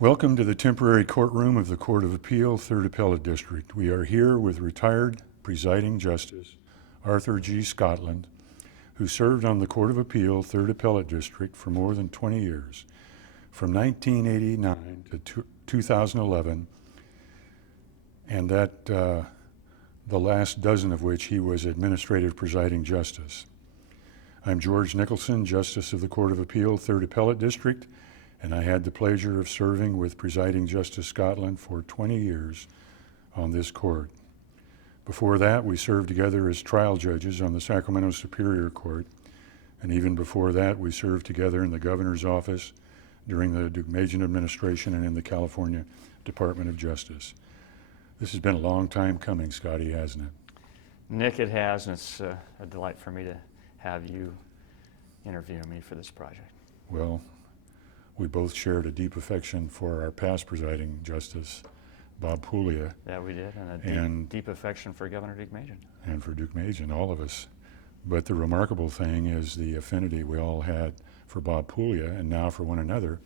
Welcome to the temporary courtroom of the Court of Appeal, 3rd Appellate District. We are here with retired presiding justice Arthur G. Scotland, who served on the Court of Appeal, 3rd Appellate District for more than 20 years, from 1989 to 2011, and that the last dozen of which he was administrative presiding justice. I'm George Nicholson, Justice of the Court of Appeal, 3rd Appellate District, and I had the pleasure of serving with Presiding Justice Scotland for 20 years on this court. Before that, we served together as trial judges on the Sacramento Superior Court, and even before that, we served together in the governor's office during the Deukmejian administration and in the California Department of Justice. This has been a long time coming, Scotty, hasn't it? Nick, it has, and it's a delight for me to have you interview me for this project. Well, we both shared a deep affection for our past presiding justice, Bob Puglia. Yeah, we did, and a deep affection for Governor Deukmejian. And for Deukmejian, all of us. But the remarkable thing is the affinity we all had for Bob Puglia and now for one another,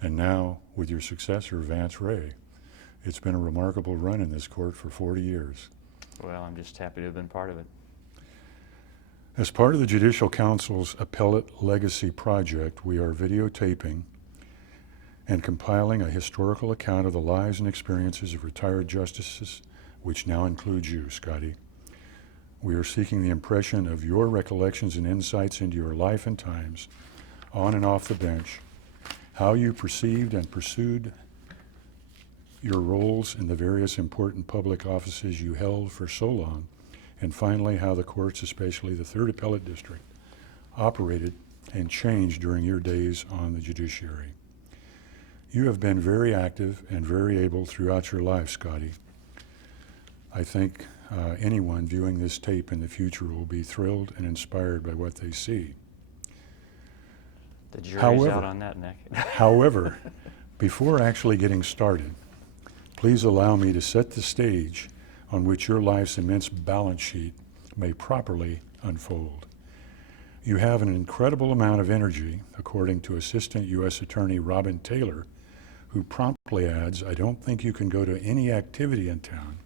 and now with your successor, Vance Ray. It's been a remarkable run in this court for 40 years. Well, I'm just happy to have been part of it. As part of the Judicial Council's Appellate Legacy Project, we are videotaping and compiling a historical account of the lives and experiences of retired justices, which now includes you, Scotty. We are seeking the impression of your recollections and insights into your life and times, on and off the bench, how you perceived and pursued your roles in the various important public offices you held for so long, and finally how the courts, especially the 3rd Appellate District, operated and changed during your days on the judiciary. You have been very active and very able throughout your life, Scotty. I think anyone viewing this tape in the future will be thrilled and inspired by what they see. The jury's out on that, Nick. However, before actually getting started, please allow me to set the stage on which your life's immense balance sheet may properly unfold. You have an incredible amount of energy, according to Assistant U.S. Attorney Robin Taylor, who promptly adds, "I don't think you can go to any activity in town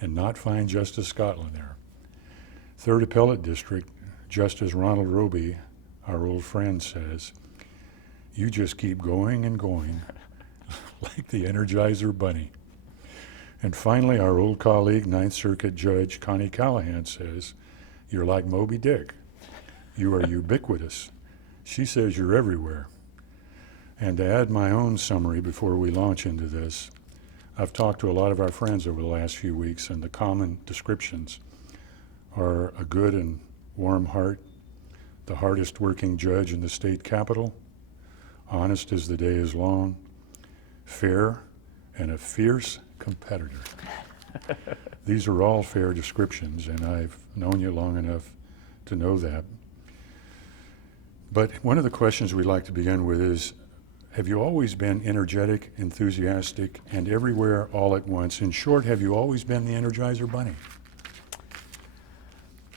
and not find Justice Scotland there." 3rd Appellate District, Justice Ronald Roby, our old friend, says, "You just keep going and going like the Energizer Bunny." And finally, our old colleague, 9th Circuit Judge Connie Callahan says, "You're like Moby Dick. You are ubiquitous." She says you're everywhere. And to add my own summary before we launch into this, I've talked to a lot of our friends over the last few weeks, and the common descriptions are a good and warm heart, the hardest working judge in the state capitol, honest as the day is long, fair, and a fierce competitor. These are all fair descriptions, and I've known you long enough to know that. But one of the questions we like to begin with is, have you always been energetic, enthusiastic, and everywhere all at once? In short, have you always been the Energizer Bunny?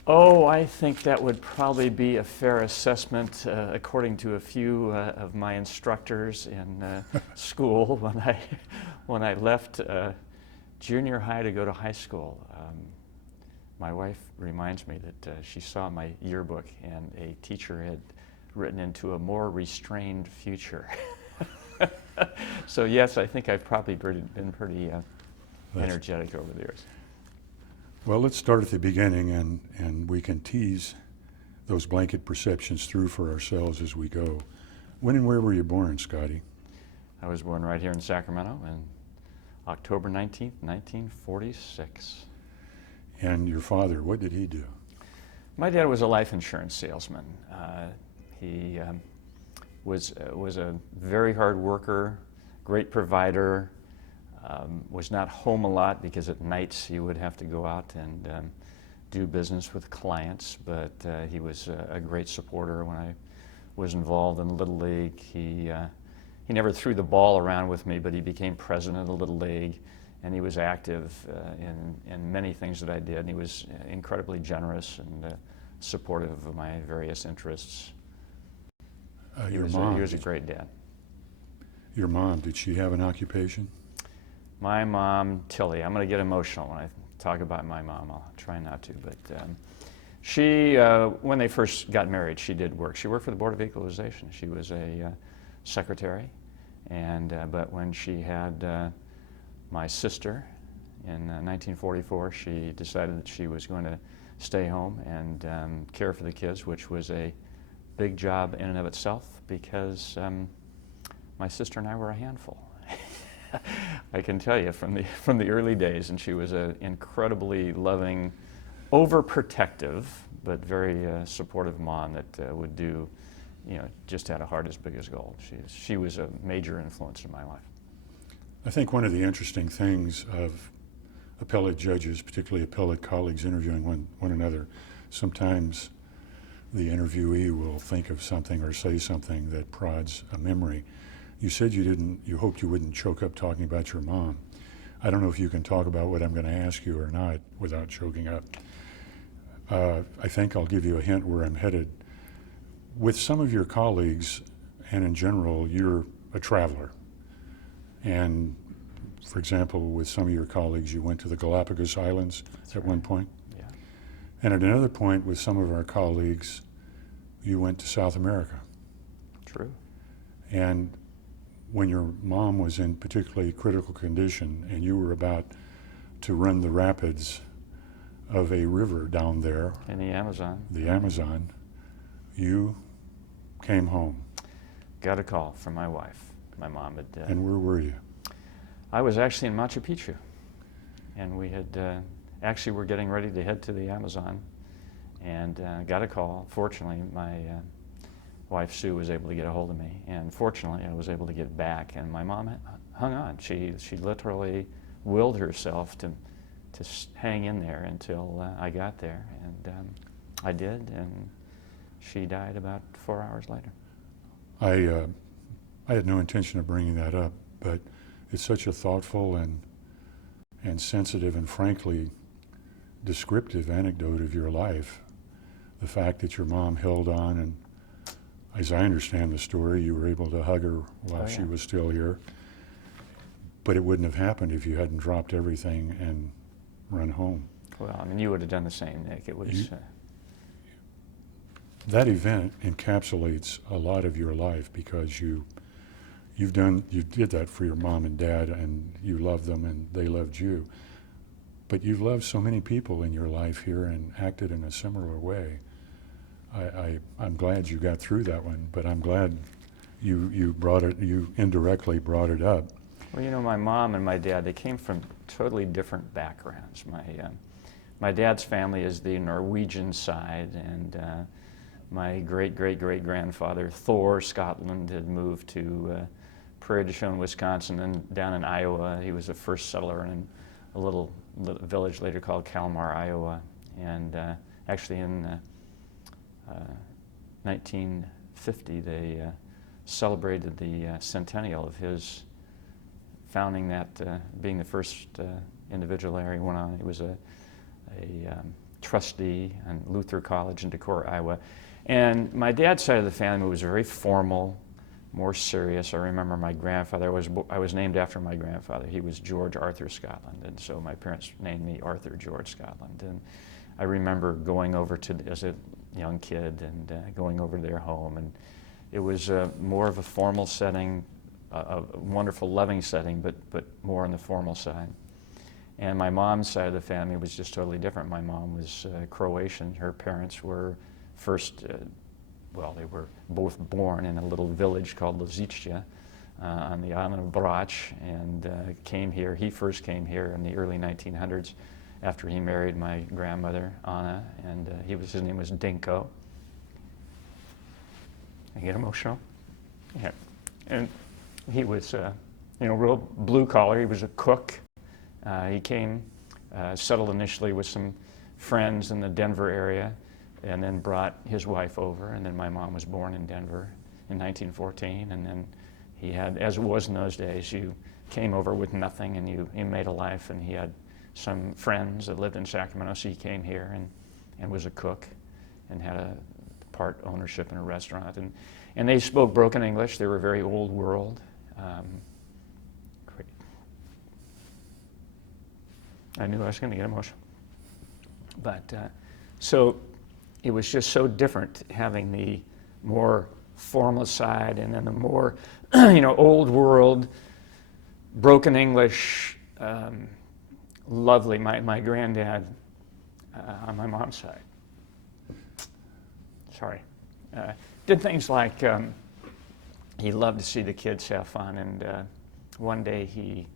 Oh, I think that would probably be a fair assessment, according to a few of my instructors in school when I left junior high to go to high school. My wife reminds me that she saw my yearbook and a teacher had written into a more restrained future. So yes, I think I've probably been pretty energetic over the years. Well, let's start at the beginning, and we can tease those blanket perceptions through for ourselves as we go. When and where were you born, Scotty? I was born right here in Sacramento on October 19th, 1946. And your father, what did he do? My dad was a life insurance salesman. He was a very hard worker, great provider, was not home a lot because at nights he would have to go out and do business with clients, but he was a great supporter when I was involved in Little League. He never threw the ball around with me, but he became president of the Little League, and he was active in many things that I did, and he was incredibly generous and supportive of my various interests. He was a great dad. your mom, did she have an occupation? My mom, Tilly, I'm going to get emotional when I talk about my mom. I'll try not to, but she, when they first got married, she did work. She worked for the Board of Equalization. She was a secretary, and but when she had my sister in 1944, she decided that she was going to stay home and care for the kids, which was a big job in and of itself because my sister and I were a handful. I can tell you from the early days, and she was an incredibly loving, overprotective, but very supportive mom that would do, just had a heart as big as gold. She was a major influence in my life. I think one of the interesting things of appellate judges, particularly appellate colleagues interviewing one another, sometimes the interviewee will think of something or say something that prods a memory. You said you hoped you wouldn't choke up talking about your mom. I don't know if you can talk about what I'm going to ask you or not without choking up. I think I'll give you a hint where I'm headed. With some of your colleagues, and in general, you're a traveler. And for example, with some of your colleagues, you went to the Galapagos Islands at one point. Yeah. And at another point with some of our colleagues, you went to South America. True. And when your mom was in particularly critical condition and you were about to run the rapids of a river down there, In the Amazon. the Amazon, you came home. Got a call from my wife. My mom had. And where were you? I was actually in Machu Picchu, and we had actually were getting ready to head to the Amazon, and got a call. Fortunately, my wife Sue was able to get a hold of me, and fortunately, I was able to get back. And my mom hung on. She literally willed herself to hang in there until I got there, and I did, and she died about 4 hours later. I had no intention of bringing that up, but it's such a thoughtful and sensitive and frankly descriptive anecdote of your life. The fact that your mom held on, and as I understand the story, you were able to hug her while she was still here. But it wouldn't have happened if you hadn't dropped everything and run home. Well, I mean, you would have done the same, Nick. It was. That event encapsulates a lot of your life because you did that for your mom and dad, and you loved them and they loved you. But you've loved so many people in your life here and acted in a similar way. I'm glad you got through that one, but I'm glad you indirectly brought it up. Well, my mom and my dad, they came from totally different backgrounds. My dad's family is the Norwegian side, and my great-great-great-grandfather, Thor Scotland, had moved to Prairie du Chien, Wisconsin, and down in Iowa. He was the first settler in a little village later called Kalmar, Iowa. And actually in 1950, they celebrated the centennial of his founding that, being the first individual there. He went on, he was a trustee in Luther College in Decorah, Iowa. And my dad's side of the family was very formal, more serious. I remember my grandfather, I was named after my grandfather. He was George Arthur Scotland, and so my parents named me Arthur George Scotland. And I remember going over as a young kid and going over to their home, and it was more of a formal setting, a wonderful, loving setting, but more on the formal side. And my mom's side of the family was just totally different. My mom was Croatian. Her parents were first, they were both born in a little village called Lozicea on the island of Brač, and came here. He first came here in the early 1900s after he married my grandmother, Anna, and his name was Dinko. I get emotional. Yeah. And he was, real blue collar. He was a cook. He came, settled initially with some friends in the Denver area, and then brought his wife over, and then my mom was born in Denver in 1914, and then he had, as it was in those days, you came over with nothing and you made a life, and he had some friends that lived in Sacramento, so he came here and was a cook and had a part ownership in a restaurant, and they spoke broken English. They were very old world. Great. I knew I was going to get emotional. But so it was just so different having the more formal side and then the more, old world, broken English, lovely. My granddad on my mom's side. Sorry. Did things like he loved to see the kids have fun, and one day he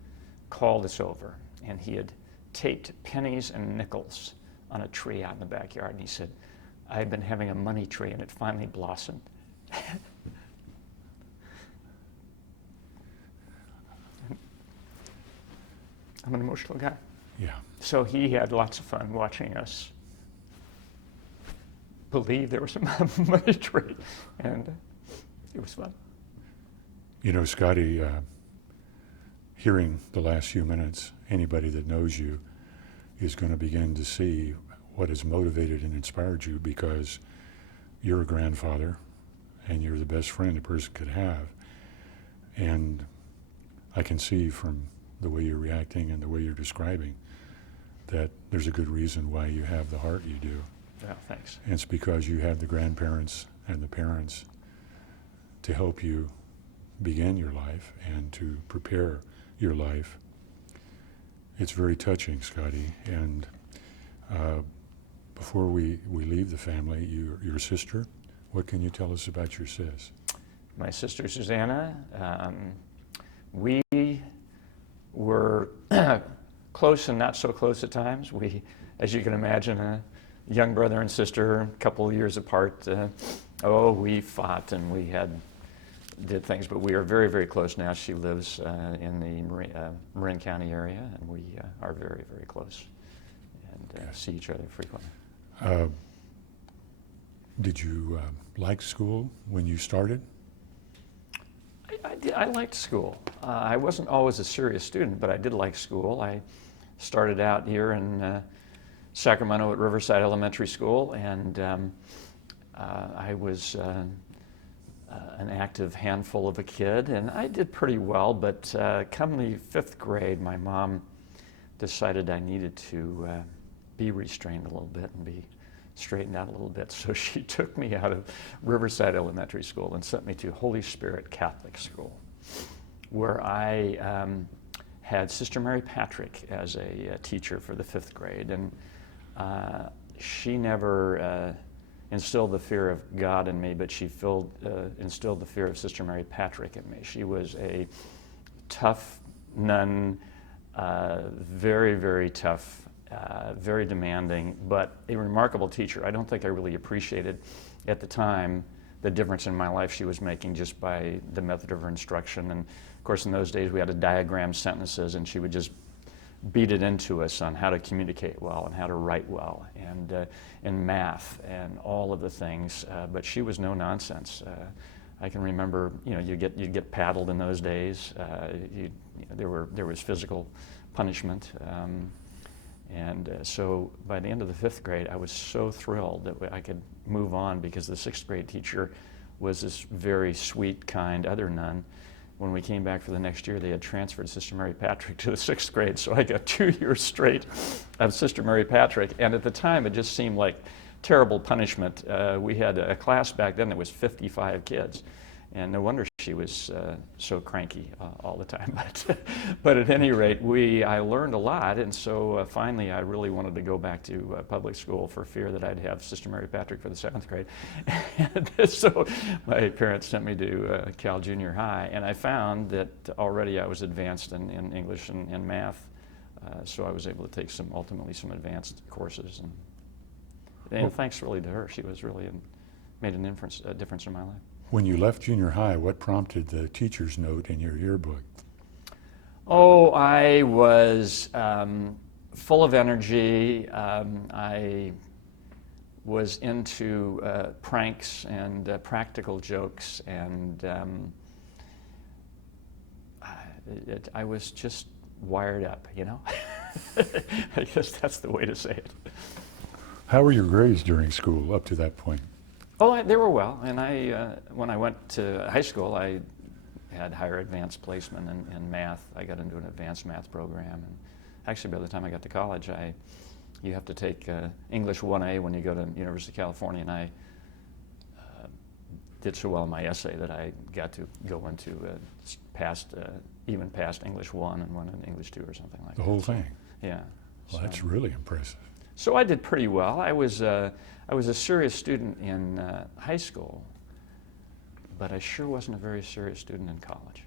called us over, and he had taped pennies and nickels on a tree out in the backyard, and he said, "I've been having a money tree, and it finally blossomed." I'm an emotional guy. Yeah. So he had lots of fun watching us believe there was a money tree, and it was fun. Scotty, hearing the last few minutes, anybody that knows you is going to begin to see what has motivated and inspired you, because you're a grandfather and you're the best friend a person could have. And I can see from the way you're reacting and the way you're describing that there's a good reason why you have the heart you do. Yeah, thanks. And it's because you had the grandparents and the parents to help you begin your life and to prepare your life. It's very touching, Scotty. And before we leave the family, your sister, what can you tell us about your sis? My sister Susanna, we were close and not so close at times. We, as you can imagine, a young brother and sister, a couple of years apart. We fought and we did things, but we are very, very close now. She lives in the Marin County area, and we are very, very close and see each other frequently. Did you like school when you started? I liked school. I wasn't always a serious student, but I did like school. I started out here in Sacramento at Riverside Elementary School, and I was an active handful of a kid, and I did pretty well, but come the 5th grade, my mom decided I needed to be restrained a little bit and be straightened out a little bit. So she took me out of Riverside Elementary School and sent me to Holy Spirit Catholic School, where I had Sister Mary Patrick as a teacher for the 5th grade. And she never instilled the fear of God in me, but she instilled the fear of Sister Mary Patrick in me. She was a tough nun, very, very tough, very demanding, but a remarkable teacher. I don't think I really appreciated at the time the difference in my life she was making just by the method of her instruction. And of course, in those days, we had to diagram sentences, and she would just beat it into us on how to communicate well and how to write well, and in math and all of the things. But she was no nonsense. I can remember, you'd get paddled in those days. There was physical punishment. So by the end of the 5th grade, I was so thrilled that I could move on, because the 6th grade teacher was this very sweet, kind other nun. When we came back for the next year, they had transferred Sister Mary Patrick to the 6th grade, so I got 2 years straight of Sister Mary Patrick. And at the time, it just seemed like terrible punishment. We had a class back then that was 55 kids, and no wonder she was so cranky all the time. But at any rate, I learned a lot, and so finally I really wanted to go back to public school for fear that I'd have Sister Mary Patrick for the 7th grade. And so my parents sent me to Cal Junior High, and I found that already I was advanced in English and math, so I was able to take ultimately some advanced courses. And thanks really to her. She was really made a difference in my life. When you left junior high, what prompted the teacher's note in your yearbook? Oh, I was full of energy. I was into pranks and practical jokes, and I was just wired up, I guess that's the way to say it. How were your grades during school up to that point? Oh, they were well, and when I went to high school, I had higher advanced placement in math. I got into an advanced math program, and actually by the time I got to college, you have to take English 1A when you go to University of California, and I did so well in my essay that I got to go into even past English 1 and one in English 2 or something like that. The whole thing? Yeah. Well, that's really impressive. So I did pretty well. I was a serious student in high school, but I sure wasn't a very serious student in college,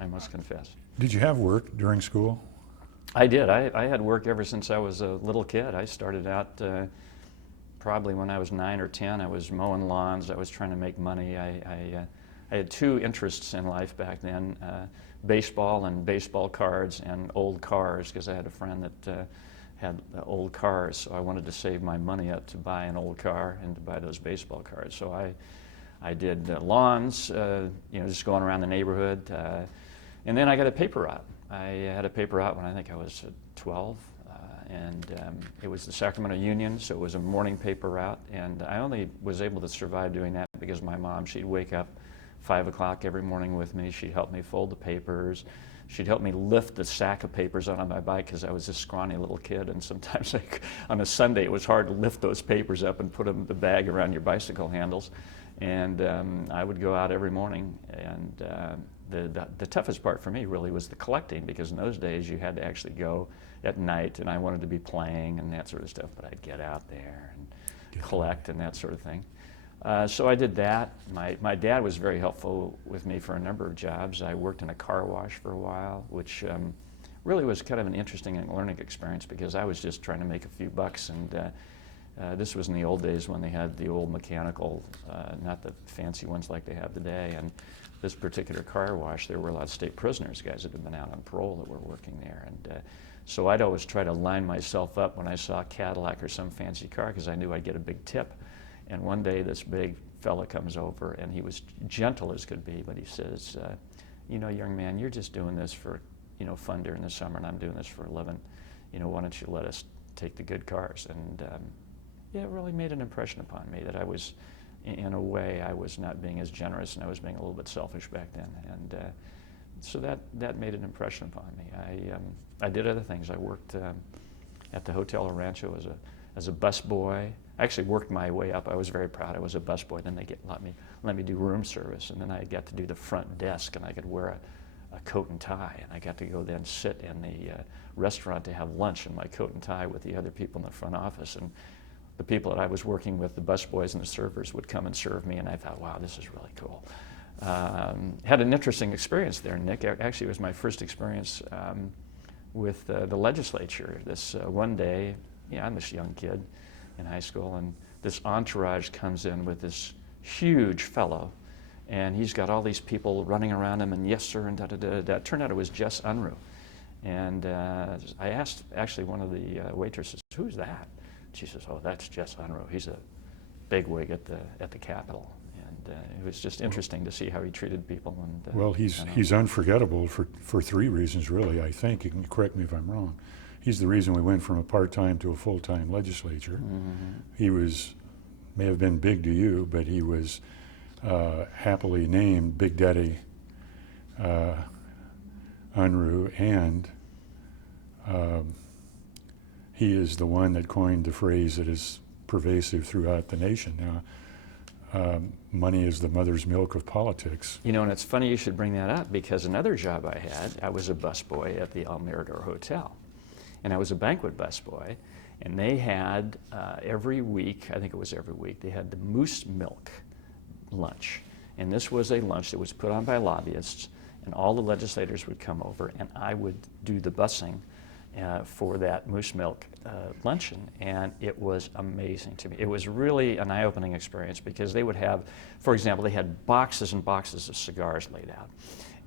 I must confess. Did you have work during school? I did. I had work ever since I was a little kid. I started out probably when I was 9 or 10. I was mowing lawns. I was trying to make money. I had two interests in life back then, baseball and baseball cards and old cars, because I had a friend that had old cars, so I wanted to save my money up to buy an old car and to buy those baseball cards. So I did lawns, just going around the neighborhood, and then I got a paper route. I had a paper route when I think I was 12, and it was the Sacramento Union, so it was a morning paper route, and I only was able to survive doing that because my mom, she'd wake up 5 o'clock every morning with me. She'd help me fold the papers. She'd help me lift the sack of papers out on my bike because I was this scrawny little kid, and sometimes on a Sunday it was hard to lift those papers up and put them in the bag around your bicycle handles. And I would go out every morning, and the toughest part for me really was the collecting, because in those days you had to actually go at night, and I wanted to be playing and that sort of stuff, but I'd get out there and collect and that sort of thing. So I did that. My dad was very helpful with me for a number of jobs. I worked in a car wash for a while, which really was kind of an interesting learning experience, because I was just trying to make a few bucks, and this was in the old days when they had the old mechanical, not the fancy ones like they have today. And this particular car wash, there were a lot of state prisoners, guys that had been out on parole, that were working there. And so I'd always try to line myself up when I saw a Cadillac or some fancy car, because I knew I'd get a big tip. And one day this big fella comes over, and he was gentle as could be, but he says, young man, you're just doing this for, fun during the summer, and I'm doing this for a living. Why don't you let us take the good cars? And it really made an impression upon me that I was, in a way, I was not being as generous, and I was being a little bit selfish back then. And so that made an impression upon me. I did other things. I worked at the Hotel Rancho as a busboy. I actually worked my way up. I was very proud. I was a busboy. Then they let me do room service, and then I got to do the front desk, and I could wear a coat and tie, and I got to go then sit in the restaurant to have lunch in my coat and tie with the other people in the front office. And the people that I was working with, the busboys and the servers, would come and serve me, and I thought, wow, this is really cool. Had an interesting experience there, Nick. Actually, it was my first experience with the legislature. This one day, I'm this young kid in high school, and this entourage comes in with this huge fellow, and he's got all these people running around him, and yes sir, and da-da-da-da. It turned out it was Jess Unruh. And I asked actually one of the waitresses, who's that? She says, oh, that's Jess Unruh. He's a bigwig at the Capitol. And it was just interesting to see how he treated people. And well, he's unforgettable for three reasons, really, I think. You can correct me if I'm wrong. He's the reason we went from a part-time to a full-time legislature. Mm-hmm. He may have been big to you, but he was happily named Big Daddy Unruh, and he is the one that coined the phrase that is pervasive throughout the nation now. Money is the mother's milk of politics. And it's funny you should bring that up, because another job I had, I was a busboy at the El Mirador Hotel. And I was a banquet busboy, and they had every week, I think it was every week, they had the moose milk lunch. And this was a lunch that was put on by lobbyists, and all the legislators would come over, and I would do the busing for that moose milk luncheon, and it was amazing to me. It was really an eye-opening experience, because they would have, for example, they had boxes and boxes of cigars laid out.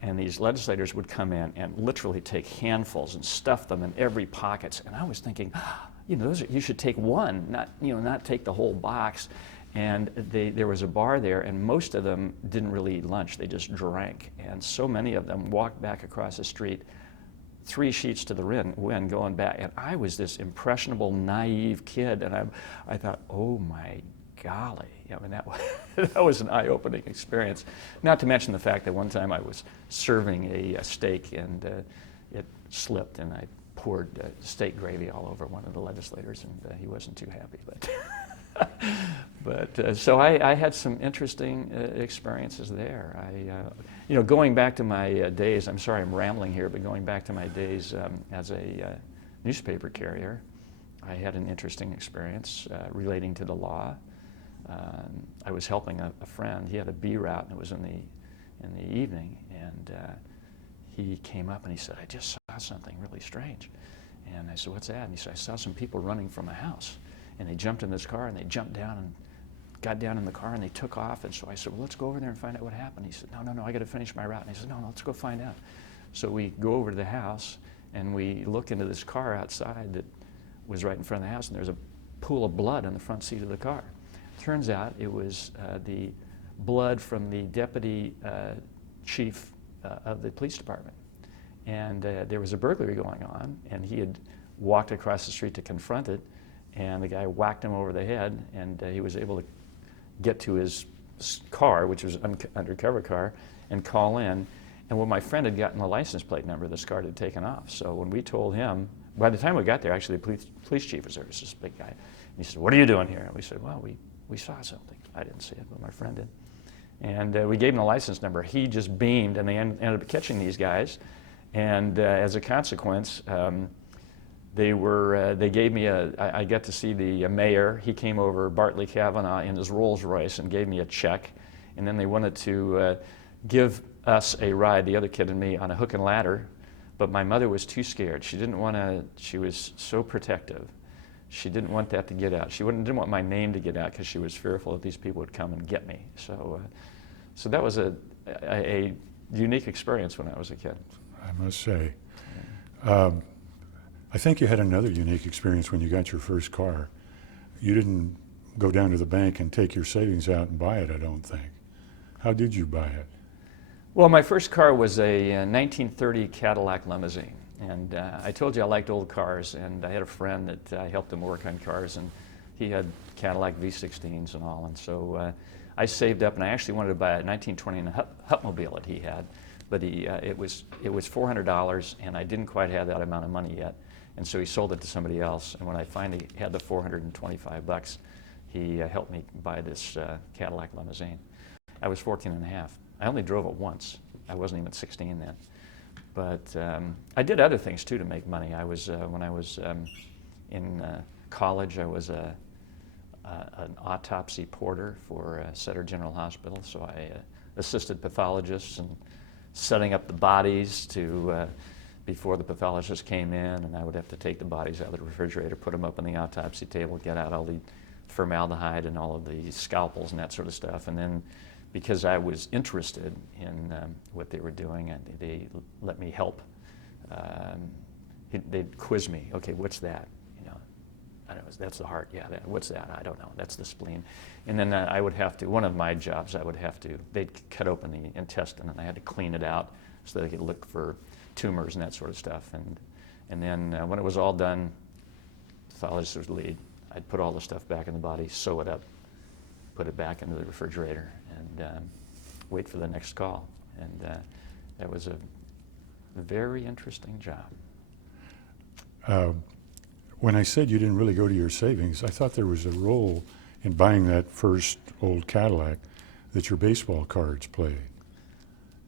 And these legislators would come in and literally take handfuls and stuff them in every pocket. And I was thinking, you should take one, not take the whole box. And there was a bar there, and most of them didn't really eat lunch. They just drank. And so many of them walked back across the street, 3 sheets to the wind going back. And I was this impressionable, naive kid. And I thought, oh my golly, I mean, that was an eye-opening experience. Not to mention the fact that one time I was serving a steak and it slipped and I poured steak gravy all over one of the legislators, and he wasn't too happy. But so I had some interesting experiences there. Going back to my days, I'm sorry I'm rambling here, but going back to my days as a newspaper carrier, I had an interesting experience relating to the law. I was helping a friend. He had a B route, and it was in the evening, and he came up and he said, "I just saw something really strange." And I said, "What's that?" And he said, "I saw some people running from a house, and they jumped in this car, and they jumped down and got down in the car, and they took off." And so I said, "Well, let's go over there and find out what happened." He said, No, I got to finish my route." And he said, No, let's go find out." So we go over to the house, and we look into this car outside that was right in front of the house, and there's a pool of blood on the front seat of the car. Turns out it was the blood from the deputy chief of the police department. And there was a burglary going on, and he had walked across the street to confront it, and the guy whacked him over the head, and he was able to get to his car, which was an undercover car, and call in. And when my friend had gotten the license plate number, this car had taken off. So when we told him, by the time we got there, actually the police chief was there. It was this big guy. And he said, "What are you doing here?" And we said, "Well, we saw something." I didn't see it, but my friend did. And we gave him the license number. He just beamed, and they ended up catching these guys. And as a consequence, they gave me I got to see the mayor. He came over, Bartley Kavanaugh, in his Rolls Royce and gave me a check. And then they wanted to give us a ride, the other kid and me, on a hook and ladder. But my mother was too scared. She didn't want to, she was so protective. She didn't want that to get out. She didn't want my name to get out because she was fearful that these people would come and get me. So that was a unique experience when I was a kid. I must say. I think you had another unique experience when you got your first car. You didn't go down to the bank and take your savings out and buy it, I don't think. How did you buy it? Well, my first car was a 1930 Cadillac limousine. And I told you I liked old cars, and I had a friend that I helped him work on cars, and he had Cadillac V16s and all. And so I saved up, and I actually wanted to buy a 1920 Hupmobile that he had. But it was $400, and I didn't quite have that amount of money yet. And so he sold it to somebody else. And when I finally had the $425, he helped me buy this Cadillac limousine. I was 14 and a half. I only drove it once. I wasn't even 16 then. But I did other things too to make money. I was when I was in college, I was an autopsy porter for Sutter General Hospital. So I assisted pathologists in setting up the bodies to before the pathologist came in, and I would have to take the bodies out of the refrigerator, put them up on the autopsy table, get out all the formaldehyde and all of the scalpels and that sort of stuff. And then, because I was interested in what they were doing, and they let me help. They'd quiz me. Okay, what's that? I don't know, that's the heart. Yeah, what's that? I don't know. That's the spleen. And then I would have to, one of my jobs, they'd cut open the intestine, and I had to clean it out so they could look for tumors and that sort of stuff. And then when it was all done, the pathologist would lead. I'd put all the stuff back in the body, sew it up, put it back into the refrigerator, and wait for the next call. And that was a very interesting job. When I said you didn't really go to your savings, I thought there was a role in buying that first old Cadillac that your baseball cards played.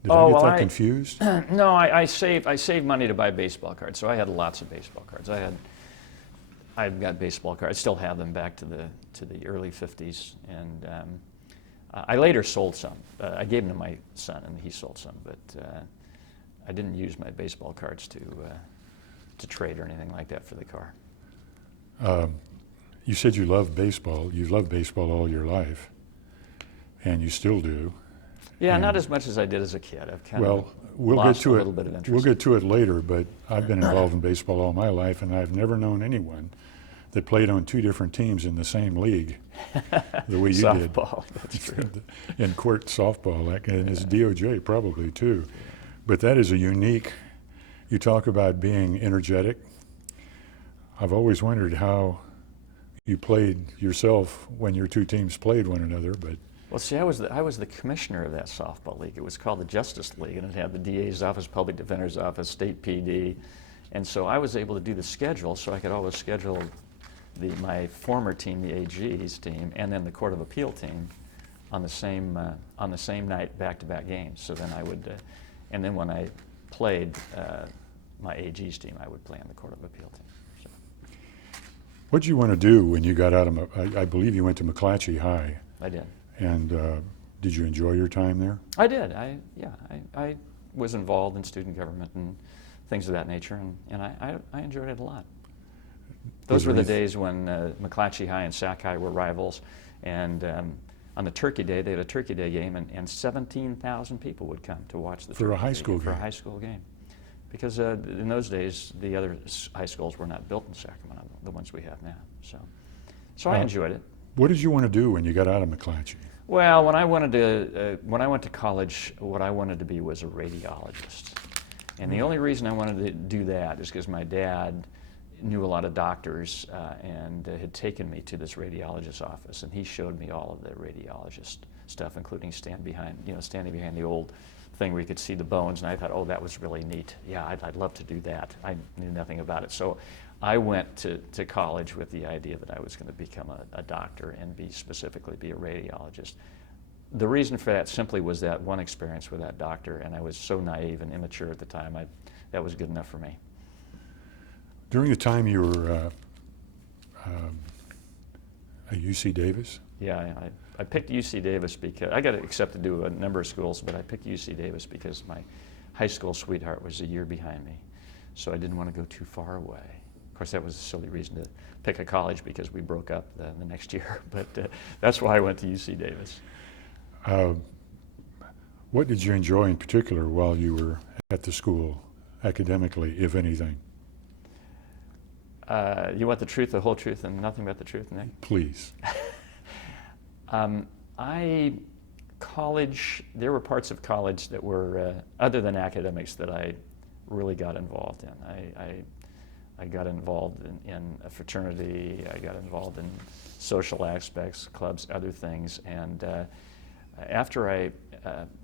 Did I get that confused? No, I saved money to buy baseball cards, so I had lots of baseball cards. I've got baseball cards. I still have them back to the early 50s, and I later sold some. I gave them to my son, and he sold some, but I didn't use my baseball cards to trade or anything like that for the car. You said you love baseball. You've loved baseball all your life, and you still do. Yeah, and not as much as I did as a kid. I've kind well, of we'll lost get to a it. little bit of interest. We'll get to it later, but I've been involved in baseball all my life, and I've never known anyone that played on two different teams in the same league the way you did. Softball, that's true. In court softball, and as DOJ probably too. But that is a unique, you talk about being energetic. I've always wondered how you played yourself when your two teams played one another, but Well, see, I was the commissioner of that softball league. It was called the Justice League, and it had the DA's office, Public Defender's office, state PD, and so I was able to do the schedule, so I could always schedule my former team, the AG's team, and then the Court of Appeal team on the same night, back-to-back games. So then I would, and then when I played my AG's team, I would play on the Court of Appeal team. So. what did you want to do when you got out of, I believe you went to McClatchy High. I did. And did you enjoy your time there? I did. I was involved in student government and things of that nature, and I enjoyed it a lot. Those were the days when McClatchy High and Sac High were rivals, and on the Turkey Day, they had a Turkey Day game, and 17,000 people would come to watch the For a Turkey high Day school game, for a game. high school game. Because in those days, the other high schools were not built in Sacramento, the ones we have now. So I enjoyed it. What did you want to do when you got out of McClatchy? Well, when I went to college, what I wanted to be was a radiologist. And the only reason I wanted to do that is because my dad knew a lot of doctors and had taken me to this radiologist's office, and he showed me all of the radiologist stuff, including standing behind the old thing where you could see the bones, and I thought, oh, that was really neat. Yeah, I'd love to do that. I knew nothing about it. So I went to college with the idea that I was going to become a doctor and specifically be a radiologist. The reason for that simply was that one experience with that doctor, and I was so naive and immature at the time, that was good enough for me. During the time you were at UC Davis? Yeah, I picked UC Davis because I got accepted to a number of schools, but I picked UC Davis because my high school sweetheart was a year behind me, so I didn't want to go too far away. Of course, that was a silly reason to pick a college because we broke up the next year, but that's why I went to UC Davis. What did you enjoy in particular while you were at the school, academically, if anything? You want the truth, the whole truth, and nothing but the truth, Nick? Please. There were parts of college that were, other than academics, that I really got involved in. I got involved in a fraternity, I got involved in social aspects, clubs, other things, and after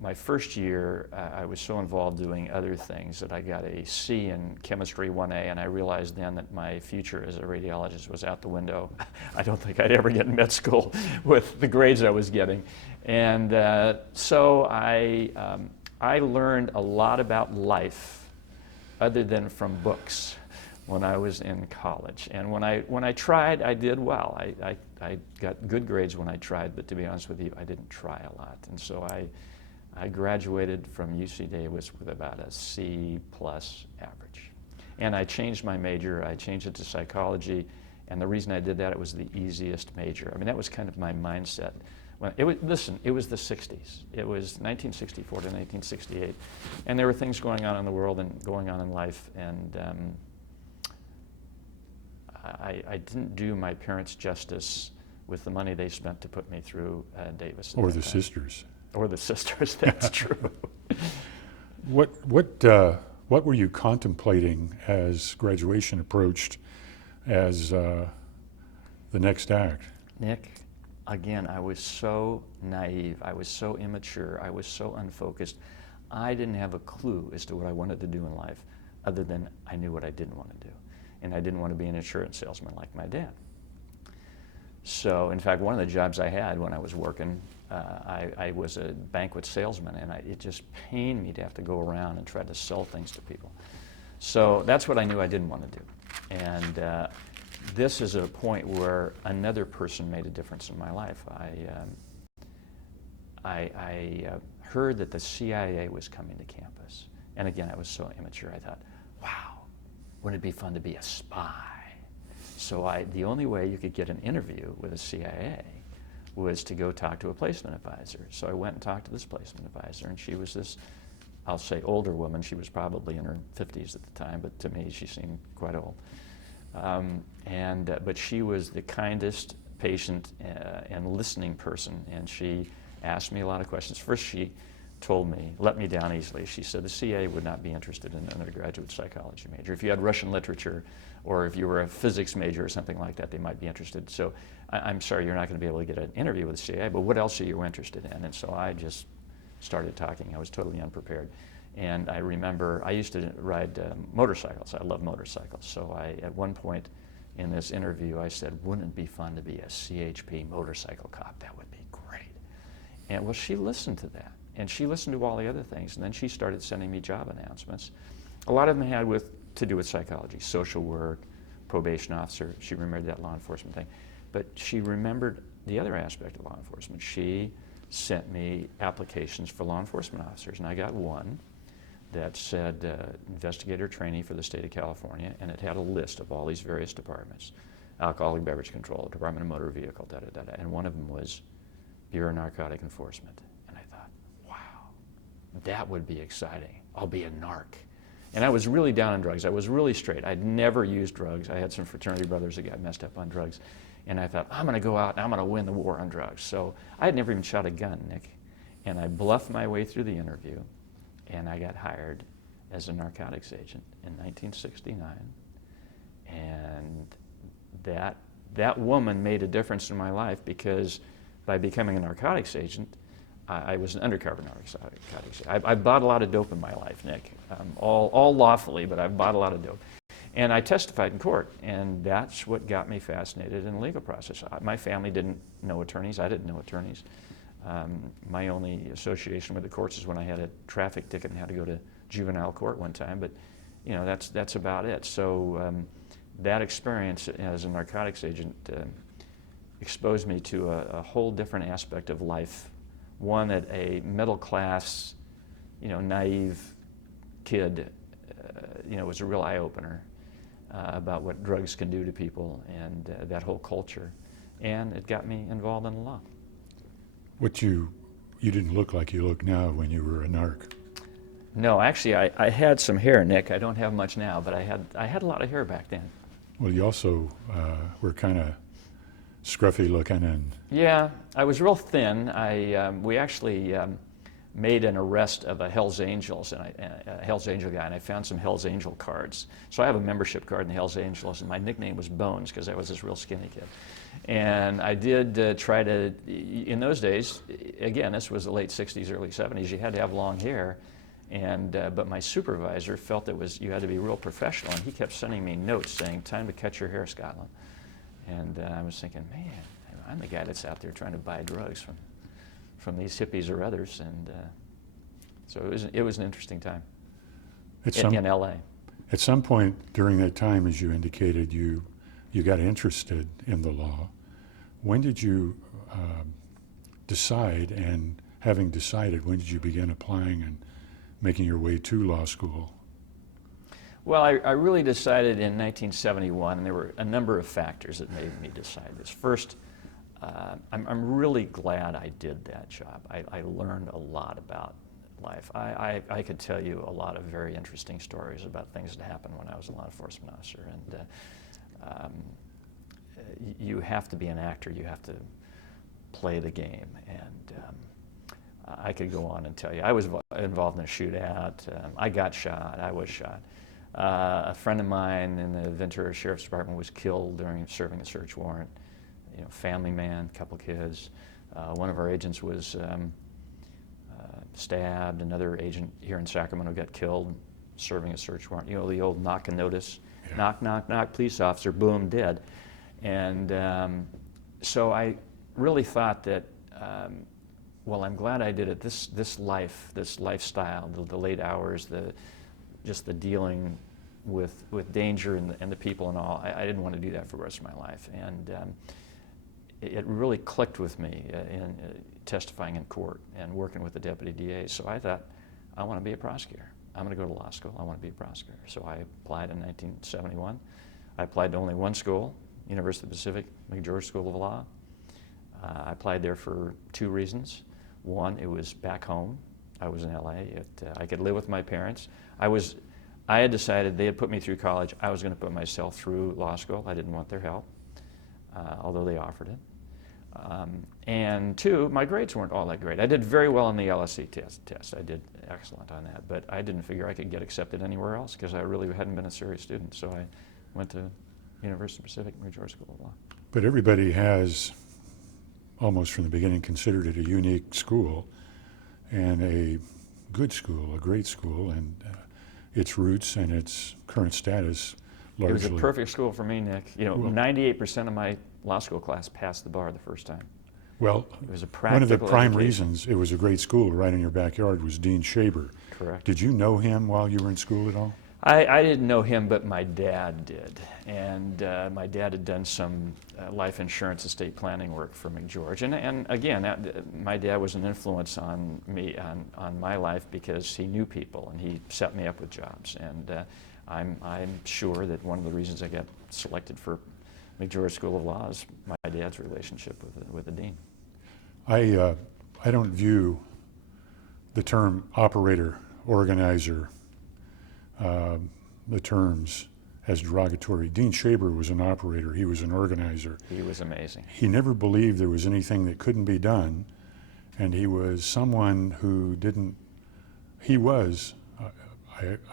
my first year, I was so involved doing other things that I got a C in Chemistry 1A, and I realized then that my future as a radiologist was out the window. I don't think I'd ever get in med school with the grades I was getting. And so I learned a lot about life other than from books when I was in college. And when I tried, I did well. I got good grades when I tried, but to be honest with you, I didn't try a lot. And so I graduated from UC Davis with about a C+ average. And I changed my major. I changed it to psychology. And the reason I did that, it was the easiest major. I mean, that was kind of my mindset. It was the 60s. It was 1964 to 1968. And there were things going on in the world and going on in life. And I didn't do my parents justice with the money they spent to put me through Davis. Or the sisters. Or the sisters, that's true. What were you contemplating as graduation approached as the next act? Nick, again, I was so naive, I was so immature, I was so unfocused. I didn't have a clue as to what I wanted to do in life, other than I knew what I didn't want to do. And I didn't want to be an insurance salesman like my dad. So, in fact, one of the jobs I had when I was working, I was a banquet salesman, and it just pained me to have to go around and try to sell things to people. So that's what I knew I didn't want to do. And this is a point where another person made a difference in my life. I heard that the CIA was coming to campus. And again, I was so immature, I thought, wow, wouldn't it be fun to be a spy? So the only way you could get an interview with the CIA was to go talk to a placement advisor. So I went and talked to this placement advisor, and she was this, I'll say, older woman. She was probably in her 50s at the time, but to me she seemed quite old. But she was the kindest, patient, and listening person, and she asked me a lot of questions. First, she told me, let me down easily. She said the CA would not be interested in an undergraduate psychology major. If you had Russian literature or if you were a physics major or something like that, they might be interested. So I'm sorry, you're not going to be able to get an interview with the CA, but what else are you interested in? And so I just started talking. I was totally unprepared. And I remember I used to ride motorcycles. I love motorcycles. So at one point in this interview, I said, wouldn't it be fun to be a CHP motorcycle cop? That would be great. And well, she listened to that. And she listened to all the other things. And then she started sending me job announcements. A lot of them had to do with psychology, social work, probation officer. She remembered that law enforcement thing. But she remembered the other aspect of law enforcement. She sent me applications for law enforcement officers. And I got one that said investigator trainee for the state of California, and it had a list of all these various departments. Alcoholic beverage control, Department of Motor Vehicle, da-da-da-da. And one of them was Bureau of Narcotic Enforcement. And I thought, wow, that would be exciting. I'll be a narc. And I was really down on drugs. I was really straight. I'd never used drugs. I had some fraternity brothers that got messed up on drugs. And I thought, I'm going to go out and I'm going to win the war on drugs. So I had never even shot a gun, Nick. And I bluffed my way through the interview. And I got hired as a narcotics agent in 1969. And that woman made a difference in my life because by becoming a narcotics agent, I was an undercover narcotics agent. I bought a lot of dope in my life, Nick, all lawfully, but I bought a lot of dope. And I testified in court, and that's what got me fascinated in the legal process. My family didn't know attorneys. I didn't know attorneys. My only association with the courts is when I had a traffic ticket and had to go to juvenile court one time, but you know, that's about it. So that experience as a narcotics agent exposed me to a whole different aspect of life, one that a middle class, you know, naive kid, you know, was a real eye-opener about what drugs can do to people and that whole culture. And it got me involved in the law. You didn't look like you look now when you were a narc. No, actually, I had some hair, Nick. I don't have much now, but I had a lot of hair back then. Well, you also were kind of scruffy looking and... Yeah, I was real thin. We actually made an arrest of a Hell's Angels, and a Hell's Angel guy, and I found some Hell's Angel cards. So I have a membership card in the Hell's Angels, and my nickname was Bones because I was this real skinny kid. And I did try to, in those days, again, this was the late 60s, early 70s, you had to have long hair. And, but my supervisor felt you had to be real professional, and he kept sending me notes saying, time to cut your hair, Scotland. And I was thinking, man, I'm the guy that's out there trying to buy drugs from these hippies or others. And so it was an interesting time in LA. At some point during that time, as you indicated, you got interested in the law. When did you decide, and having decided, when did you begin applying and making your way to law school? Well, I really decided in 1971, and there were a number of factors that made me decide this. First, I'm really glad I did that job. I learned a lot about life. I could tell you a lot of very interesting stories about things that happened when I was a law enforcement officer. And you have to be an actor. You have to play the game. And I could go on and tell you. I was involved in a shootout. I got shot. I was shot. A friend of mine in the Ventura Sheriff's Department was killed during serving a search warrant. You know, family man, couple kids. One of our agents was stabbed. Another agent here in Sacramento got killed serving a search warrant. You know, the old knock and notice. Yeah. Knock, knock, knock, police officer, boom, dead. And so I really thought that, well, I'm glad I did it. This lifestyle, the late hours, just the dealing with danger and the people and all, I didn't want to do that for the rest of my life. And it really clicked with me in testifying in court and working with the deputy DA. So I thought, I want to be a prosecutor. I'm going to go to law school. I want to be a prosecutor. So I applied in 1971. I applied to only one school, University of the Pacific, McGeorge School of Law. I applied there for two reasons. One, it was back home. I was in LA. I could live with my parents. I had decided, they had put me through college. I was going to put myself through law school. I didn't want their help, although they offered it. And two, my grades weren't all that great. I did very well on the LSE test. I did excellent on that, but I didn't figure I could get accepted anywhere else because I really hadn't been a serious student. So I went to University of Pacific, McGeorge School of Law. But everybody has, almost from the beginning, considered it a unique school and a good school, a great school, and its roots and its current status largely. It was a perfect school for me, Nick. You know, 98% of my law school class passed the bar the first time. Well, it was a one of the prime education. reasons it was a great school right in your backyard was Dean Shaber. Correct. Did you know him while you were in school at all? I didn't know him, but my dad did. And my dad had done some life insurance estate planning work for McGeorge. And again, my dad was an influence on me, on my life, because he knew people and he set me up with jobs. And I'm sure that one of the reasons I got selected for McGeorge School of Law is my dad's relationship with the dean. I don't view the term operator, organizer, the terms as derogatory. Dean Shaber was an operator. He was an organizer. He was amazing. He never believed there was anything that couldn't be done, and he was someone who didn't, he was,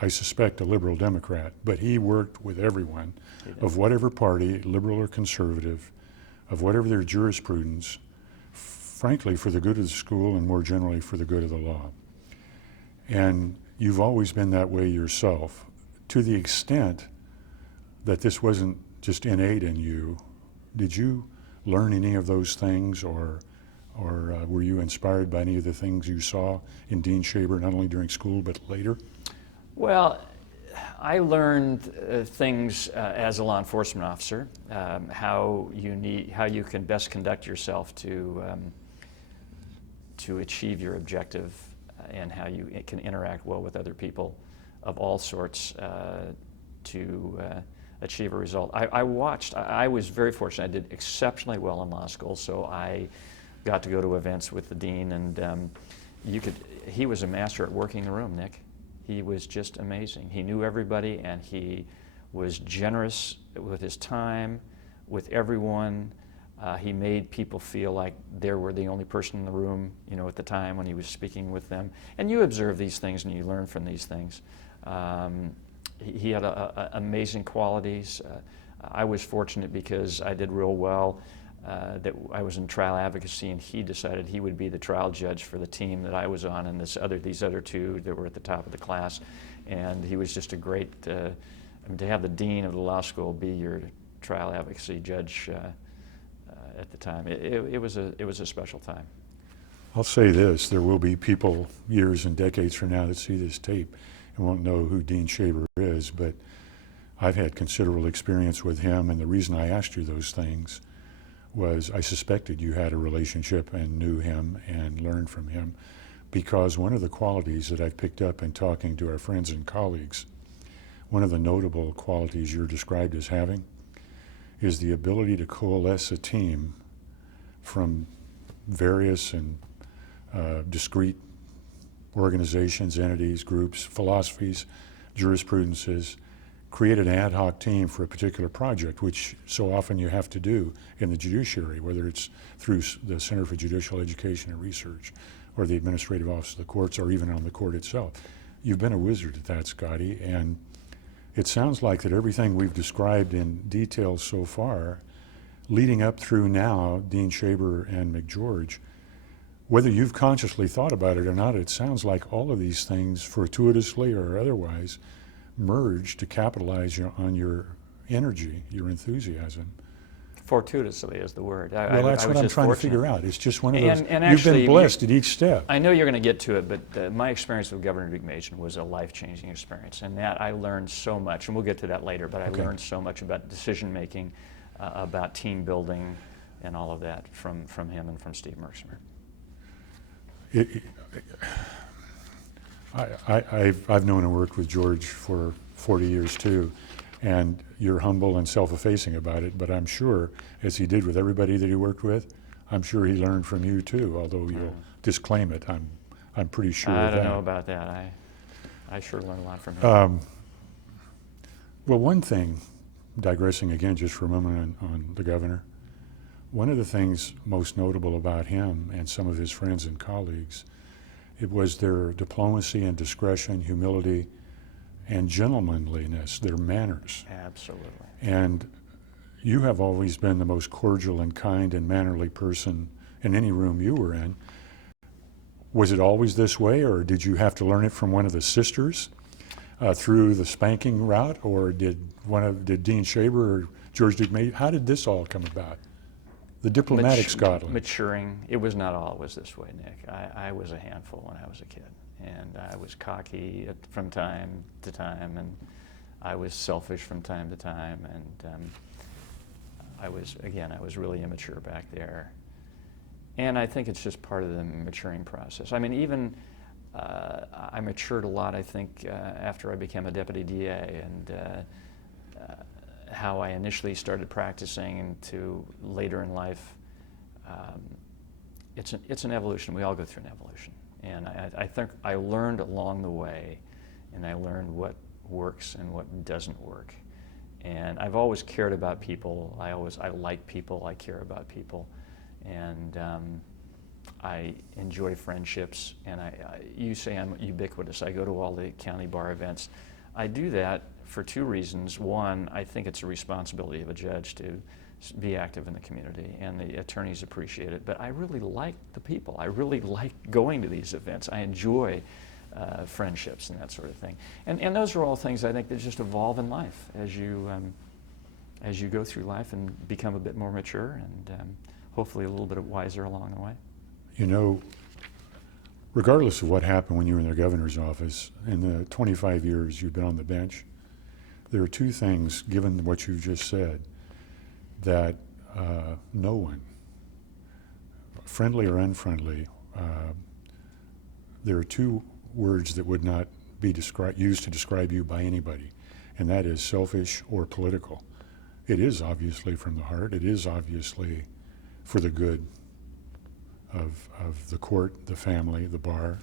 I suspect, a liberal Democrat, but he worked with everyone of whatever party, liberal or conservative, of whatever their jurisprudence, frankly, for the good of the school and more generally for the good of the law. And you've always been that way yourself, to the extent that this wasn't just innate in you. Did you learn any of those things, or were you inspired by any of the things you saw in Dean Shaber, not only during school but later? Well, I learned things as a law enforcement officer, how you can best conduct yourself to achieve your objective, and how you can interact well with other people of all sorts to achieve a result. I was very fortunate. I did exceptionally well in law school, so I got to go to events with the dean, and he was a master at working the room, Nick. He was just amazing. He knew everybody, and he was generous with his time, with everyone. He made people feel like they were the only person in the room, at the time when he was speaking with them. And you observe these things and you learn from these things. He had amazing qualities. I was fortunate because I did real well, that I was in trial advocacy, and he decided he would be the trial judge for the team that I was on, and these other two that were at the top of the class. And he was just a great, to have the dean of the law school be your trial advocacy judge at the time. It was a special time. I'll say this, there will be people years and decades from now that see this tape and won't know who Dean Shaber is, but I've had considerable experience with him, and the reason I asked you those things was I suspected you had a relationship and knew him and learned from him, because one of the qualities that I've picked up in talking to our friends and colleagues, one of the notable qualities you're described as having, is the ability to coalesce a team from various and discrete organizations, entities, groups, philosophies, jurisprudences, create an ad hoc team for a particular project, which so often you have to do in the judiciary, whether it's through the Center for Judicial Education and Research or the Administrative Office of the Courts or even on the court itself. You've been a wizard at that, Scotty, and it sounds like that everything we've described in detail so far, leading up through now, Dean Shaber and McGeorge, whether you've consciously thought about it or not, it sounds like all of these things, fortuitously or otherwise, merge to capitalize on your energy, your enthusiasm. Fortuitously is the word. Well, that's what I'm trying to figure out. It's just one of those, and you've actually, been blessed at each step. I know you're going to get to it, but my experience with Governor Duke Mason was a life-changing experience, and that I learned so much, and we'll get to that later, but I learned so much about decision-making, about team building, and all of that from him and from Steve Merksmer. I've known and worked with George for 40 years too, and you're humble and self-effacing about it, but I'm sure, as he did with everybody that he worked with, I'm sure he learned from you too, although you'll disclaim it. I'm pretty sure of that. I don't know about that. I sure learned a lot from him. Well, one thing, digressing again just for a moment on the governor, One of the things most notable about him and some of his friends and colleagues, it was their diplomacy and discretion, humility, and gentlemanliness, their manners. Absolutely. And you have always been the most cordial and kind and mannerly person in any room you were in. Was it always this way, or did you have to learn it from one of the sisters through the spanking route, or did Dean Shaber or George Duke May? How did this all come about? The diplomatic Scotland. Maturing. It was not always this way, Nick. I was a handful when I was a kid, and I was cocky from time to time, and I was selfish from time to time, and I was really immature back there. And I think it's just part of the maturing process. I mean, even I matured a lot, I think, after I became a deputy DA, and how I initially started practicing and to later in life. It's an evolution. We all go through an evolution. And I think I learned along the way, and I learned what works and what doesn't work. And I've always cared about people. I like people. I care about people. And I enjoy friendships. And you say I'm ubiquitous. I go to all the county bar events. I do that for two reasons. One, I think it's a responsibility of a judge to be active in the community, and the attorneys appreciate it. But I really like the people. I really like going to these events. I enjoy friendships and that sort of thing. And those are all things I think that just evolve in life as you go through life and become a bit more mature and hopefully a little bit wiser along the way. You know, regardless of what happened when you were in the governor's office, in the 25 years you've been on the bench, there are two things, given what you just said, that no one, friendly or unfriendly, there are two words that would not be used to describe you by anybody, and that is selfish or political. It is obviously from the heart. It is obviously for the good of the court, the family, the bar.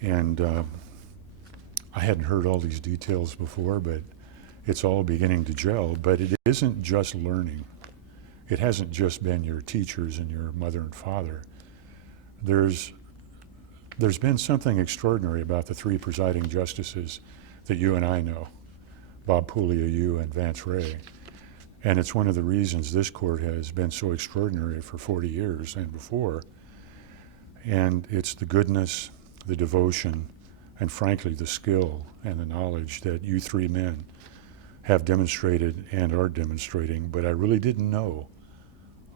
And I hadn't heard all these details before, but it's all beginning to gel. But it isn't just learning. It hasn't just been your teachers and your mother and father. There's been something extraordinary about the three presiding justices that you and I know, Bob Puglia, you, and Vance Ray. And it's one of the reasons this court has been so extraordinary for 40 years and before. And it's the goodness, the devotion, and frankly the skill and the knowledge that you three men have demonstrated and are demonstrating. But I really didn't know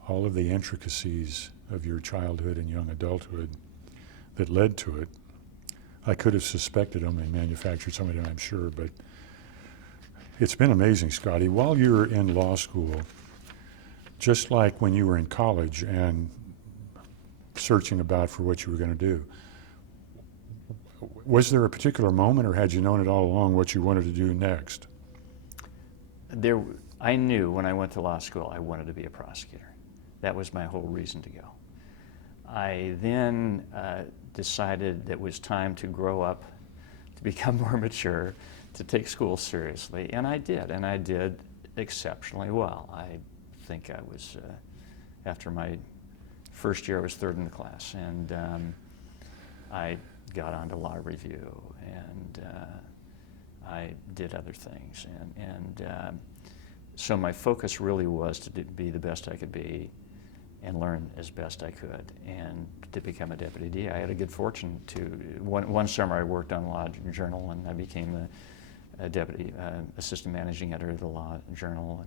all of the intricacies of your childhood and young adulthood that led to it. I could have suspected them and manufactured some of it, I'm sure, but it's been amazing, Scotty. While you were in law school, just like when you were in college and searching about for what you were going to do, was there a particular moment, or had you known it all along what you wanted to do next? I knew when I went to law school I wanted to be a prosecutor. That was my whole reason to go. I then decided that it was time to grow up, to become more mature, to take school seriously, and I did exceptionally well. I think I was, after my first year, I was third in the class, and I got onto law review, and I did other things, and so my focus really was to be the best I could be and learn as best I could, and to become a deputy DA. I had a good fortune to, one summer I worked on Law Journal, and I became a deputy assistant managing editor of the Law Journal,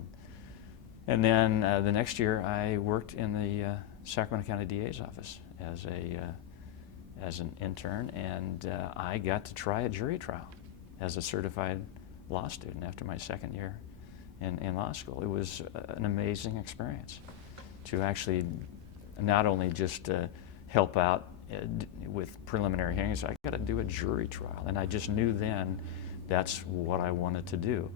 and then the next year I worked in the Sacramento County DA's office as an intern, and I got to try a jury trial as a certified law student after my second year in law school. It was an amazing experience to actually not only just help out with preliminary hearings, I got to do a jury trial, and I just knew then that's what I wanted to do.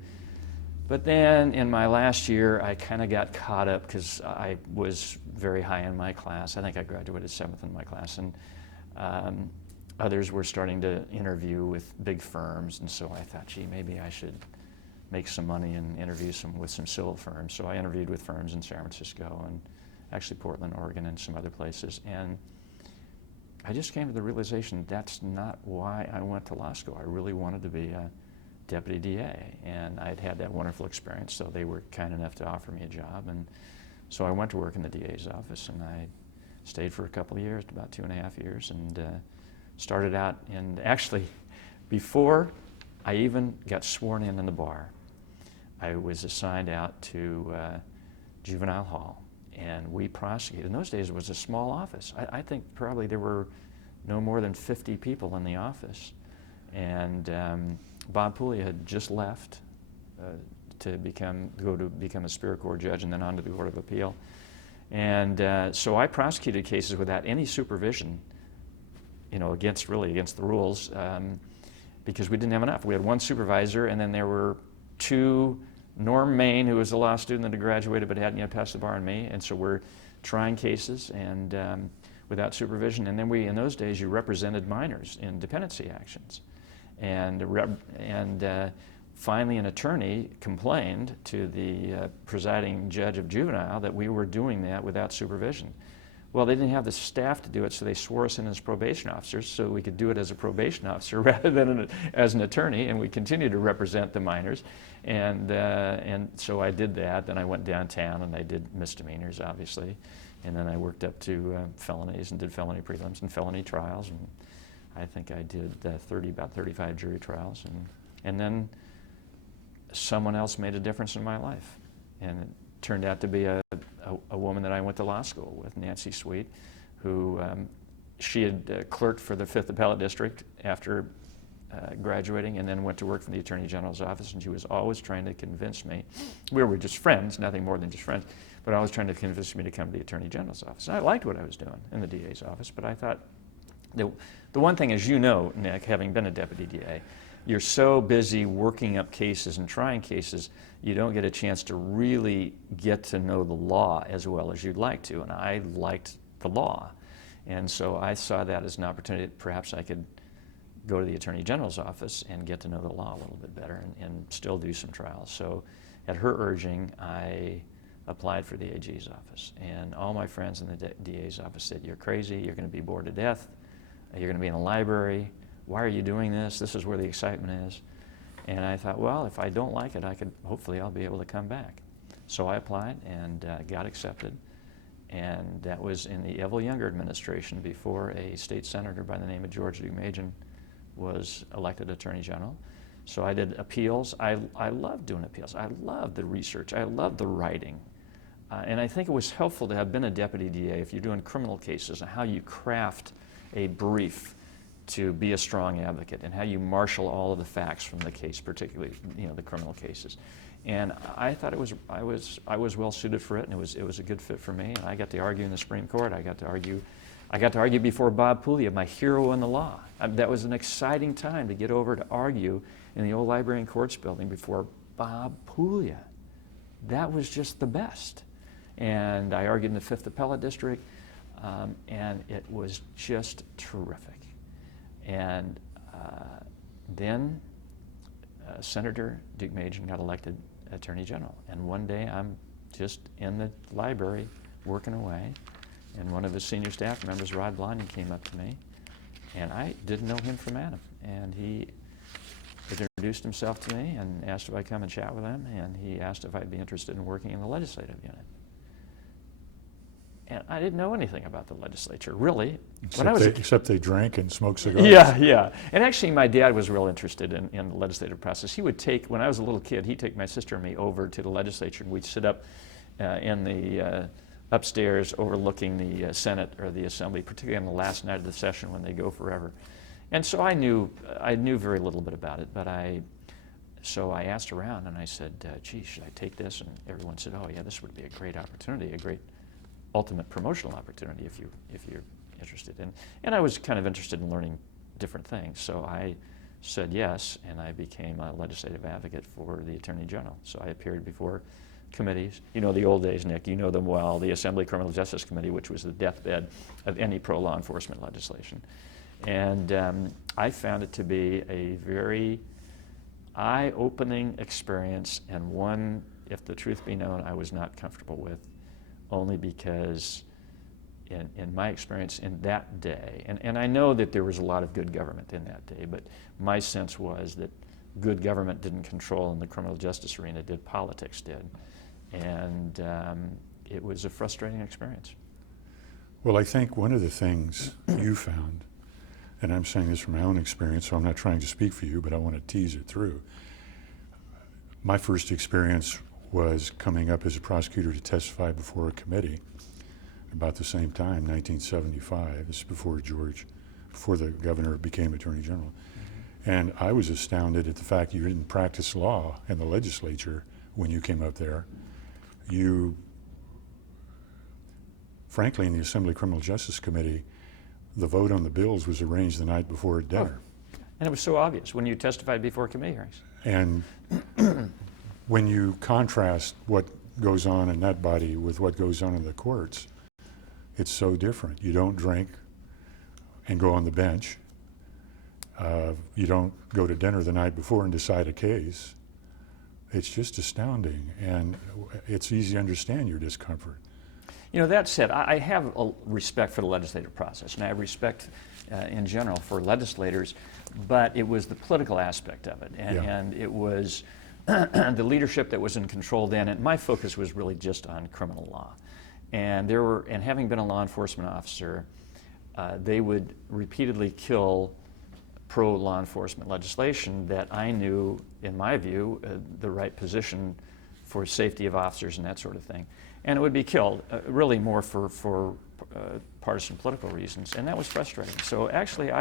But then in my last year, I kind of got caught up because I was very high in my class. I think I graduated 7th in my class, and others were starting to interview with big firms, and so I thought, gee, maybe I should make some money and interview with some civil firms. So I interviewed with firms in San Francisco actually Portland, Oregon, and some other places. And I just came to the realization that's not why I went to law school. I really wanted to be a deputy DA, and I'd had that wonderful experience, so they were kind enough to offer me a job. And so I went to work in the DA's office, and I stayed for a couple of years, about 2.5 years, and started out in, actually, before I even got sworn in the bar, I was assigned out to juvenile hall, and we prosecuted. In those days, it was a small office. I think probably there were no more than 50 people in the office. And Bob Puglia had just left to become a Superior Court judge and then on to the Court of Appeal. And so I prosecuted cases without any supervision, against the rules, because we didn't have enough. We had one supervisor, and then there were two, Norm Main, who was a law student that had graduated but hadn't yet passed the bar, and me, and so we're trying cases and without supervision. And then in those days, you represented minors in dependency actions. And finally, an attorney complained to the presiding judge of juvenile that we were doing that without supervision. Well, they didn't have the staff to do it, so they swore us in as probation officers so we could do it as a probation officer rather than as an attorney, and we continued to represent the minors. And so I did that. Then I went downtown and I did misdemeanors, obviously. And then I worked up to felonies and did felony prelims and felony trials. And I think I did about 35 jury trials. And then someone else made a difference in my life. And it turned out to be a woman that I went to law school with, Nancy Sweet, who she had clerked for the 5th Appellate District after graduating, and then went to work for the Attorney General's office, and she was always trying to convince me. We were just friends, nothing more than just friends, but always trying to convince me to come to the Attorney General's office. And I liked what I was doing in the DA's office, but I thought, the one thing, as you know, Nick, having been a deputy DA, you're so busy working up cases and trying cases, you don't get a chance to really get to know the law as well as you'd like to, and I liked the law. And so I saw that as an opportunity that perhaps I could go to the Attorney General's office and get to know the law a little bit better and still do some trials. So at her urging, I applied for the AG's office. And all my friends in the DA's office said, "You're crazy, you're going to be bored to death, you're going to be in a library, why are you doing this? This is where the excitement is." And I thought, well, if I don't like it, hopefully I'll be able to come back. So I applied and got accepted. And that was in the Evel Younger administration before a state senator by the name of George Deukmejian was elected Attorney General. So I did appeals. I loved doing appeals. I loved the research. I loved the writing. And I think it was helpful to have been a deputy DA if you're doing criminal cases and how you craft a brief to be a strong advocate and how you marshal all of the facts from the case, particularly the criminal cases. And I thought I was well suited for it, and it was a good fit for me. And I got to argue in the Supreme Court. I got to argue before Bob Puglia, my hero in the law. That was an exciting time to get over to argue in the old Library and Courts building before Bob Puglia. That was just the best. And I argued in the 5th Appellate District, and it was just terrific. And then Senator Deukmejian got elected Attorney General. And one day I'm just in the library working away, and one of his senior staff members, Rod Blondin, came up to me, and I didn't know him from Adam. And he introduced himself to me and asked if I'd come and chat with him, and he asked if I'd be interested in working in the legislative unit. And I didn't know anything about the legislature, really. Except they drank and smoked cigars. Yeah. And actually, my dad was real interested in the legislative process. He would when I was a little kid, he'd take my sister and me over to the legislature, and we'd sit up in the upstairs overlooking the Senate or the Assembly, particularly on the last night of the session when they go forever. And so I knew very little bit about it, but so I asked around and I said, "Gee, should I take this?" And everyone said, "Oh yeah, this would be a great opportunity, a great ultimate promotional opportunity if you're interested in." And I was kind of interested in learning different things, so I said yes, and I became a legislative advocate for the Attorney General. So I appeared before committees. You know the old days, Nick, you know them well. The Assembly Criminal Justice Committee, which was the deathbed of any pro-law enforcement legislation. And I found it to be a very eye-opening experience, and one, if the truth be known, I was not comfortable with. only because in my experience in that day, and I know that there was a lot of good government in that day, but my sense was that good government didn't control in the criminal justice arena, politics did. And it was a frustrating experience. Well, I think one of the things you found, and I'm saying this from my own experience, so I'm not trying to speak for you, but I want to tease it through. My first experience was coming up as a prosecutor to testify before a committee about the same time, 1975. This is before the governor became Attorney General. Mm-hmm. And I was astounded at the fact you didn't practice law in the legislature when you came up there. You, frankly, in the Assembly Criminal Justice Committee, the vote on the bills was arranged the night before dinner. Oh. And it was so obvious when you testified before committee hearings. And when you contrast what goes on in that body with what goes on in the courts, it's so different. You don't drink and go on the bench. You don't go to dinner the night before and decide a case. It's just astounding, and it's easy to understand your discomfort. You know, that said, I have a respect for the legislative process, and I have respect in general for legislators, but it was the political aspect of it, and it was the leadership that was in control then, and my focus was really just on criminal law. And having been a law enforcement officer, they would repeatedly kill pro-law enforcement legislation that I knew, in my view, the right position for safety of officers and that sort of thing. And it would be killed, really more for partisan political reasons, and that was frustrating. So actually,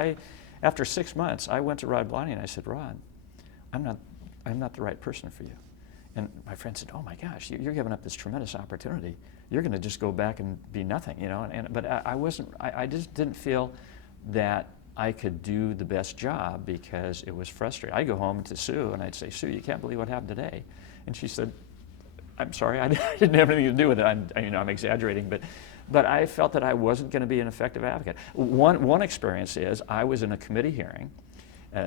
after 6 months, I went to Rod Blonny and I said, Rod, I'm not the right person for you. And my friend said, oh my gosh, you're giving up this tremendous opportunity. You're going to just go back and be nothing, you know. But I just didn't feel that I could do the best job because it was frustrating. I'd go home to Sue and I'd say, Sue, you can't believe what happened today. And she said, I'm sorry, I didn't have anything to do with it. I'm exaggerating, but I felt that I wasn't going to be an effective advocate. One experience is I was in a committee hearing,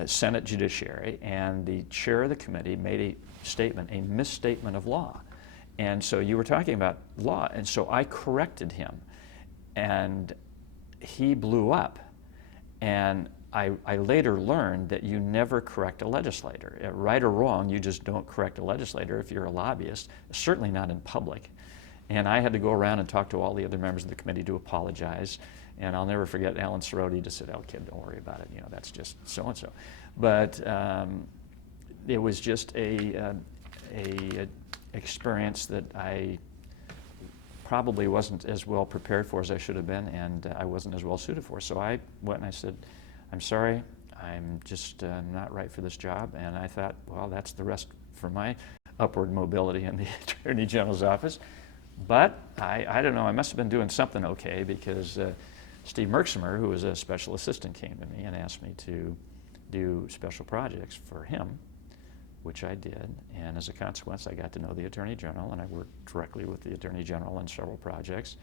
Senate Judiciary, and the chair of the committee made a misstatement of law. And so you were talking about law, and so I corrected him, and he blew up. And I later learned that you never correct a legislator. Right or wrong, you just don't correct a legislator if you're a lobbyist, certainly not in public. And I had to go around and talk to all the other members of the committee to apologize. And I'll never forget Alan Cerroti just said, oh, kid, don't worry about it. You know, that's just so-and-so. But it was just a experience that I probably wasn't as well prepared for as I should have been, and I wasn't as well suited for. So I went and I said, I'm sorry, I'm just not right for this job. And I thought, well, that's the rest for my upward mobility in the Attorney General's office. But I don't know, I must have been doing something okay, because Steve Merksimer, who was a special assistant, came to me and asked me to do special projects for him, which I did. And as a consequence, I got to know the Attorney General, and I worked directly with the Attorney General on several projects.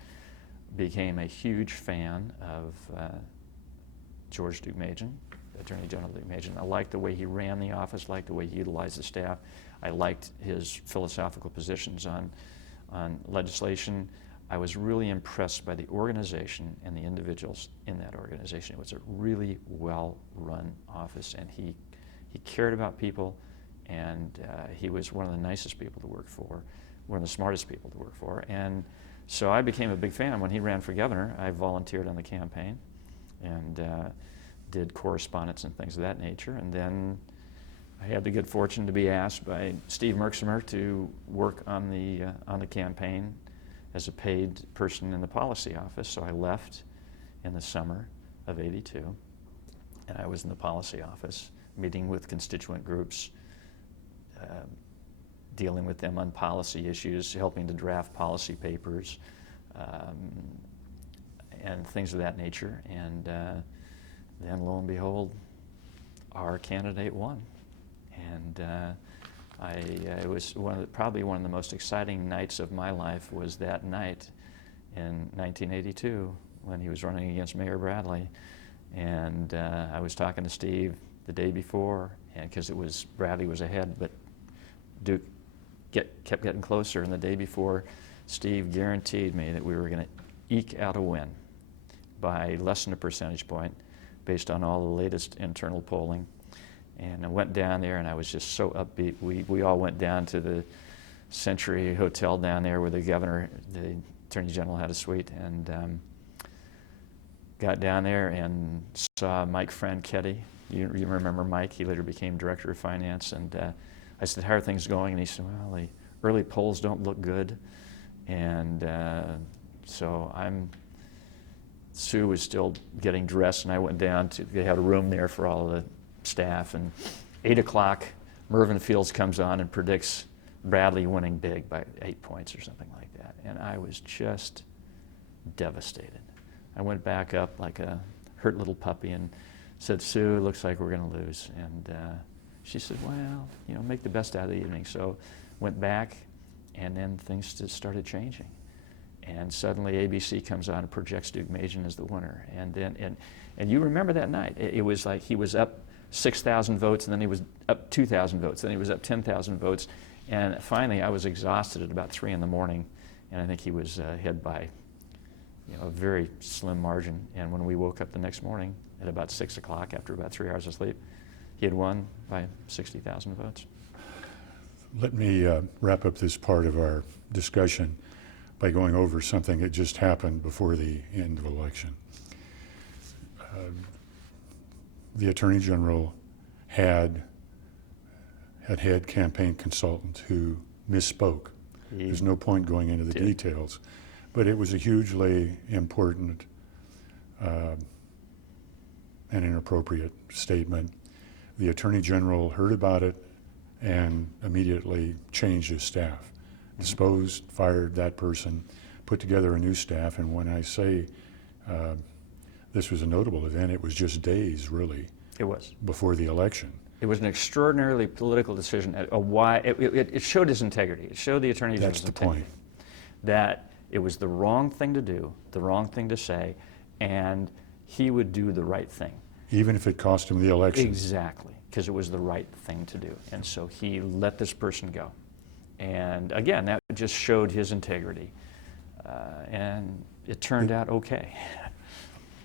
Became a huge fan of George Deukmejian, Attorney General Deukmejian. I liked the way he ran the office, liked the way he utilized the staff. I liked his philosophical positions on legislation. I was really impressed by the organization and the individuals in that organization. It was a really well-run office, and he cared about people, and he was one of the nicest people to work for, one of the smartest people to work for. And so I became a big fan. When he ran for governor, I volunteered on the campaign and did correspondence and things of that nature. And then I had the good fortune to be asked by Steve Merksimer to work on the campaign as a paid person in the policy office. So I left in the summer of '82, and I was in the policy office, meeting with constituent groups, dealing with them on policy issues, helping to draft policy papers, and things of that nature. And then lo and behold, our candidate won. And it was probably one of the most exciting nights of my life was that night in 1982 when he was running against Mayor Bradley. And I was talking to Steve the day before, and because Bradley was ahead, but Duke kept getting closer. And the day before Steve guaranteed me that we were going to eke out a win by less than a percentage point based on all the latest internal polling. And I went down there, and I was just so upbeat. We all went down to the Century Hotel down there where the Attorney General had a suite, and got down there and saw Mike Franchetti. You remember Mike? He later became Director of Finance. And I said, "How are things going?" And he said, "Well, the early polls don't look good." And so Sue was still getting dressed, and I went down they had a room there for all of the staff, and 8 o'clock, Mervyn Fields comes on and predicts Bradley winning big by 8 points or something like that. And I was just devastated. I went back up like a hurt little puppy and said, "Sue, it looks like we're going to lose." And she said, "Well, make the best out of the evening." So went back, and then things just started changing. And suddenly ABC comes on and projects Duke Majan as the winner. And then, and you remember that night. It was like he was up 6,000 votes, and then he was up 2,000 votes, then he was up 10,000 votes. And finally, I was exhausted at about 3 in the morning, and I think he was ahead by a very slim margin. And when we woke up the next morning at about 6 o'clock, after about 3 hours of sleep, he had won by 60,000 votes. Let me wrap up this part of our discussion by going over something that just happened before the end of the election. The Attorney General had campaign consultant who misspoke. There's no point going into the details, but it was a hugely important and inappropriate statement. The Attorney General heard about it and immediately changed his staff. Disposed, fired that person, put together a new staff, and when I say this was a notable event, it was just days, really. It was. Before the election. It was an extraordinarily political decision. It showed his integrity. It showed the Attorney General's integrity. That's the point. That it was the wrong thing to do, the wrong thing to say, and he would do the right thing. Even if it cost him the election. Exactly, because it was the right thing to do. And so he let this person go. And again, that just showed his integrity. And it turned out okay.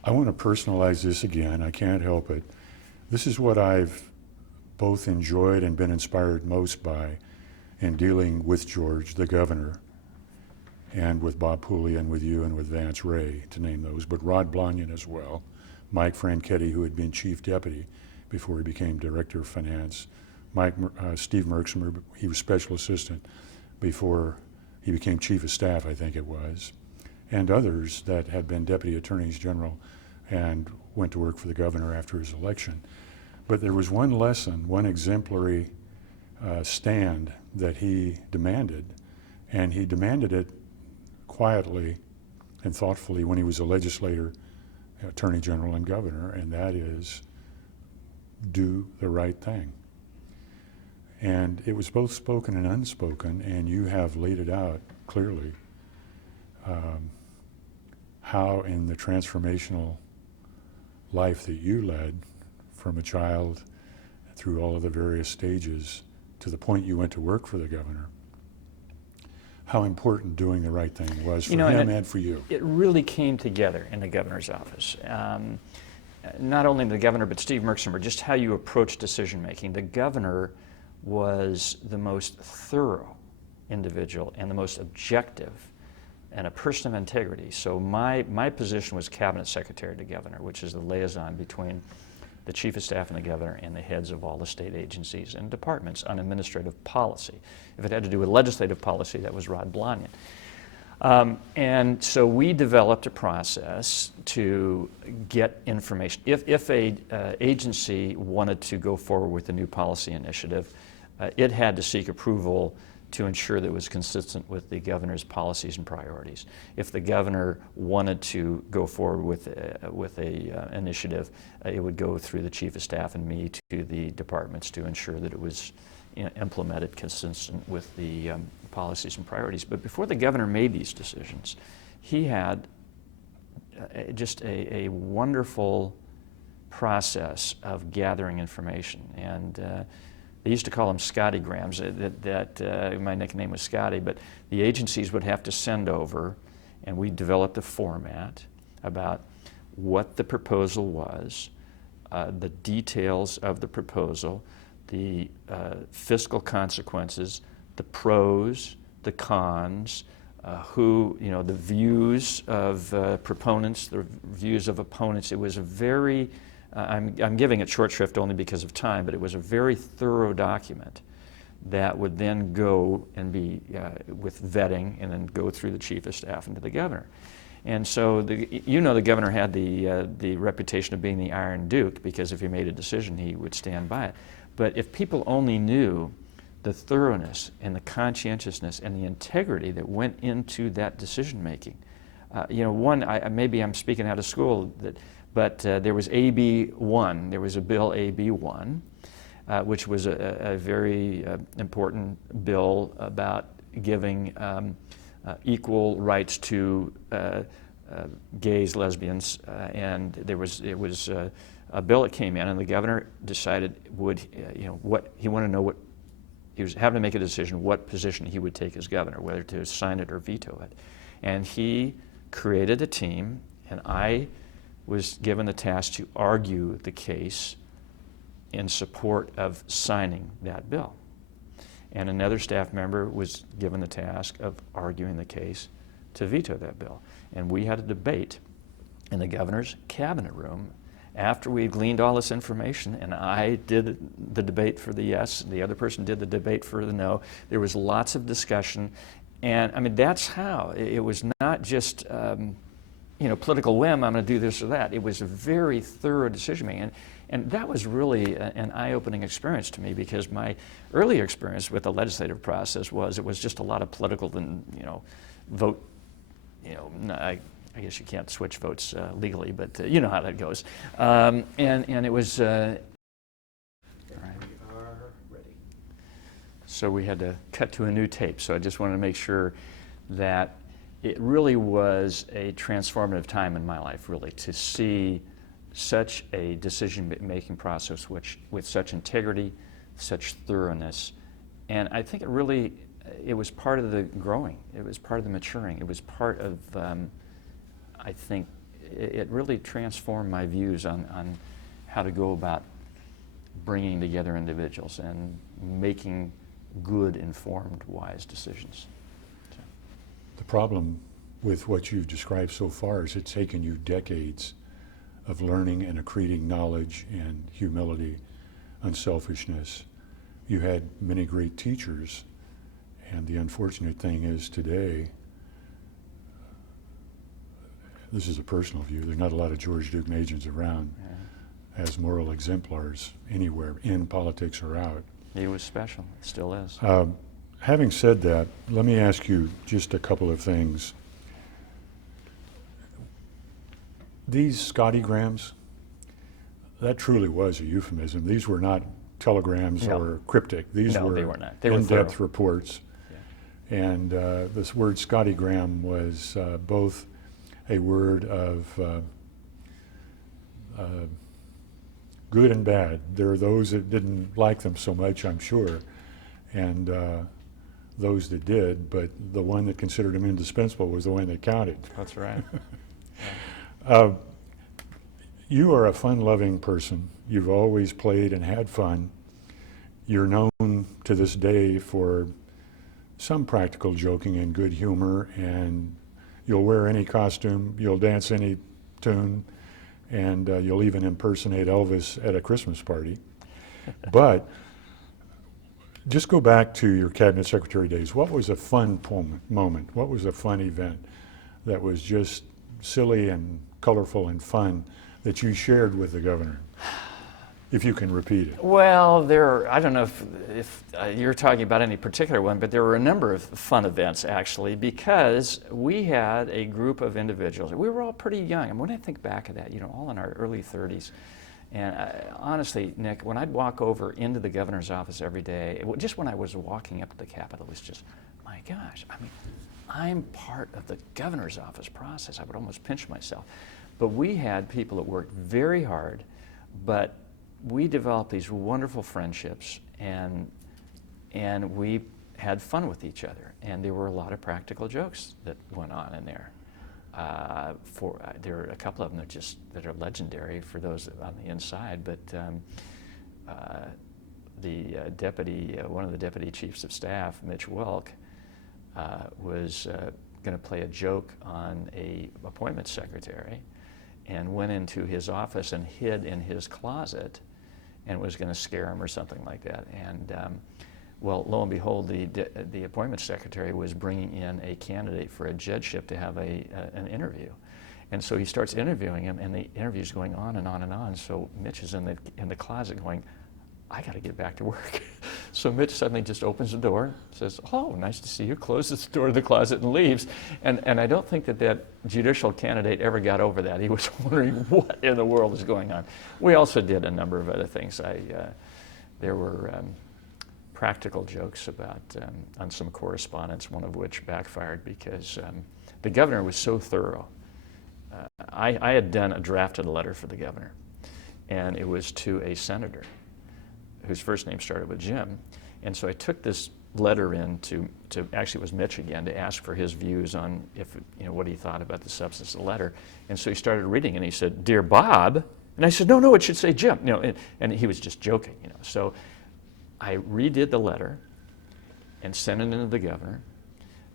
I want to personalize this again. I can't help it. This is what I've both enjoyed and been inspired most by in dealing with George, the governor, and with Bob Pooley and with you and with Vance Ray, to name those, but Rod Blonian as well, Mike Franchetti, who had been chief deputy before he became director of finance, Steve Merksmer, he was special assistant before he became chief of staff, I think it was, and others that had been deputy attorneys general and went to work for the governor after his election. But there was one lesson, one exemplary stand that he demanded, and he demanded it quietly and thoughtfully when he was a legislator, attorney general, and governor, and that is do the right thing. And it was both spoken and unspoken, and you have laid it out clearly how in the transformational life that you led from a child through all of the various stages to the point you went to work for the governor, how important doing the right thing was for him and for you. It really came together in the governor's office. Not only the governor, but Steve Merksmer, just how you approach decision making. The governor was the most thorough individual and the most objective and a person of integrity. So my position was cabinet secretary to governor, which is the liaison between the chief of staff and the governor and the heads of all the state agencies and departments on administrative policy. If it had to do with legislative policy, that was Rod Blonian. And so we developed a process to get information. If an agency wanted to go forward with a new policy initiative, it had to seek approval to ensure that it was consistent with the governor's policies and priorities. If the governor wanted to go forward with a initiative, it would go through the chief of staff and me to the departments to ensure that it was implemented consistent with the policies and priorities. But before the governor made these decisions, he had just a wonderful process of gathering information. And they used to call them Scottygrams. My nickname was Scotty, but the agencies would have to send over, and we developed a format about what the proposal was, the details of the proposal, the fiscal consequences, the pros, the cons, the views of proponents, the views of opponents. It was a very, I'm giving it short shrift only because of time, but it was a very thorough document that would then go and be with vetting and then go through the chief of staff and to the governor. And so, the governor had the reputation of being the Iron Duke, because if he made a decision, he would stand by it. But if people only knew the thoroughness and the conscientiousness and the integrity that went into that decision making, maybe I'm speaking out of school, but there was AB1, there was a bill AB1, which was a very important bill about giving equal rights to gays, lesbians, and it was a bill that came in, and the governor decided what he wanted to know, what he was having to make a decision what position he would take as governor, whether to sign it or veto it, and he created a team, and I was given the task to argue the case in support of signing that bill. And another staff member was given the task of arguing the case to veto that bill. And we had a debate in the governor's cabinet room after we had gleaned all this information, and I did the debate for the yes, and the other person did the debate for the no. There was lots of discussion, and I mean, that's how. It was not just political whim, I'm going to do this or that. It was a very thorough decision making. And that was really an eye-opening experience to me, because my earlier experience with the legislative process was it was just a lot of political and, vote, I guess you can't switch votes legally, but you know how that goes. And it was... Right. We are ready. So we had to cut to a new tape. So I just wanted to make sure that it really was a transformative time in my life, really, to see such a decision-making process with such integrity, such thoroughness. And I think it was part of the growing, it was part of the maturing, it was part of, I think, it really transformed my views on how to go about bringing together individuals and making good, informed, wise decisions. So. The problem with what you've described so far is it's taken you decades of learning and accreting knowledge and humility, unselfishness. You had many great teachers, and the unfortunate thing is today, this is a personal view, there's not a lot of George Duke Majans around as moral exemplars anywhere, in politics or out. He was special, still is. Having said that, let me ask you just a couple of things. These Scottygrams, that truly was a euphemism. These were not telegrams or cryptic. These they were not. They were in-depth reports. Yeah. And this word Scottygram was both a word of good and bad. There are those that didn't like them so much, I'm sure, and those that did, but the one that considered them indispensable was the one that counted. That's right. You are a fun-loving person. You've always played and had fun. You're known to this day for some practical joking and good humor, and you'll wear any costume, you'll dance any tune, and you'll even impersonate Elvis at a Christmas party. But just go back to your cabinet secretary days. What was a fun moment? What was a fun event that was just silly and colorful and fun that you shared with the governor, if you can repeat it? Well, I don't know if you're talking about any particular one, but there were a number of fun events, actually, because we had a group of individuals. We were all pretty young, and when I think back of that, all in our early 30s, and honestly, Nick, when I'd walk over into the governor's office every day, just when I was walking up to the Capitol, it was just, my gosh, I mean, I'm part of the governor's office process. I would almost pinch myself. But we had people that worked very hard, but we developed these wonderful friendships, and we had fun with each other. And there were a lot of practical jokes that went on in there. There are a couple of them that are legendary for those on the inside, but one of the deputy chiefs of staff, Mitch Welk, was going to play a joke on a appointment secretary, and went into his office and hid in his closet, and was going to scare him or something like that. And well, lo and behold, the appointment secretary was bringing in a candidate for a judgeship to have an interview. And so he starts interviewing him, and the interview's going on and on and on. So Mitch is in the closet going, I got to get back to work. So Mitch suddenly just opens the door, says, oh, nice to see you, closes the door to the closet and leaves. And I don't think that judicial candidate ever got over that. He was wondering what in the world is going on. We also did a number of other things. There were practical jokes about on some correspondence, one of which backfired because the governor was so thorough. I had done a drafted letter for the governor, and it was to a senator whose first name started with Jim. And so I took this letter in to actually it was Mitch again, to ask for his views on what he thought about the substance of the letter. And so he started reading, and he said, Dear Bob. And I said, no, it should say Jim. And he was just joking. So I redid the letter and sent it into the governor,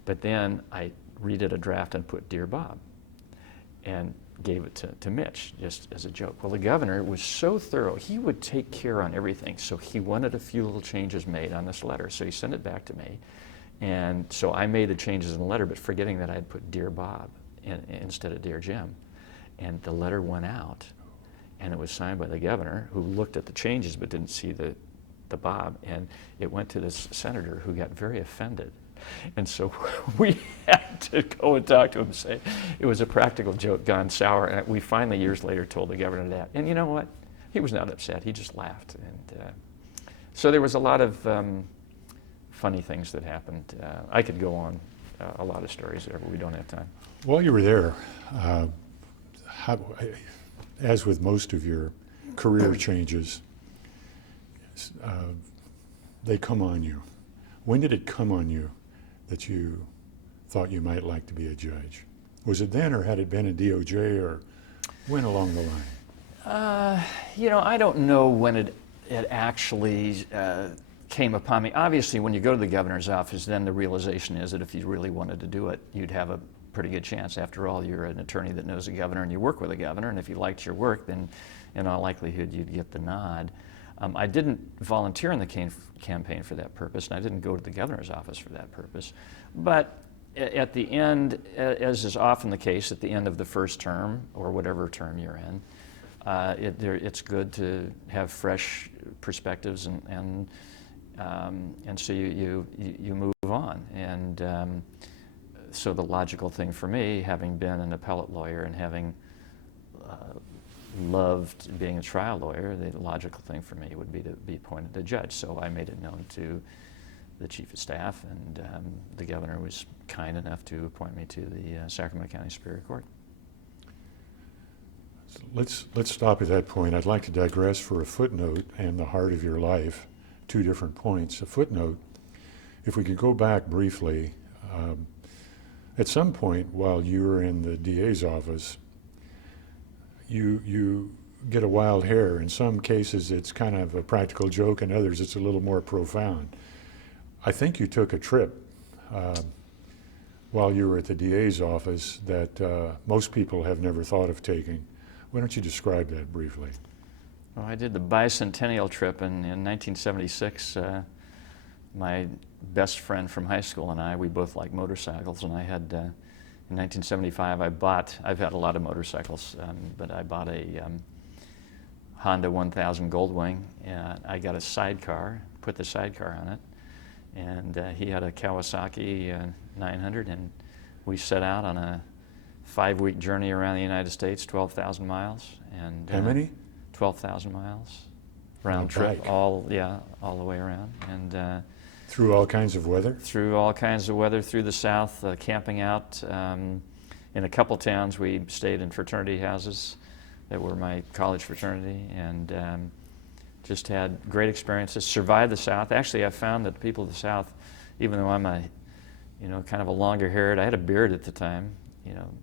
but then I redid a draft and put Dear Bob and gave it to Mitch just as a joke. Well, the governor was so thorough, he would take care on everything. So he wanted a few little changes made on this letter. So he sent it back to me. And so I made the changes in the letter, but forgetting that I had put Dear Bob instead of Dear Jim. And the letter went out, and it was signed by the governor, who looked at the changes but didn't see the Bob. And it went to this senator, who got very offended. And so we had to go and talk to him and say it was a practical joke gone sour. And we finally, years later, told the governor that. And you know what? He was not upset. He just laughed. And so there was a lot of funny things that happened. I could go on a lot of stories there, but we don't have time. While you were there, as with most of your career changes, they come on you. When did it come on you that you thought you might like to be a judge? Was it then, or had it been a DOJ, or when along the line? I don't know when it actually came upon me. Obviously, when you go to the governor's office, then the realization is that if you really wanted to do it, you'd have a pretty good chance. After all, you're an attorney that knows the governor, and you work with the governor, and if you liked your work, then in all likelihood you'd get the nod. I didn't volunteer in the campaign for that purpose, and I didn't go to the governor's office for that purpose. But at the end, as is often the case, at the end of the first term, or whatever term you're in, it's good to have fresh perspectives, and so you move on. And so the logical thing for me, having been an appellate lawyer and having loved being a trial lawyer, the logical thing for me would be to be appointed a judge. So I made it known to the chief of staff, and the governor was kind enough to appoint me to the Sacramento County Superior Court. Let's stop at that point. I'd like to digress for a footnote and the heart of your life, 2 different points. A footnote, if we could go back briefly, at some point while you were in the DA's office, you get a wild hair. In some cases it's kind of a practical joke, in others it's a little more profound. I think you took a trip while you were at the DA's office that most people have never thought of taking. Why don't you describe that briefly? Well, I did the bicentennial trip in 1976. My best friend from high school and I, we both liked motorcycles, and I had in 1975, I've had a lot of motorcycles, but I bought a Honda 1000 Goldwing, and I got a sidecar, put the sidecar on it, and he had a Kawasaki 900, and we set out on a 5-week journey around the United States, 12,000 miles. And how many? 12,000 miles, round trip, all the way around. And through all kinds of weather? Through all kinds of weather, through the South, camping out. In a couple towns, we stayed in fraternity houses that were my college fraternity, and just had great experiences, survived the South. Actually, I found that the people of the South, even though I'm kind of a longer haired, I had a beard at the time,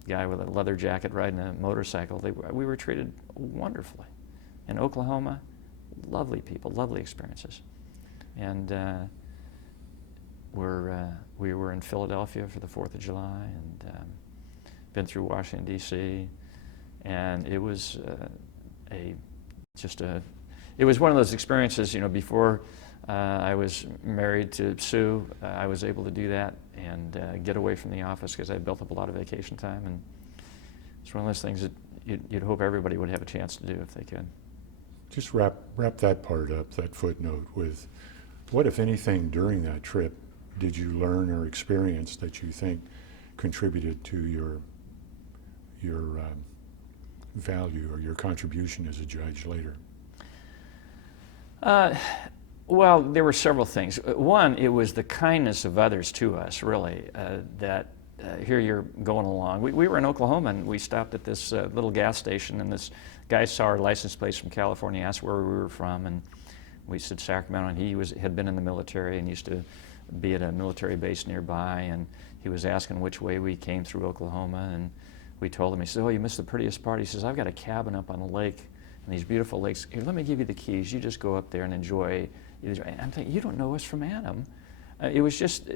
guy with a leather jacket riding a motorcycle, we were treated wonderfully. In Oklahoma, lovely people, lovely experiences. And we were in Philadelphia for the 4th of July, and been through Washington, D.C., and it was it was one of those experiences, before I was married to Sue, I was able to do that and get away from the office because I built up a lot of vacation time, and it's one of those things that you'd hope everybody would have a chance to do if they could. Just wrap that part up, that footnote, with what, if anything, during that trip did you learn or experience that you think contributed to your value or your contribution as a judge later? Well, there were several things. One, it was the kindness of others to us, really, that here you're going along. We were in Oklahoma, and we stopped at this little gas station, and this guy saw our license plates from California, asked where we were from, and we said Sacramento, and he had been in the military and used to be at a military base nearby, and he was asking which way we came through Oklahoma, and we told him. He said, "Oh, you missed the prettiest part." He says, "I've got a cabin up on a lake, and these beautiful lakes. Here, let me give you the keys. You just go up there and enjoy." I'm thinking, you don't know us from Adam. It was just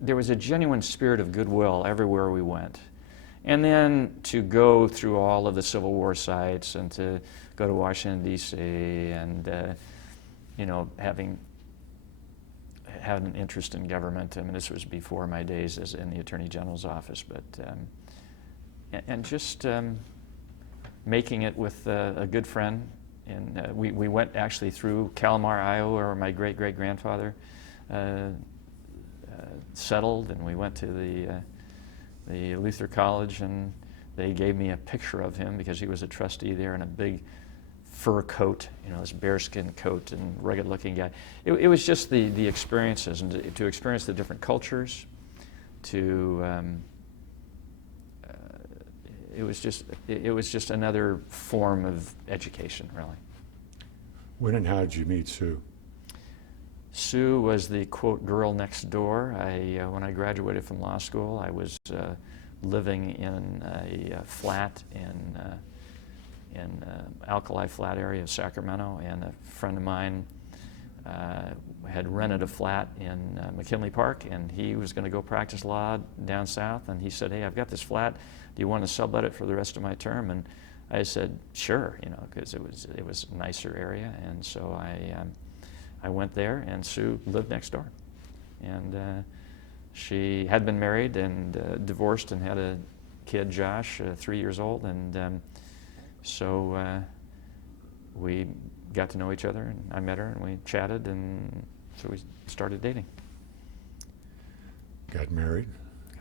there was a genuine spirit of goodwill everywhere we went. And then to go through all of the Civil War sites and to go to Washington, D.C., and having had an interest in government. I mean, this was before my days as in the Attorney General's office, but and just making it with a good friend. And we went actually through Calamar, Iowa, where my great-great-grandfather settled, and we went to the Luther College, and they gave me a picture of him because he was a trustee there in a big fur coat, this bearskin coat and rugged-looking guy. It was just the experiences, and to experience the different cultures, it was just another form of education, really. When and how did you meet Sue? Sue was the, quote, girl next door. When I graduated from law school, I was living in a flat in Alkali Flat area of Sacramento, and a friend of mine had rented a flat in McKinley Park, and he was going to go practice law down south, and he said, "Hey, I've got this flat. Do you want to sublet it for the rest of my term?" And I said, "Sure," because it was a nicer area, and so I went there, and Sue lived next door, and she had been married and divorced and had a kid, Josh, 3 years old, and so we got to know each other, and I met her, and we chatted, and so we started dating. Got married.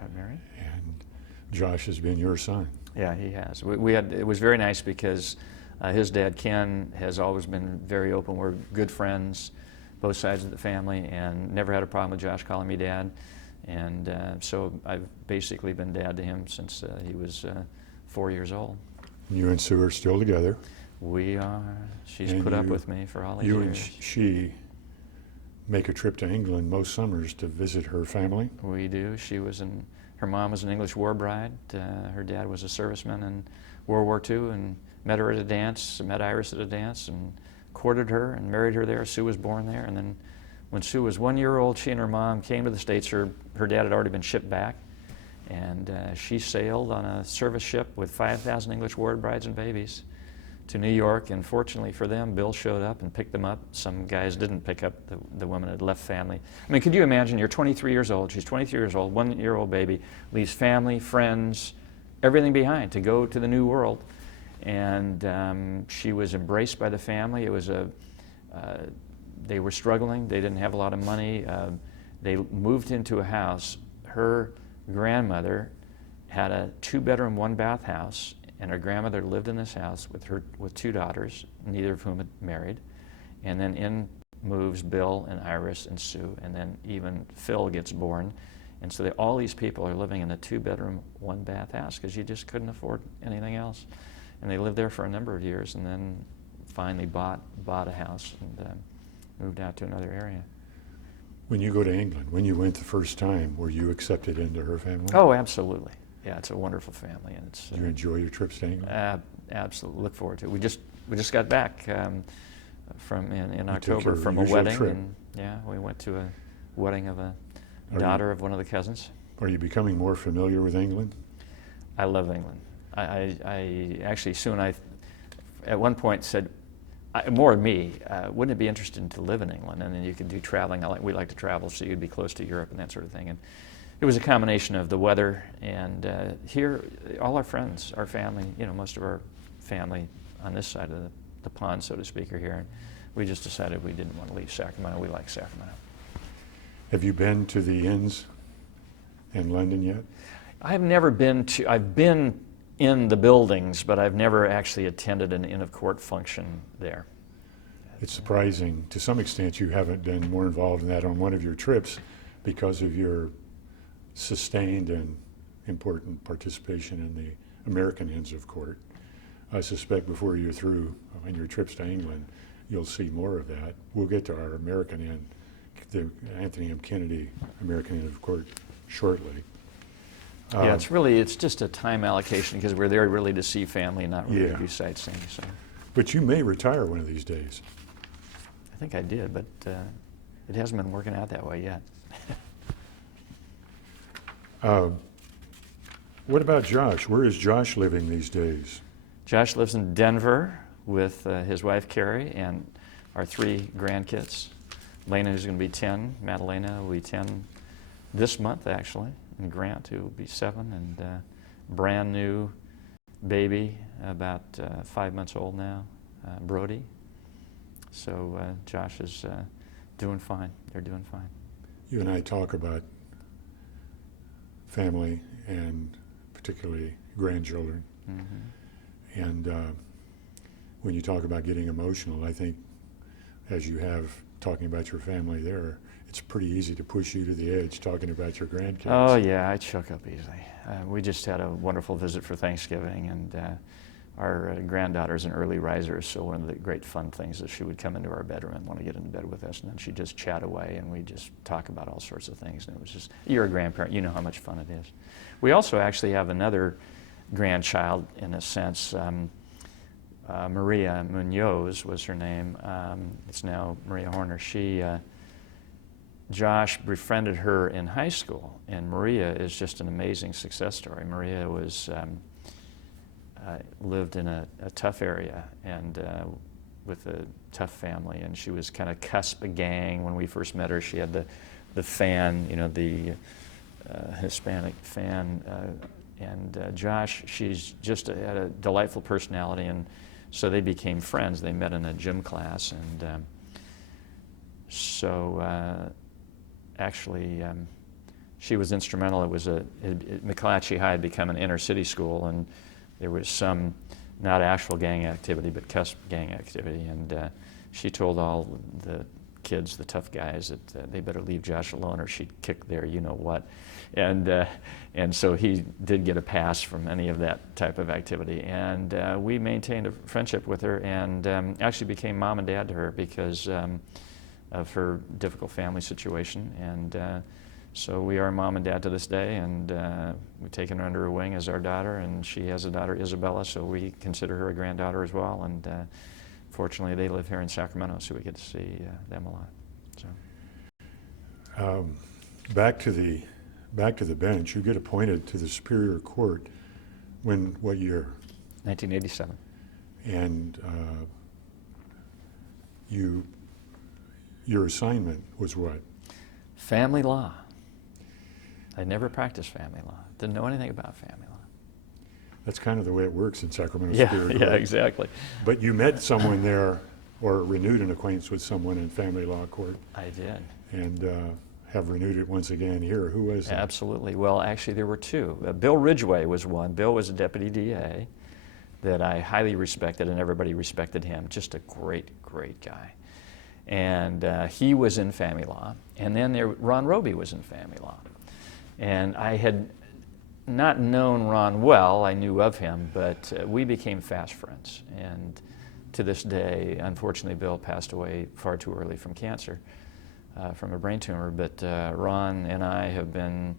And Josh has been your son. Yeah, he has. It was very nice because his dad, Ken, has always been very open. We're good friends, both sides of the family, and never had a problem with Josh calling me dad. And so I've basically been dad to him since he was 4 years old. You and Sue are still together. We are. She's and put up with me for all these you years. And she make a trip to England most summers to visit her family. We do. Her mom was an English war bride. Her dad was a serviceman in World War II, and met her at a dance, met Iris at a dance, and courted her and married her there. Sue was born there, and then when Sue was 1 year old, she and her mom came to the States. Her dad had already been shipped back, and she sailed on a service ship with 5,000 English war brides and babies to New York, and fortunately for them, Bill showed up and picked them up. Some guys didn't pick up the women had left family. I mean, could you imagine, you're 23 years old, she's 23 years old, 1 year old baby, leaves family, friends, everything behind to go to the new world. And she was embraced by the family. It was they were struggling, they didn't have a lot of money. They moved into a house. Her grandmother had a 2-bedroom, 1-bath house, and her grandmother lived in this house with 2 daughters, neither of whom had married. And then in moves Bill and Iris and Sue, and then even Phil gets born. And so all these people are living in a 2-bedroom, 1-bath house because you just couldn't afford anything else. And they lived there for a number of years, and then finally bought a house and moved out to another area. When you go to England, when you went the first time, were you accepted into her family? Oh, absolutely. Yeah, it's a wonderful family, and it's. Did you enjoy your trips to England? Absolutely, look forward to it. We just got back from in October your from a usual wedding, trip. and yeah, we went to a wedding of a Are daughter of one of the cousins. Are you becoming more familiar with England? I love England. I actually at one point said, more me, wouldn't it be interesting to live in England? And then you could do traveling. We like to travel, so you'd be close to Europe and that sort of thing. And it was a combination of the weather and here, all our friends, our family, most of our family on this side of the pond, so to speak, are here. And we just decided we didn't want to leave Sacramento. We like Sacramento. Have you been to the inns in London yet? I've been in the buildings, but I've never actually attended an Inn of Court function there. It's surprising, to some extent, you haven't been more involved in that on one of your trips because of your sustained and important participation in the American Inns of Court. I suspect before you're through on your trips to England, you'll see more of that. We'll get to our American Inn, the Anthony M. Kennedy American Inn of Court, shortly. Yeah, it's just a time allocation because we're there really to see family, not really to do sightseeing. So But you may retire one of these days. I think I did, but it hasn't been working out that way yet. What about Josh? Where is Josh living these days? Josh lives in Denver with his wife Carrie and our 3 grandkids. Lena, who's going to be 10, Madalena will be 10 this month actually, and Grant, who will be 7, and brand new baby, about 5 months old now, Brody. So Josh is doing fine. They're doing fine. You and I talk about family and particularly grandchildren. Mm-hmm. And when you talk about getting emotional, I think as you have talking about your family there, it's pretty easy to push you to the edge talking about your grandkids. Oh yeah, I choke up easily. We just had a wonderful visit for Thanksgiving, and our granddaughter's an early riser, so one of the great fun things is she would come into our bedroom and want to get into bed with us, and then she'd just chat away, and we'd just talk about all sorts of things, and it was just, you're a grandparent, you know how much fun it is. We also actually have another grandchild, in a sense. Maria Munoz was her name. It's now Maria Horner. Josh befriended her in high school, and Maria is just an amazing success story. Maria was lived in a tough area and with a tough family, and she was kind of cusp a gang. When we first met her, she had the fan, the Hispanic fan, and Josh, she's just had a delightful personality, and so they became friends. They met in a gym class, and actually, she was instrumental. It was McClatchy High had become an inner city school, and there was some, not actual gang activity, but cusp gang activity, and she told all the kids, the tough guys, that they better leave Josh alone or she'd kick their you-know-what. And so he did get a pass from any of that type of activity. And we maintained a friendship with her and actually became mom and dad to her because of her difficult family situation. And so we are mom and dad to this day, and we've taken her under our wing as our daughter, and she has a daughter, Isabella, so we consider her a granddaughter as well. And fortunately, they live here in Sacramento, so we get to see them a lot. So, back to the bench. You get appointed to the Superior Court what year? 1987. And your assignment was what? Family law. I never practiced family law. Didn't know anything about family law. That's kind of the way it works in Sacramento Yeah, Superior yeah, Court. exactly. But you met someone there, or renewed an acquaintance with someone in family law court, I did. and have renewed it once again here. Who was that? Absolutely. Well, actually, there were 2. Bill Ridgway was one. Bill was a deputy DA that I highly respected, and everybody respected him. Just a great, great guy. And he was in family law. And then Ron Roby was in family law. And I had not known Ron well. I knew of him, but we became fast friends and to this day. Unfortunately, Bill passed away far too early from cancer, from a brain tumor, but Ron and I have been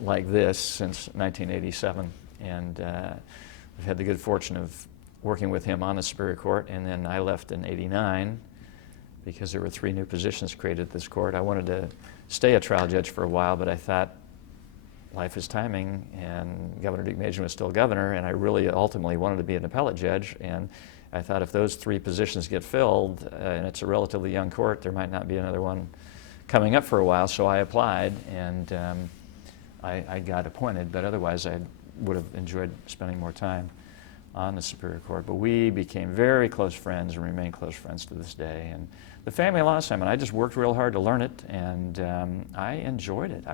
like this since 1987, and we've had the good fortune of working with him on the Superior Court, and then I left in '89 because there were 3 new positions created at this court. I wanted to stay a trial judge for a while, but I thought life is timing, and Governor Duke Majan was still governor, and I really ultimately wanted to be an appellate judge, and I thought if those 3 positions get filled, and it's a relatively young court, there might not be another one coming up for a while, so I applied, and I got appointed, but otherwise I would have enjoyed spending more time on the Superior Court. But we became very close friends and remain close friends to this day. And the family law assignment, I just worked real hard to learn it, and I enjoyed it.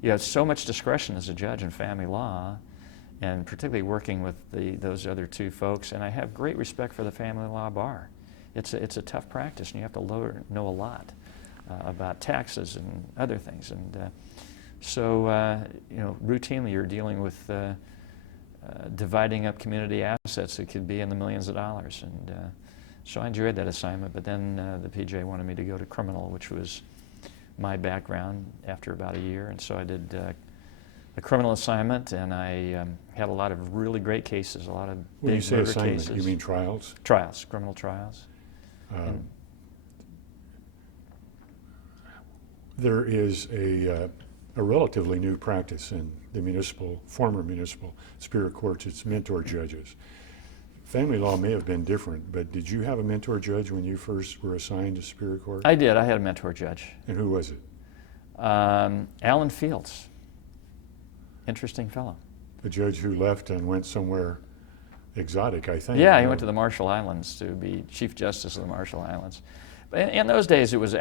You have so much discretion as a judge in family law, and particularly working with those other 2 folks, and I have great respect for the family law bar. It's a tough practice, and you have to know a lot about taxes and other things. And so, routinely you're dealing with dividing up community assets that could be in the millions of dollars. And so I enjoyed that assignment, but then the PJ wanted me to go to criminal, which was my background after about a year. And so I did a criminal assignment, and I had a lot of really great cases, a lot of When you big say murder assignment, cases. you mean trials? Trials, criminal trials. There is a relatively new practice in the former municipal Superior Courts. It's mentor judges. Family law may have been different, but did you have a mentor judge when you first were assigned to Superior Court? I did. I had a mentor judge. And who was it? Alan Fields. Interesting fellow. A judge who left and went somewhere exotic, I think. Yeah, he went to the Marshall Islands to be Chief Justice of the Marshall Islands. But in those days, it was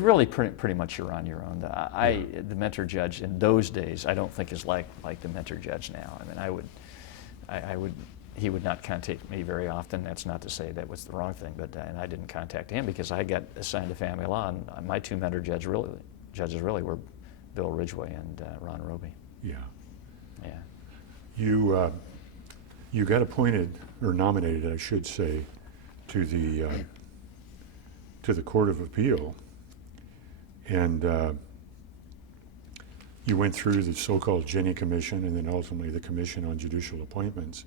really pretty much you're on your own. The mentor judge in those days, I don't think is like the mentor judge now. I mean, he would not contact me very often. That's not to say that was the wrong thing, but and I didn't contact him because I got assigned to family law, and my 2 mentor judges really were Bill Ridgway and Ron Roby. Yeah. Yeah. You got appointed, or nominated, I should say, to the Court of Appeal, and you went through the so-called Jenny Commission, and then ultimately the Commission on Judicial Appointments,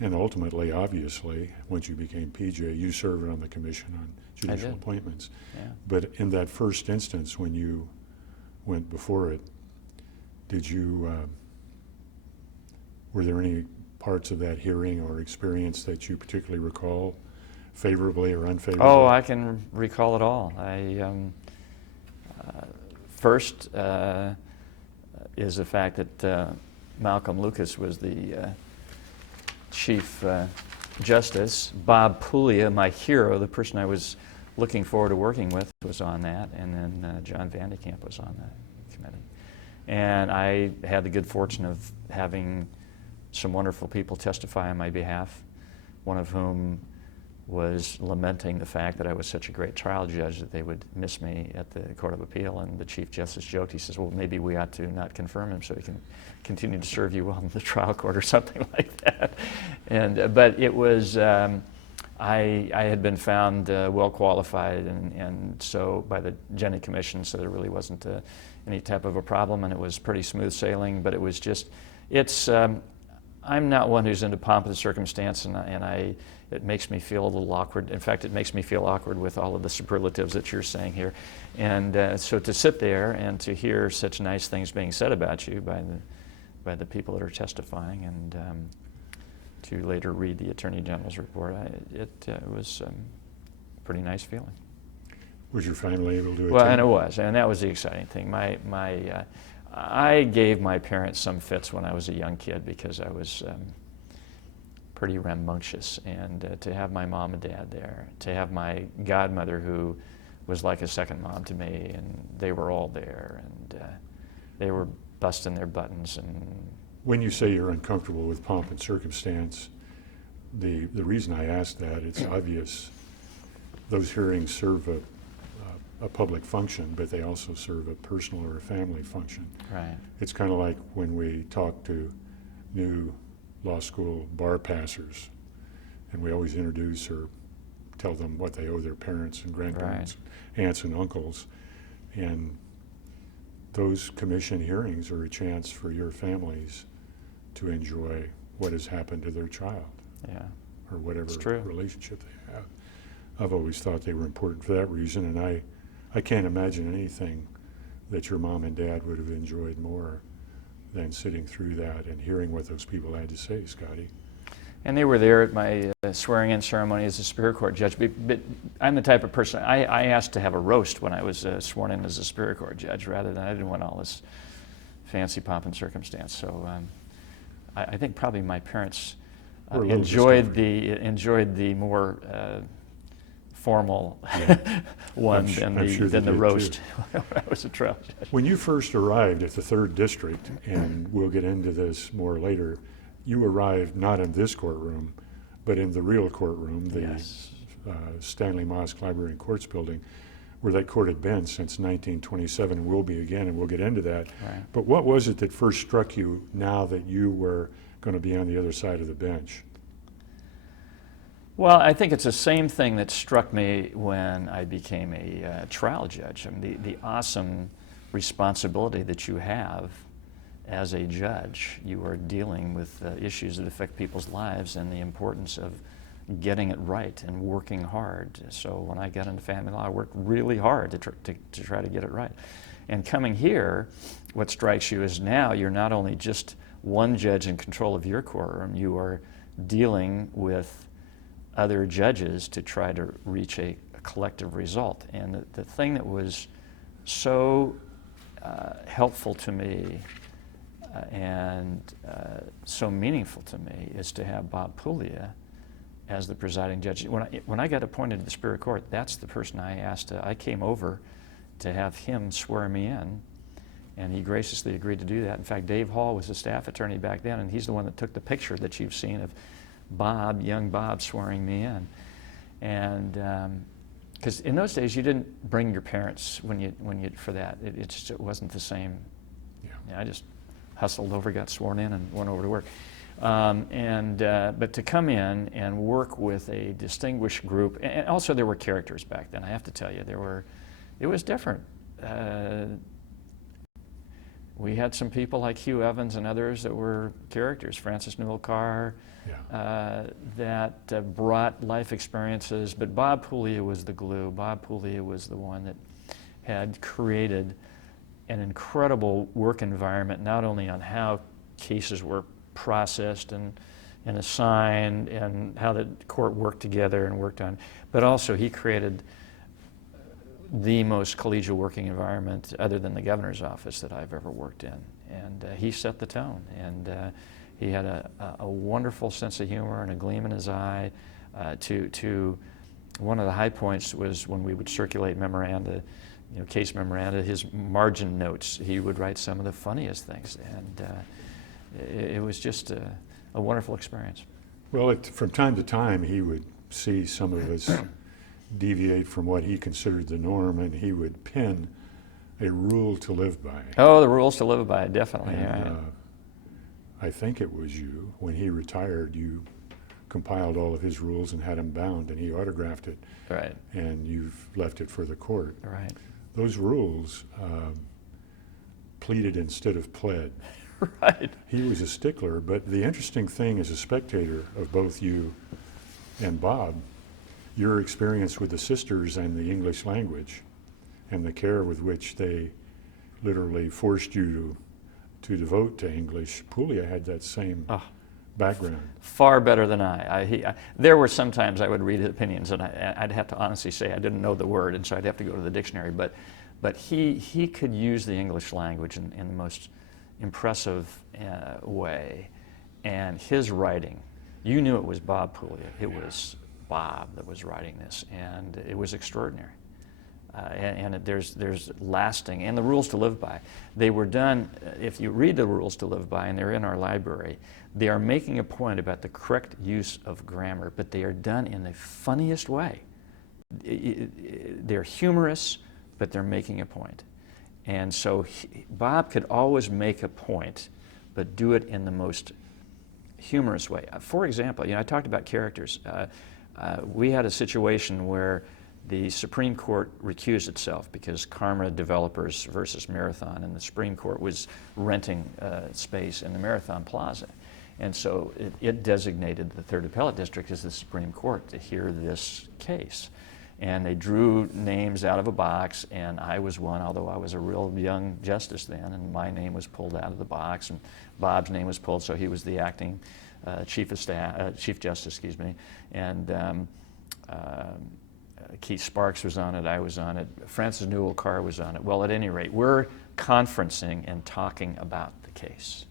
and ultimately, obviously, once you became PJ, you served on the Commission on Judicial Appointments. Yeah. But in that first instance, when you went before it, were there any parts of that hearing or experience that you particularly recall, favorably or unfavorably? Oh, I can recall it all. First is the fact that Malcolm Lucas was the Chief Justice. Bob Puglia, my hero, the person I was looking forward to working with, was on that, and then John Vandekamp was on that committee. And I had the good fortune of having some wonderful people testify on my behalf, one of whom was lamenting the fact that I was such a great trial judge that they would miss me at the Court of Appeal, and the Chief Justice joked, he says, well, maybe we ought to not confirm him so he can continue to serve you well in the trial court or something like that. And but it was, I had been found well qualified, and so by the Jenny Commission, so there really wasn't any type of a problem, and it was pretty smooth sailing, but it was just, I'm not one who's into pomp and circumstance, and it makes me feel a little awkward. In fact, it makes me feel awkward with all of the superlatives that you're saying here. And so to sit there and to hear such nice things being said about you by the people that are testifying, and to later read the Attorney General's report, it was a pretty nice feeling. Was you finally able to attend? Well, and it was, and that was the exciting thing. I gave my parents some fits when I was a young kid because I was pretty rambunctious, and to have my mom and dad there, to have my godmother who was like a second mom to me, and they were all there, and they were busting their buttons. And when you say you're uncomfortable with pomp and circumstance, the reason I ask that, it's obvious those hearings serve a public function, but they also serve a personal or a family function. Right. It's kind of like when we talk to new law school bar passers and we always introduce or tell them what they owe their parents and grandparents, aunts and uncles. And those commission hearings are a chance for your families to enjoy what has happened to their child, Yeah. or whatever It's true. relationship they have. I've always thought they were important for that reason, and I can't imagine anything that your mom and dad would have enjoyed more than sitting through that and hearing what those people had to say, Scotty. And they were there at my swearing-in ceremony as a Superior Court judge. But I'm the type of person, I asked to have a roast when I was sworn in as a Superior Court judge, rather than, I didn't want all this fancy pomp and circumstance. So I think probably my parents We're a little enjoyed discovered. the more formal Yeah. one I'm sure they than the did, roast too. when I was a trial judge. When you first arrived at the 3rd District, and we'll get into this more later, you arrived not in this courtroom, but in the real courtroom, the Yes. Stanley Mosque Library and Courts building, where that court had been since 1927 and will be again, and we'll get into that. Right. But what was it that first struck you now that you were going to be on the other side of the bench? Well, I think it's the same thing that struck me when I became a trial judge. I mean, the awesome responsibility that you have as a judge. You are dealing with issues that affect people's lives, and the importance of getting it right and working hard. So when I got into family law, I worked really hard to try to get it right. And coming here, what strikes you is now you're not only just one judge in control of your courtroom, you are dealing with other judges to try to reach a collective result. And the thing that was so helpful to me and so meaningful to me is to have Bob Puglia as the presiding judge. When I got appointed to the Superior Court, that's the person I asked. I came over to have him swear me in, and he graciously agreed to do that. In fact, Dave Hall was the staff attorney back then, and he's the one that took the picture that you've seen of Bob, young Bob, swearing me in. And because in those days you didn't bring your parents when you for that. It wasn't the same. Yeah. I just hustled over, got sworn in, and went over to work. But to come in and work with a distinguished group, and also there were characters back then. I have to tell you, it was different. We had some people like Hugh Evans and others that were characters, Francis Newell Carr, that brought life experiences. But Bob Puglia was the glue. Bob Puglia was the one that had created an incredible work environment, not only on how cases were processed and assigned and how the court worked together and worked on, but also he created the most collegial working environment other than the governor's office that I've ever worked in. And he set the tone, and he had a wonderful sense of humor and a gleam in his eye. To one of the high points was when we would circulate memoranda, case memoranda, his margin notes. He would write some of the funniest things, and it was just a wonderful experience. Well, from time to time, he would see some of us deviate from what he considered the norm, and he would pin a rule to live by. Oh, the rules to live by, definitely. And, Yeah. I think it was you, when he retired, you compiled all of his rules and had them bound, and he autographed it, Right. and you've left it for the court. Right. Those rules pleaded instead of pled. Right. He was a stickler, but the interesting thing as a spectator of both you and Bob, your experience with the sisters and the English language and the care with which they literally forced you to devote to English. Puglia had that same background. Far better than I. There were some times I would read his opinions, and I'd have to honestly say I didn't know the word, and so I'd have to go to the dictionary. But he could use the English language in the most impressive way, and his writing, you knew it was Bob Puglia. It was Bob that was writing this, and it was extraordinary. There's lasting, and the rules to live by. They were done, if you read the rules to live by, and they're in our library, they are making a point about the correct use of grammar, but they are done in the funniest way. They're humorous, but they're making a point. And so Bob could always make a point, but do it in the most humorous way. For example, I talked about characters. We had a situation where the Supreme Court recused itself because Karma Developers versus Marathon, and the Supreme Court was renting space in the Marathon Plaza. And so it designated the Third Appellate District as the Supreme Court to hear this case. And they drew names out of a box, and I was one, although I was a real young justice then, and my name was pulled out of the box, and Bob's name was pulled, so he was the acting Chief Justice, and Keith Sparks was on it, I was on it, Francis Newell Carr was on it. Well, at any rate, we're conferencing and talking about the case.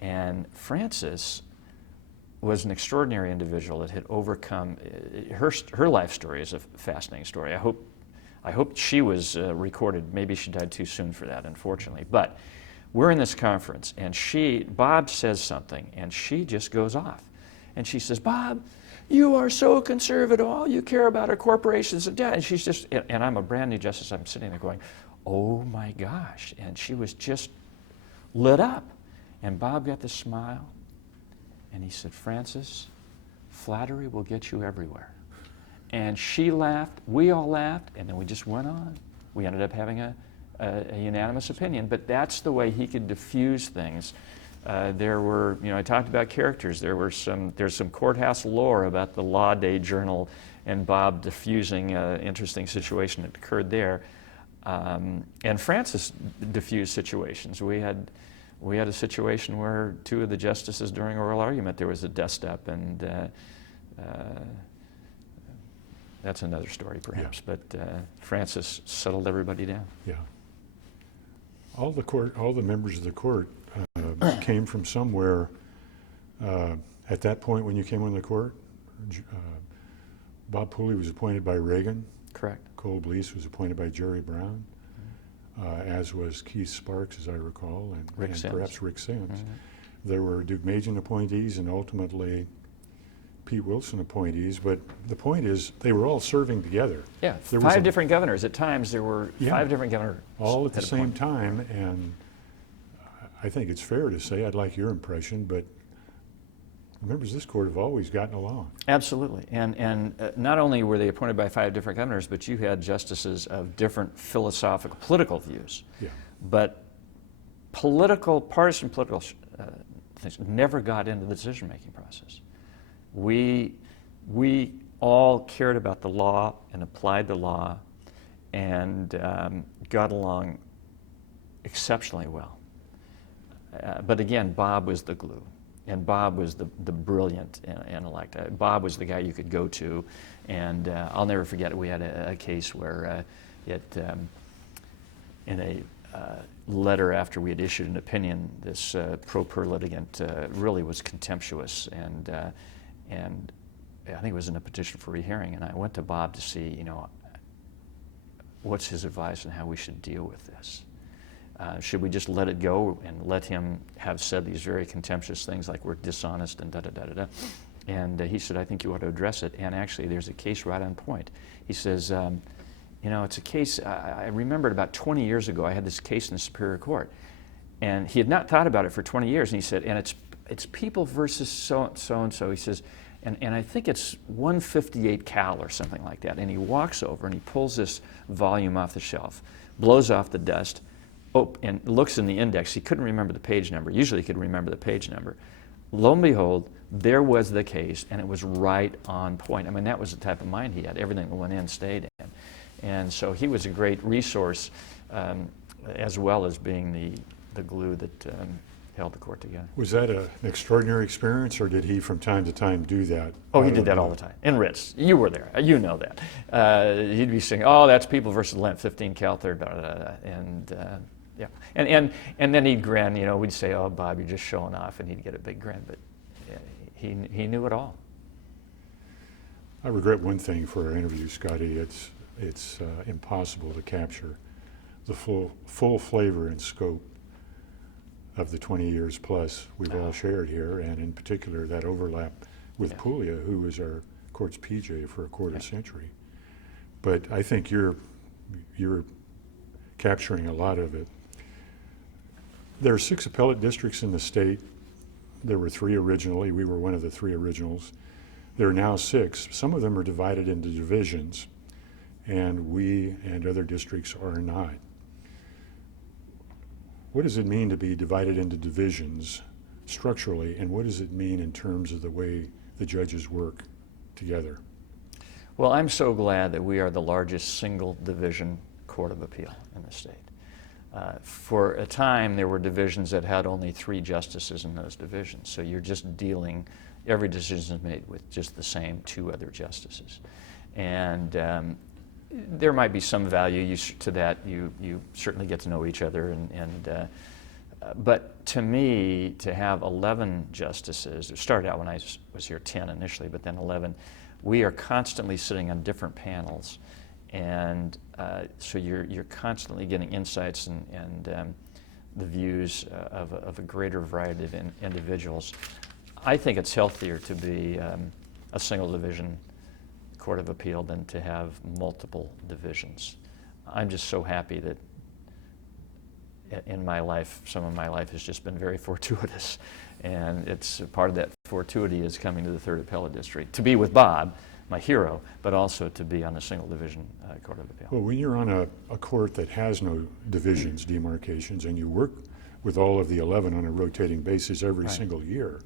And Frances was an extraordinary individual that had overcome, her life story is a fascinating story. I hope she was recorded. Maybe she died too soon for that, unfortunately. But we're in this conference, and Bob says something, and she just goes off. And she says, Bob, you are so conservative. All you care about are corporations and debt. And she's just, and I'm a brand new justice. I'm sitting there going, oh my gosh. And she was just lit up. And Bob got this smile, and he said, Frances, flattery will get you everywhere. And she laughed, we all laughed, and then we just went on. We ended up having a unanimous opinion, but that's the way he could diffuse things. There were, I talked about characters. There's some courthouse lore about the Law Day Journal and Bob diffusing an interesting situation that occurred there. And Frances diffused situations. We had a situation where two of the justices during oral argument, there was a dust-up, and that's another story perhaps, yeah. But Frances settled everybody down. Yeah. All the members of the court came from somewhere. At that point when you came on the court, Bob Pooley was appointed by Reagan. Correct. Cole Blease was appointed by Jerry Brown. As was Keith Sparks, as I recall, and perhaps Rick Sims. Mm-hmm. There were Duke Majan appointees and ultimately Pete Wilson appointees, but the point is they were all serving together. Yeah, five different governors. At times there were five different governors. All at the same time, and I think it's fair to say, I'd like your impression, but members of this court have always gotten along. Absolutely, and not only were they appointed by five different governors, but you had justices of different philosophical, political views. Yeah. But partisan political things never got into the decision-making process. We all cared about the law and applied the law and got along exceptionally well. But again, Bob was the glue. And Bob was the brilliant intellect. Bob was the guy you could go to, and I'll never forget it. We had a case where in a letter after we had issued an opinion, this pro per litigant really was contemptuous, and I think it was in a petition for rehearing. And I went to Bob to see, what's his advice on how we should deal with this. Should we just let it go and let him have said these very contemptuous things like we're dishonest and da-da-da-da-da? And he said, I think you ought to address it. And actually, there's a case right on point. He says, it's a case, I remembered about 20 years ago, I had this case in the Superior Court. And he had not thought about it for 20 years. And he said, and it's people versus so-and-so. He says, and I think it's 158 cal or something like that. And he walks over and he pulls this volume off the shelf, blows off the dust, and looks in the index. He couldn't remember the page number. Usually he could remember the page number. Lo and behold, there was the case, and it was right on point. I mean, that was the type of mind he had. Everything that went in stayed in. And so he was a great resource, as well as being the glue that held the court together. Was that an extraordinary experience, or did he from time to time do that? Oh, he did that all the time. In writs. You were there. You know that. He'd be saying, oh, that's people versus Lent, 15 cal, third, da, da, da, da. And yeah. And then he'd grin, we'd say, oh, Bob, you're just showing off, and he'd get a big grin, but he knew it all. I regret one thing for our interview, Scotty. It's impossible to capture the full flavor and scope of the 20 years plus we've all shared here, and in particular that overlap with Puglia, who was our court's PJ for a quarter century. But I think you're capturing a lot of it. There are 6 appellate districts in the state. there were 3 originally. We were one of the 3 originals. There are now 6. Some of them are divided into divisions, and we and other districts are not. What does it mean to be divided into divisions structurally, and what does it mean in terms of the way the judges work together? Well, I'm so glad that we are the largest single division court of appeal in the state. For a time, there were divisions that had only 3 justices in those divisions. So you're just dealing, every decision is made with just the same 2 other justices. And there might be some value to that. You certainly get to know each other. But to me, to have 11 justices, it started out when I was here 10 initially, but then 11, we are constantly sitting on different panels. And so you're constantly getting insights and the views of a greater variety of individuals. I think it's healthier to be a single division court of appeal than to have multiple divisions. I'm just so happy that in my life, some of my life has just been very fortuitous, and it's part of that fortuity is coming to the 3rd Appellate District to be with Bob, my hero, but also to be on a single division court of appeal. Well, when you're on a court that has no divisions, demarcations, and you work with all of the 11 on a rotating basis every Right. single year,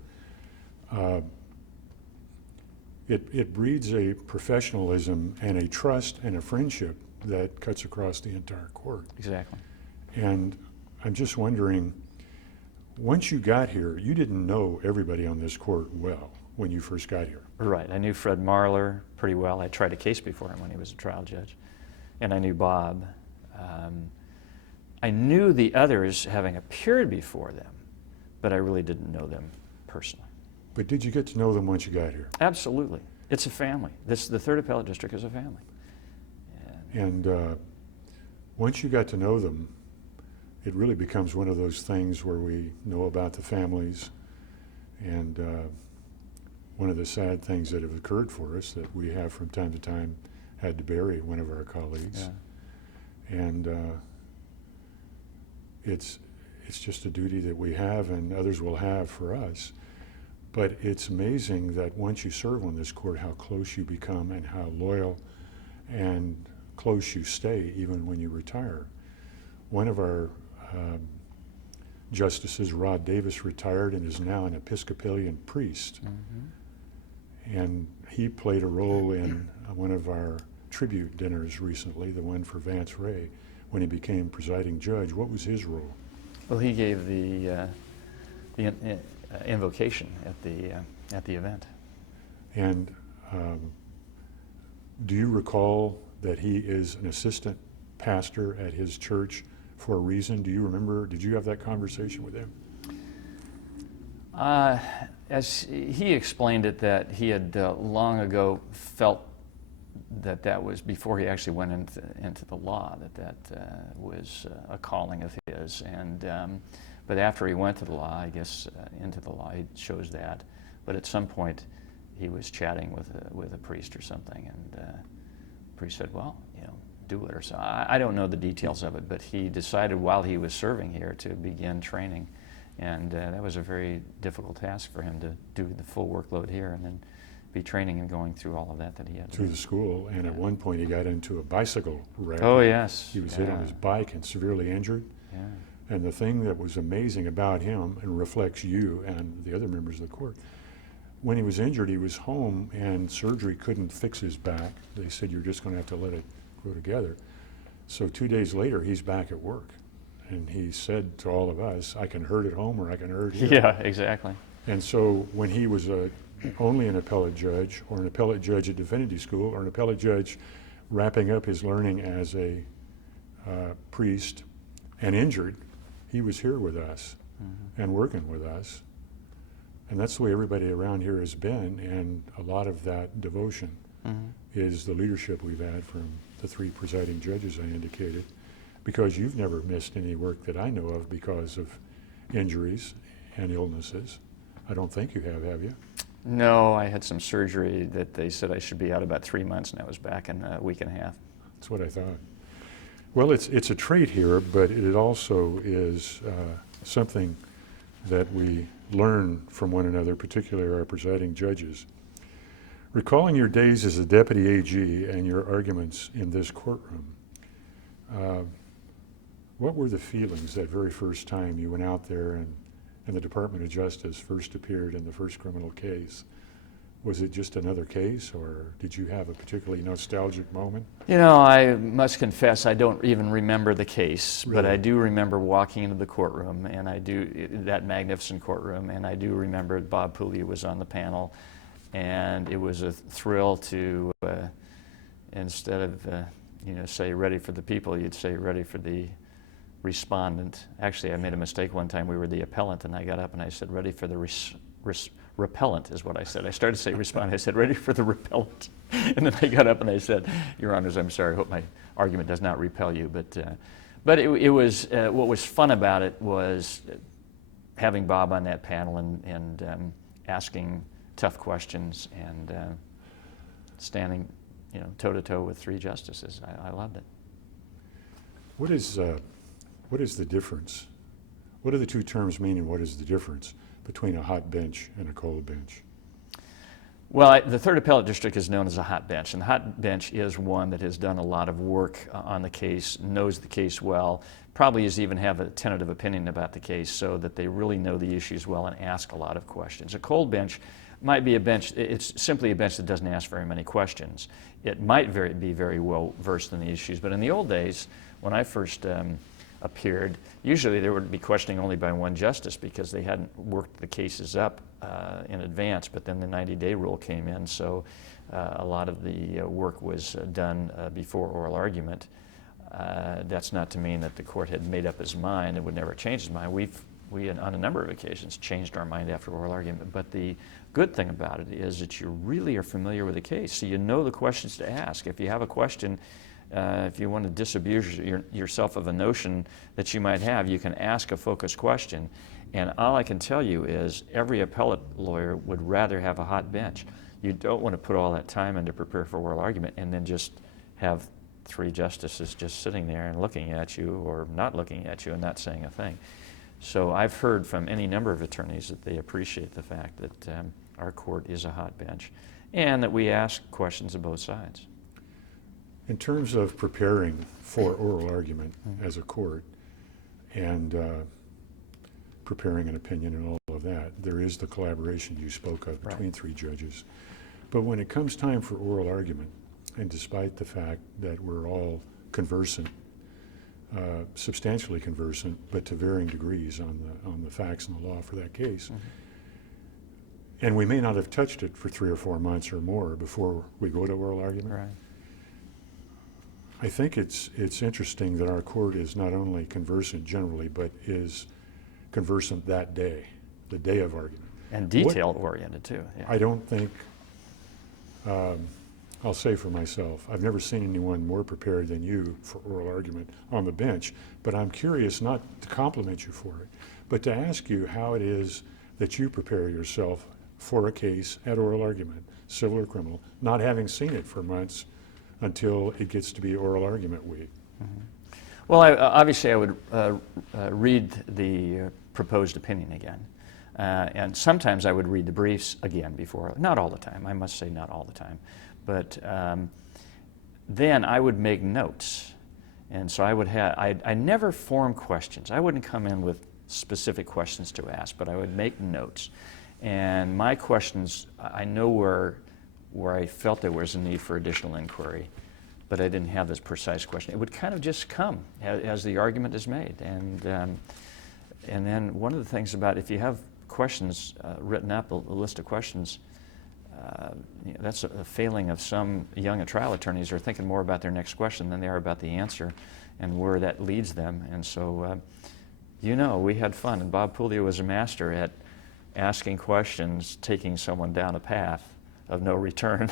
it breeds a professionalism and a trust and a friendship that cuts across the entire court. Exactly. And I'm just wondering, once you got here, you didn't know everybody on this court well when you first got here. Right. I knew Fred Marler pretty well. I tried a case before him when he was a trial judge. And I knew Bob. I knew the others having appeared before them, but I really didn't know them personally. But did you get to know them once you got here? Absolutely. It's a family. The 3rd Appellate District is a family. And once you got to know them, it really becomes one of those things where we know about the families. And one of the sad things that have occurred for us that we have from time to time had to bury one of our colleagues. Yeah. And it's just a duty that we have and others will have for us. But it's amazing that once you serve on this court, how close you become and how loyal and close you stay even when you retire. One of our justices, Rod Davis, retired and is now an Episcopalian priest. Mm-hmm. And he played a role in one of our tribute dinners recently, the one for Vance Ray, when he became presiding judge. What was his role? Well, he gave the invocation at the event. And do you recall that he is an assistant pastor at his church for a reason? Do you remember, did you have that conversation with him? As he explained it, that he had long ago felt that was before he actually went into the law, that was a calling of his. And but after he went to the law, I guess into the law, he chose that. But at some point, he was chatting with a priest or something, and the priest said, "Well, do it," or so. I don't know the details of it, but he decided while he was serving here to begin training, and that was a very difficult task for him to do the full workload here and then be training and going through all of that he had to Through do. the school, and at one point he got into a bicycle wreck. Oh, yes. He was hit on his bike and severely injured. Yeah. And the thing that was amazing about him, and reflects you and the other members of the court, when he was injured, he was home and surgery couldn't fix his back. They said, "You're just going to have to let it grow together." So 2 days later, he's back at work. And he said to all of us, "I can hurt at home or I can hurt here." Yeah, exactly. And so when he was only an appellate judge, or an appellate judge at divinity school, or an appellate judge wrapping up his learning as a priest and injured, he was here with us and working with us. And that's the way everybody around here has been, and a lot of that devotion is the leadership we've had from the 3 presiding judges I indicated, because you've never missed any work that I know of because of injuries and illnesses. I don't think you have you? No, I had some surgery that they said I should be out about 3 months, and I was back in a week and a half. That's what I thought. Well, it's a trait here, but it also is something that we learn from one another, particularly our presiding judges. Recalling your days as a deputy AG and your arguments in this courtroom, what were the feelings that very first time you went out there and the Department of Justice first appeared in the first criminal case? Was it just another case, or did you have a particularly nostalgic moment? You know, I must confess I don't even remember the case, but Really? I do remember walking into the courtroom, and that magnificent courtroom, and I do remember Bob Puglia was on the panel, and it was a thrill to, instead of, say ready for the people, you'd say ready for the respondent. Actually, I made a mistake one time. We were the appellant, and I got up and I said ready for the repellent is what I said. I started to say respond. I said, ready for the repellent. And then I got up and I said, Your Honors, I'm sorry. I hope my argument does not repel you. But it was, what was fun about it was having Bob on that panel and asking tough questions and standing, toe-to-toe with three justices. I loved it. What is the difference? What do the two terms mean, and what is the difference between a hot bench and a cold bench? Well, the Third Appellate District is known as a hot bench, and the hot bench is one that has done a lot of work on the case, knows the case well, probably has even have a tentative opinion about the case so that they really know the issues well and ask a lot of questions. A cold bench might be a bench, it's simply a bench that doesn't ask very many questions. It might be very well versed in the issues, but in the old days, when I first appeared, usually there would be questioning only by one justice because they hadn't worked the cases up in advance, but then the 90-day rule came in, so a lot of the work was done before oral argument. That's not to mean that the court had made up his mind and would never change his mind. We on a number of occasions changed our mind after oral argument, but the good thing about it is that you really are familiar with the case, so you know the questions to ask. If you have a question, if you want to disabuse yourself of a notion that you might have, you can ask a focused question. And all I can tell you is every appellate lawyer would rather have a hot bench. You don't want to put all that time in to prepare for oral argument and then just have three justices just sitting there and looking at you or not looking at you and not saying a thing. So I've heard from any number of attorneys that they appreciate the fact that our court is a hot bench and that we ask questions of both sides. In terms of preparing for oral argument as a court and preparing an opinion and all of that, there is the collaboration you spoke of between three judges. But when it comes time for oral argument, and despite the fact that we're all conversant, substantially conversant, but to varying degrees on the facts and the law for that case, and we may not have touched it for 3 or 4 months or more before we go to oral argument. Right. I think it's interesting that our court is not only conversant generally, but is conversant that day, the day of argument. And detail-oriented, too. Yeah. I don't think, I'll say for myself, I've never seen anyone more prepared than you for oral argument on the bench, but I'm curious not to compliment you for it, but to ask you how it is that you prepare yourself for a case at oral argument, civil or criminal, not having seen it for months until it gets to be oral argument week. Well, obviously I would read the proposed opinion again. And sometimes I would read the briefs again before, not all the time, I must say not all the time. But then I would make notes. And so I would have, I never form questions. I wouldn't come in with specific questions to ask, but I would make notes. And my questions, I know where I felt there was a need for additional inquiry, but I didn't have this precise question. It would kind of just come as the argument is made. And then one of the things about if you have questions written up, a list of questions, that's a failing of some young trial attorneys are thinking more about their next question than they are about the answer and where that leads them. And so, we had fun. And Bob Puglia was a master at asking questions, taking someone down a path of no return,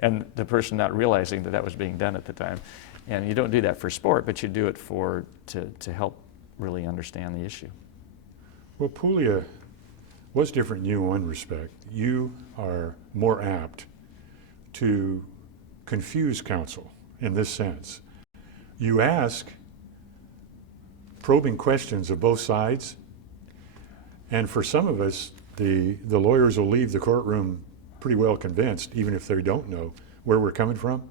and the person not realizing that was being done at the time. And you don't do that for sport, but you do it to help really understand the issue. Well, Puglia was different in you in one respect. You are more apt to confuse counsel in this sense. You ask probing questions of both sides, And for some of us, the lawyers will leave the courtroom pretty well convinced, even if they don't know where we're coming from.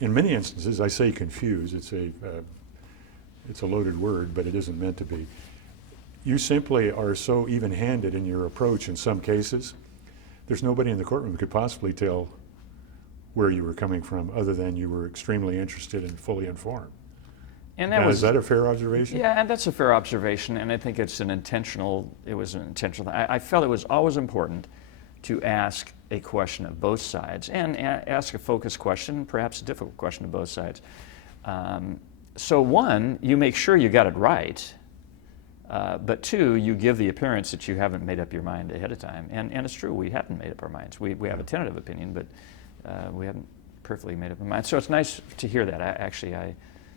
In many instances, I say confused. It's a loaded word, but it isn't meant to be. You simply are so even-handed in your approach in some cases. There's nobody in the courtroom who could possibly tell where you were coming from, other than you were extremely interested and fully informed. And Now, is that a fair observation? Yeah, and that's a fair observation, and I think it was an intentional. I felt it was always important to ask a question of both sides, and ask a focused question, perhaps a difficult question of both sides. So one, you make sure you got it right, but two, you give the appearance that you haven't made up your mind ahead of time. And it's true, we haven't made up our minds. We have a tentative opinion, but we haven't perfectly made up our minds. So it's nice to hear that.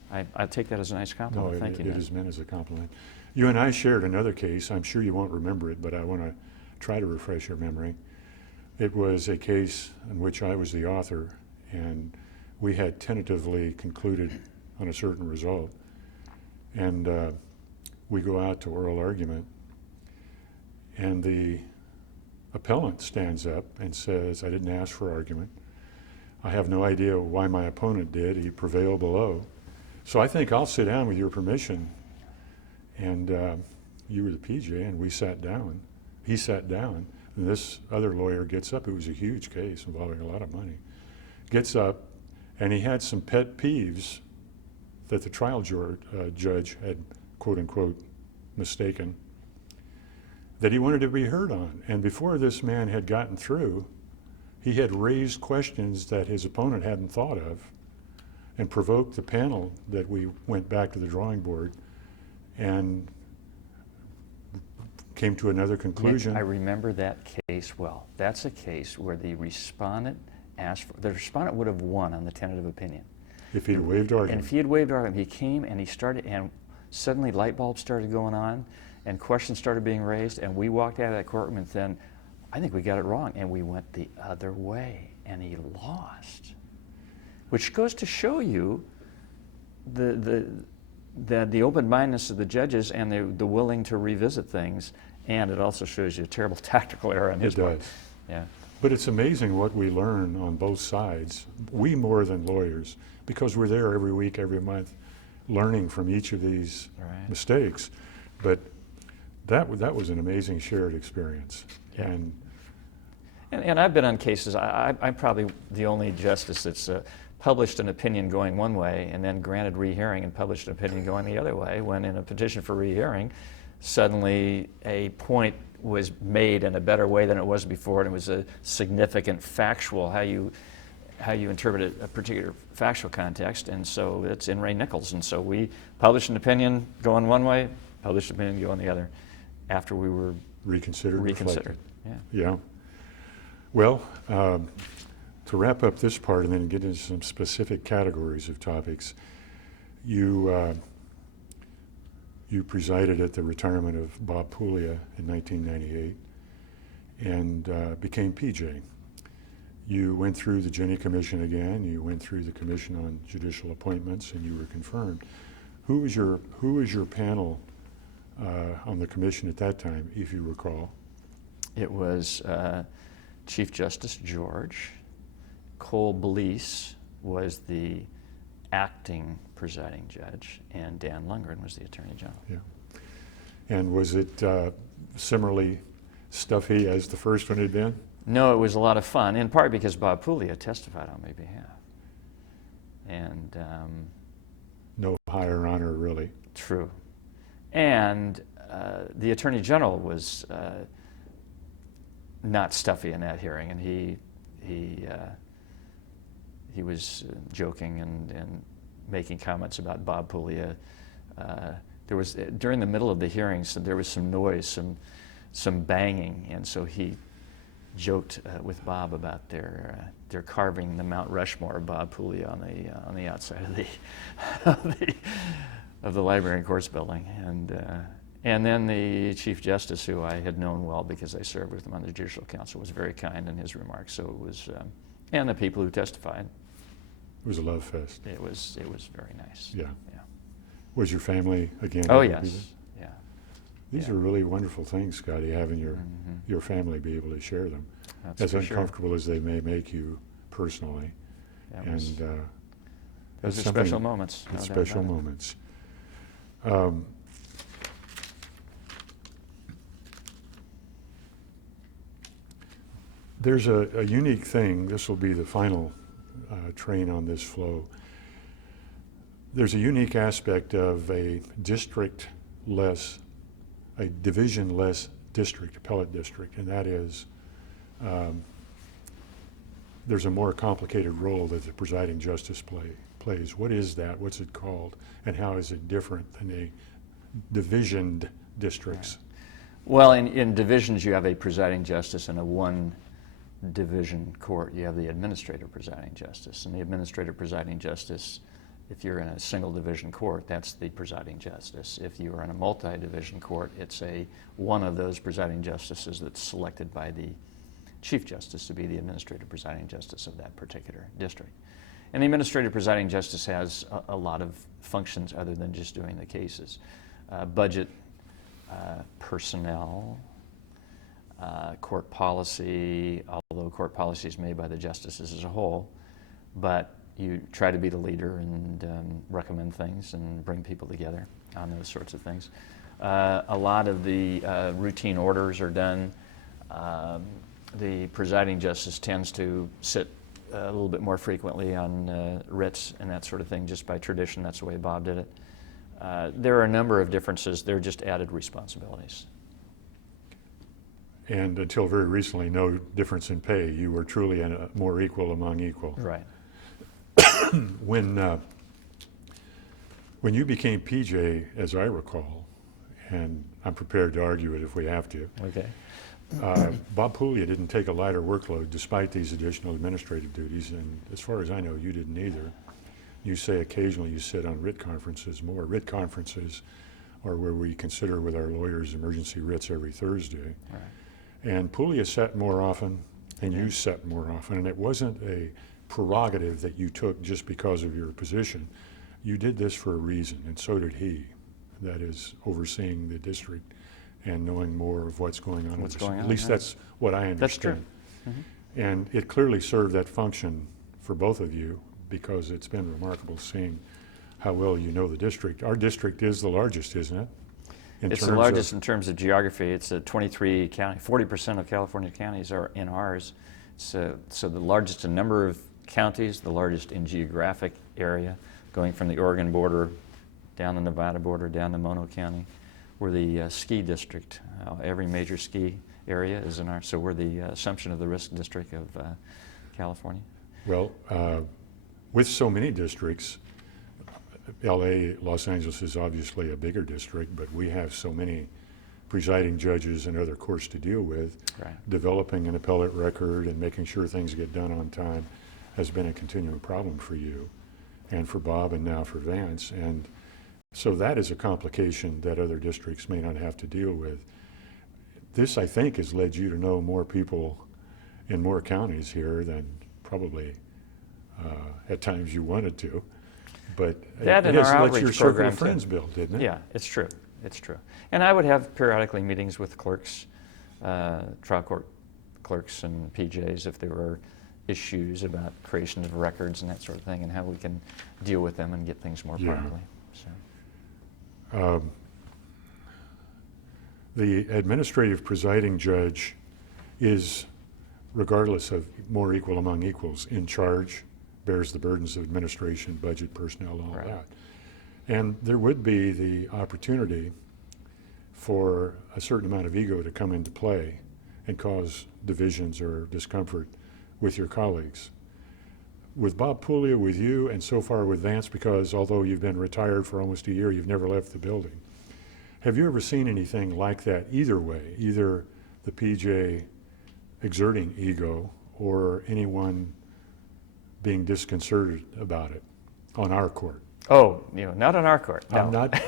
I take that as a nice compliment. No, Thank you. it is meant as a compliment. You and I shared another case. I'm sure you won't remember it, but I want to try to refresh your memory. It was a case in which I was the author, and we had tentatively concluded on a certain result. And we go out to oral argument, and the appellant stands up and says, "I didn't ask for argument. I have no idea why my opponent did. He prevailed below. So I think I'll sit down with your permission." And you were the PJ, and we sat down. He sat down, and this other lawyer gets up. It was a huge case involving a lot of money. Gets up, and he had some pet peeves that the trial judge had, quote unquote, mistaken, that he wanted to be heard on. And before this man had gotten through, he had raised questions that his opponent hadn't thought of, and provoked the panel that we went back to the drawing board and came to another conclusion. Nick, I remember that case well. That's a case where the respondent the respondent would have won on the tentative opinion. If he'd waived argument. And if he had waived argument, he came and he started, and suddenly light bulbs started going on, and questions started being raised, and we walked out of that courtroom, and then, I think we got it wrong, and we went the other way, and he lost. Which goes to show you the open-mindedness of the judges and the willing to revisit things, and it also shows you a terrible tactical error on his part. It does. Yeah. But it's amazing what we learn on both sides. We more than lawyers, because we're there every week, every month, learning from each of these Right. mistakes. But that was an amazing shared experience. Yeah. And I've been on cases. I'm probably the only justice that's published an opinion going one way and then granted rehearing and published an opinion going the other way, when in a petition for rehearing, suddenly a point was made in a better way than it was before, and it was a significant factual, how you interpret a particular factual context, and so it's in Ray Nichols. And so we published an opinion going one way, published an opinion going the other, after we were reconsidered. reconsidered. Reflected. Yeah. Well, to wrap up this part and then get into some specific categories of topics, you presided at the retirement of Bob Puglia in 1998 and became PJ. You went through the Jenny Commission again. You went through the Commission on Judicial Appointments, and you were confirmed. Who was your panel on the commission at that time, if you recall? It was Chief Justice George. Cole Blease was the acting presiding judge, and Dan Lundgren was the Attorney General. Yeah. And was it similarly stuffy as the first one had been? No, it was a lot of fun, in part because Bob Puglia testified on my behalf. And No higher honor, really. true. And the Attorney General was not stuffy in that hearing, and he was joking and making comments about Bob Puglia. There was, during the middle of the hearings, there was some noise, some banging, and so he joked with Bob about their carving the Mount Rushmore of Bob Puglia on the outside of the Library and Courts building, and then the Chief Justice, who I had known well because I served with him on the Judicial Council, was very kind in his remarks. So it was, and the people who testified. It was a love fest. It was very nice. Yeah. Yeah. Was your family again? Oh happy yes. then? Yeah. These Yeah. are really wonderful things, Scotty, having Mhm. your family be able to share them, That's as for sure. uncomfortable as they may make you personally. That And was- that's Those are something- special moments. no It's doubt special about it. moments. There's a unique thing. This will be the final train on this flow. There's a unique aspect of a district-less, a division-less district, appellate district, and that is there's a more complicated role that the presiding justice plays. What is that? What's it called? And how is it different than a divisioned districts? Well, in divisions, you have a presiding justice and a one division court. You have the administrative presiding justice. And the administrative presiding justice, if you're in a single division court, that's the presiding justice. If you are in a multi-division court, it's one of those presiding justices that's selected by the Chief Justice to be the administrative presiding justice of that particular district. And the administrative presiding justice has a lot of functions other than just doing the cases. Budget, personnel, court policy, although court policy is made by the justices as a whole, but you try to be the leader and recommend things and bring people together on those sorts of things. A lot of the routine orders are done. The presiding justice tends to sit a little bit more frequently on writs and that sort of thing, just by tradition. That's the way Bob did it. There are a number of differences. They're just added responsibilities. And until very recently, no difference in pay. You were truly more equal among equal. Right. When you became PJ, as I recall, and I'm prepared to argue it if we have to, Okay. Bob Puglia didn't take a lighter workload despite these additional administrative duties, and as far as I know, you didn't either. You say occasionally you sit on writ conferences more. Writ conferences are where we consider with our lawyers emergency writs every Thursday. Right. And Puglia sat more often, and Yeah. you sat more often, and it wasn't a prerogative that you took just because of your position. You did this for a reason, and so did he. That is, overseeing the district and knowing more of what's going on. What's in the- going on, At least right. that's what I understand. That's true. And it clearly served that function for both of you, because it's been remarkable seeing how well you know the district. Our district is the largest, isn't it? It's the largest in terms of geography. It's a 23 county. 40% of California counties are in ours. So the largest in number of counties, the largest in geographic area, going from the Oregon border down the Nevada border, down to Mono County. We're the ski district. Every major ski area is in our, so we're the Assumption of the Risk District of California. Well, with so many districts, LA, Los Angeles is obviously a bigger district, but we have so many presiding judges and other courts to deal with. Right. Developing an appellate record and making sure things get done on time has been a continuing problem for you and for Bob and now for Vance. And so that is a complication that other districts may not have to deal with. This, I think, has led you to know more people in more counties here than probably at times you wanted to. But That it and has our let your outreach circle program of friends too. build, didn't it? Yeah, it's true. It's true. And I would have periodically meetings with clerks, trial court clerks and PJs if there were issues about creation of records and that sort of thing, and how we can deal with them and get things more Yeah. properly. So. The administrative presiding judge is, regardless of more equal among equals, in charge, bears the burdens of administration, budget, personnel, all Right. that. And there would be the opportunity for a certain amount of ego to come into play and cause divisions or discomfort with your colleagues. With Bob Puglia, with you, and so far with Vance, because although you've been retired for almost a year, you've never left the building. Have you ever seen anything like that either way, either the PJ exerting ego or anyone being disconcerted about it on our court? Oh, not on our court. No. I'm not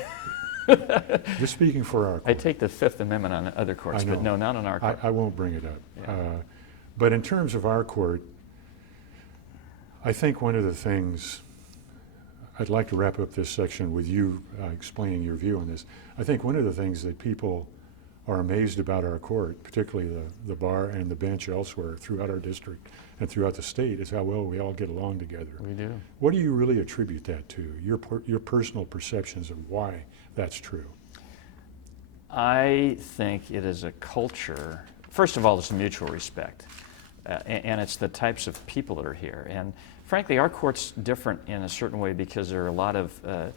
just speaking for our court. I take the Fifth Amendment on other courts, I but know. no, not on our court. I won't bring it up. Yeah. But in terms of our court, I think one of the things, I'd like to wrap up this section with you explaining your view on this. I think one of the things that people are amazed about our court, particularly the bar and the bench elsewhere throughout our district and throughout the state, is how well we all get along together. We do. What do you really attribute that to, your personal perceptions of why that's true? I think it is a culture. First of all, it's mutual respect, and it's the types of people that are here. And frankly, our court's different in a certain way because there are a lot of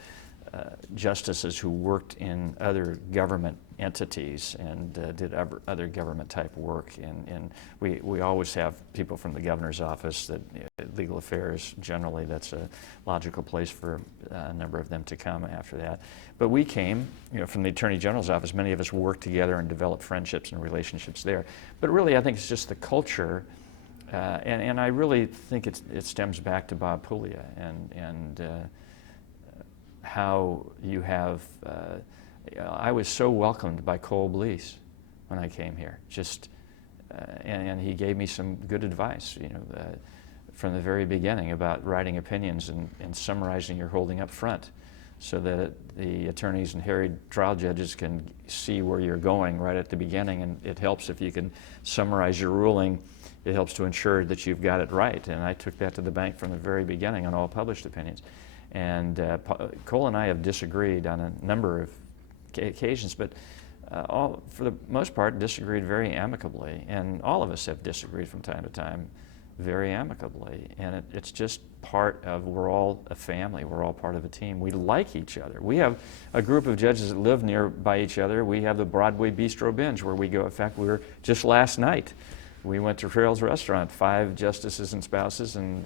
justices who worked in other government entities and did other government type work. And we always have people from the governor's office, that legal affairs generally, that's a logical place for a number of them to come after that. But we came, from the Attorney General's office. Many of us worked together and developed friendships and relationships there. But really, I think it's just the culture. And I really think it stems back to Bob Puglia and how you have, I was so welcomed by Cole Blease when I came here, and he gave me some good advice, from the very beginning about writing opinions and summarizing your holding up front so that the attorneys and harried trial judges can see where you're going right at the beginning, and it helps if you can summarize your ruling. It helps to ensure that you've got it right, and I took that to the bank from the very beginning on all published opinions. And Cole and I have disagreed on a number of occasions, but for the most part, disagreed very amicably. And all of us have disagreed from time to time very amicably. And it's just part of, we're all a family, we're all part of a team. We like each other. We have a group of judges that live nearby each other. We have the Broadway Bistro Binge where we go. In fact, we were just last night. We went to Trail's Restaurant, 5 justices and spouses, and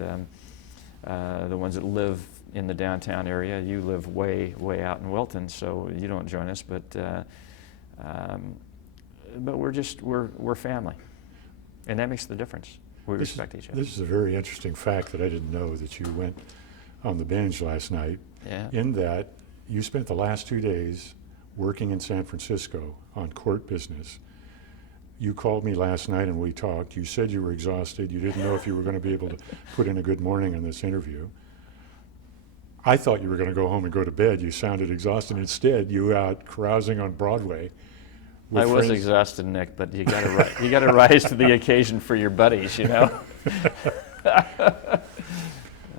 the ones that live in the downtown area. You live way out in Wilton, so you don't join us, but we're family, and that makes the difference. We respect each other. This is a very interesting fact that I didn't know, that you went on the bench last night. Yeah. In that you spent the last 2 days working in San Francisco on court business. You called me last night and we talked. You said you were exhausted. You didn't know if you were going to be able to put in a good morning on this interview. I thought you were going to go home and go to bed. You sounded exhausted. Instead, you were out carousing on Broadway. I was exhausted, Nick, but you got to rise to the occasion for your buddies,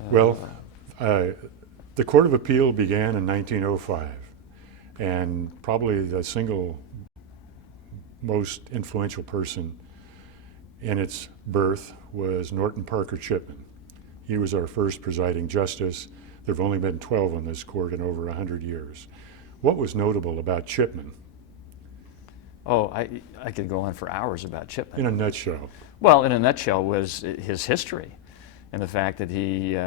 Well, the Court of Appeal began in 1905, and probably the single most influential person in its birth was Norton Parker Chipman. He was our first presiding justice. There have only been 12 on this court in over 100 years. What was notable about Chipman? Oh, I could go on for hours about Chipman. In a nutshell. Well, in a nutshell was his history and the fact that he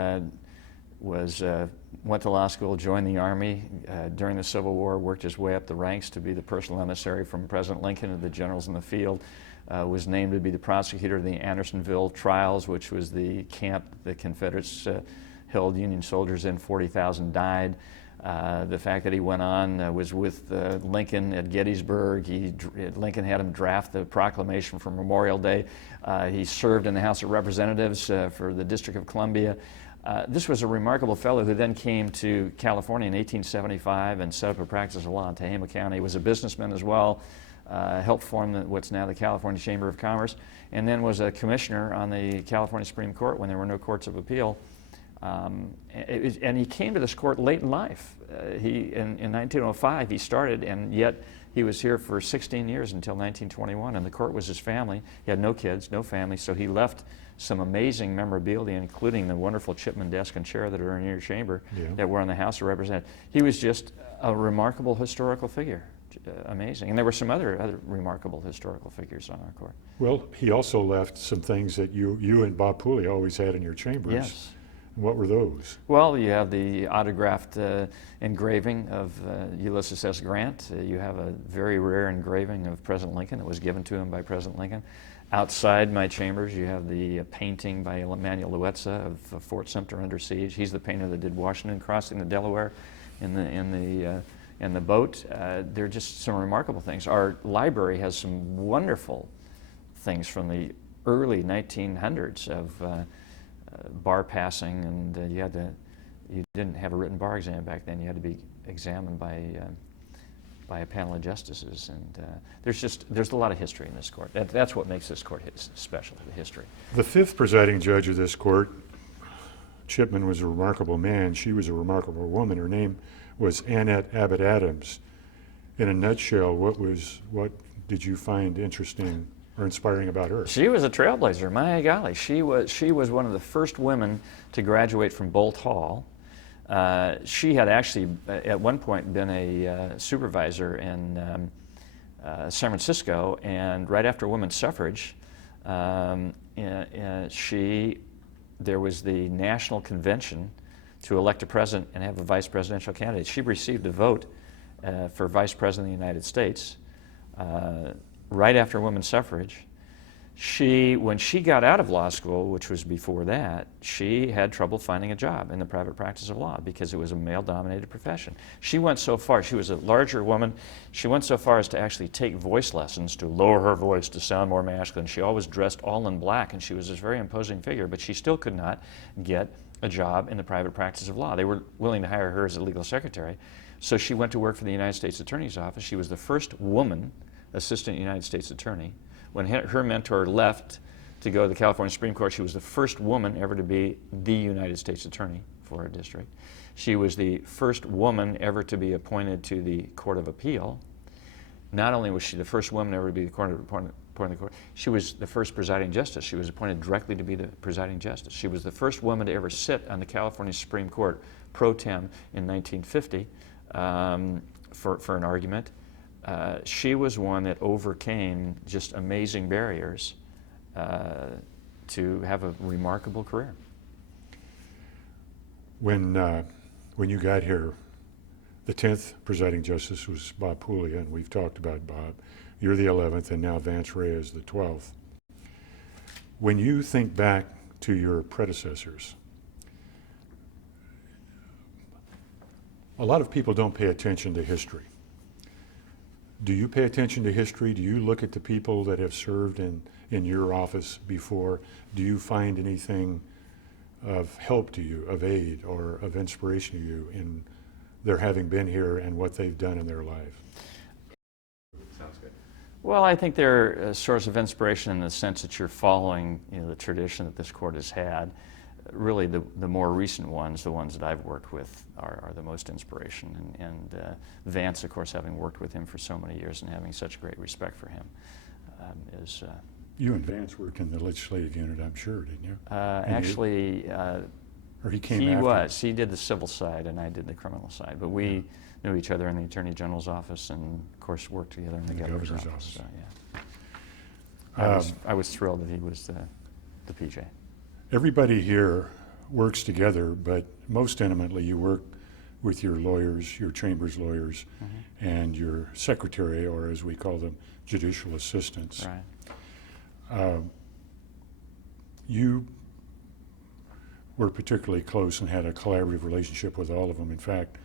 went to law school, joined the Army during the Civil War, worked his way up the ranks to be the personal emissary from President Lincoln and the generals in the field, was named to be the prosecutor of the Andersonville trials, which was the camp the Confederates held Union soldiers in. 40,000 died. The fact that he went on, was with Lincoln at Gettysburg. Lincoln had him draft the proclamation for Memorial Day. He served in the House of Representatives for the District of Columbia. This was a remarkable fellow who then came to California in 1875 and set up a practice of law in Tehama County. He was a businessman as well, helped form what's now the California Chamber of Commerce, and then was a commissioner on the California Supreme Court when there were no courts of appeal. And he came to this court late in life. In 1905 he started, and yet he was here for 16 years until 1921, and the court was his family. He had no kids, no family, so he left some amazing memorabilia, including the wonderful Chipman desk and chair that are in your chamber, that were in the House of Representatives. He was just a remarkable historical figure. Amazing. And there were some other remarkable historical figures on our court. Well, he also left some things that you and Bob Puglia always had in your chambers. Yes. What were those? Well, you have the autographed engraving of Ulysses S. Grant. You have a very rare engraving of President Lincoln that was given to him by President Lincoln. Outside my chambers, you have the painting by Emanuel Luezza of Fort Sumter under siege. He's the painter that did Washington crossing the Delaware in the boat. They're just some remarkable things. Our library has some wonderful things from the early 1900s of bar passing, and you didn't have a written bar exam back then. You had to be examined by a panel of justices, and there's a lot of history in this court. That's what makes this court special, the history. The fifth presiding judge of this court, Chipman, was a remarkable man. She was a remarkable woman. Her name was Annette Abbott Adams. In a nutshell, what did you find interesting or inspiring about her? She was a trailblazer. My golly, she was one of the first women to graduate from Bolt Hall. She had actually, at one point, been a supervisor in San Francisco, and right after women's suffrage, there was the national convention to elect a president and have a vice presidential candidate. She received a vote for vice president of the United States right after women's suffrage. When she got out of law school, which was before that, she had trouble finding a job in the private practice of law because it was a male-dominated profession. She went so far, she was a larger woman, she went so far as to actually take voice lessons to lower her voice to sound more masculine. She always dressed all in black, and she was this very imposing figure, but she still could not get a job in the private practice of law. They were willing to hire her as a legal secretary, so she went to work for the United States Attorney's Office. She was the first woman assistant United States attorney. When her mentor left to go to the California Supreme Court, she was the first woman ever to be the United States attorney for a district. She was the first woman ever to be appointed to the Court of Appeal. Not only was she the first woman ever to be appointed to the court, she was the first presiding justice. She was appointed directly to be the presiding justice. She was the first woman to ever sit on the California Supreme Court pro tem in 1950 for an argument. She was one that overcame just amazing barriers to have a remarkable career. When you got here, the 10th presiding justice was Bob Puglia, and we've talked about Bob. You're the 11th, and now Vance Ray is the 12th. When you think back to your predecessors, a lot of people don't pay attention to history. Do you pay attention to history? Do you look at the people that have served in your office before? Do you find anything of help to you, of aid, or of inspiration to you in their having been here and what they've done in their life? Sounds good. Well, I think they're a source of inspiration in the sense that you're following, the tradition that this court has had. Really, the more recent ones, the ones that I've worked with, are the most inspiration. And Vance, of course, having worked with him for so many years and having such great respect for him, is. You and Vance worked in the legislative unit, I'm sure, didn't you? Actually, or he came he after? was. He did the civil side, and I did the criminal side. But we knew each other in the Attorney General's office, and of course worked together in the governor's office. So, yeah. I was thrilled that he was the PJ. Everybody here works together, but most intimately you work with your lawyers, your chamber's lawyers, and your secretary, or as we call them, judicial assistants. Right. You were particularly close and had a collaborative relationship with all of them. In fact,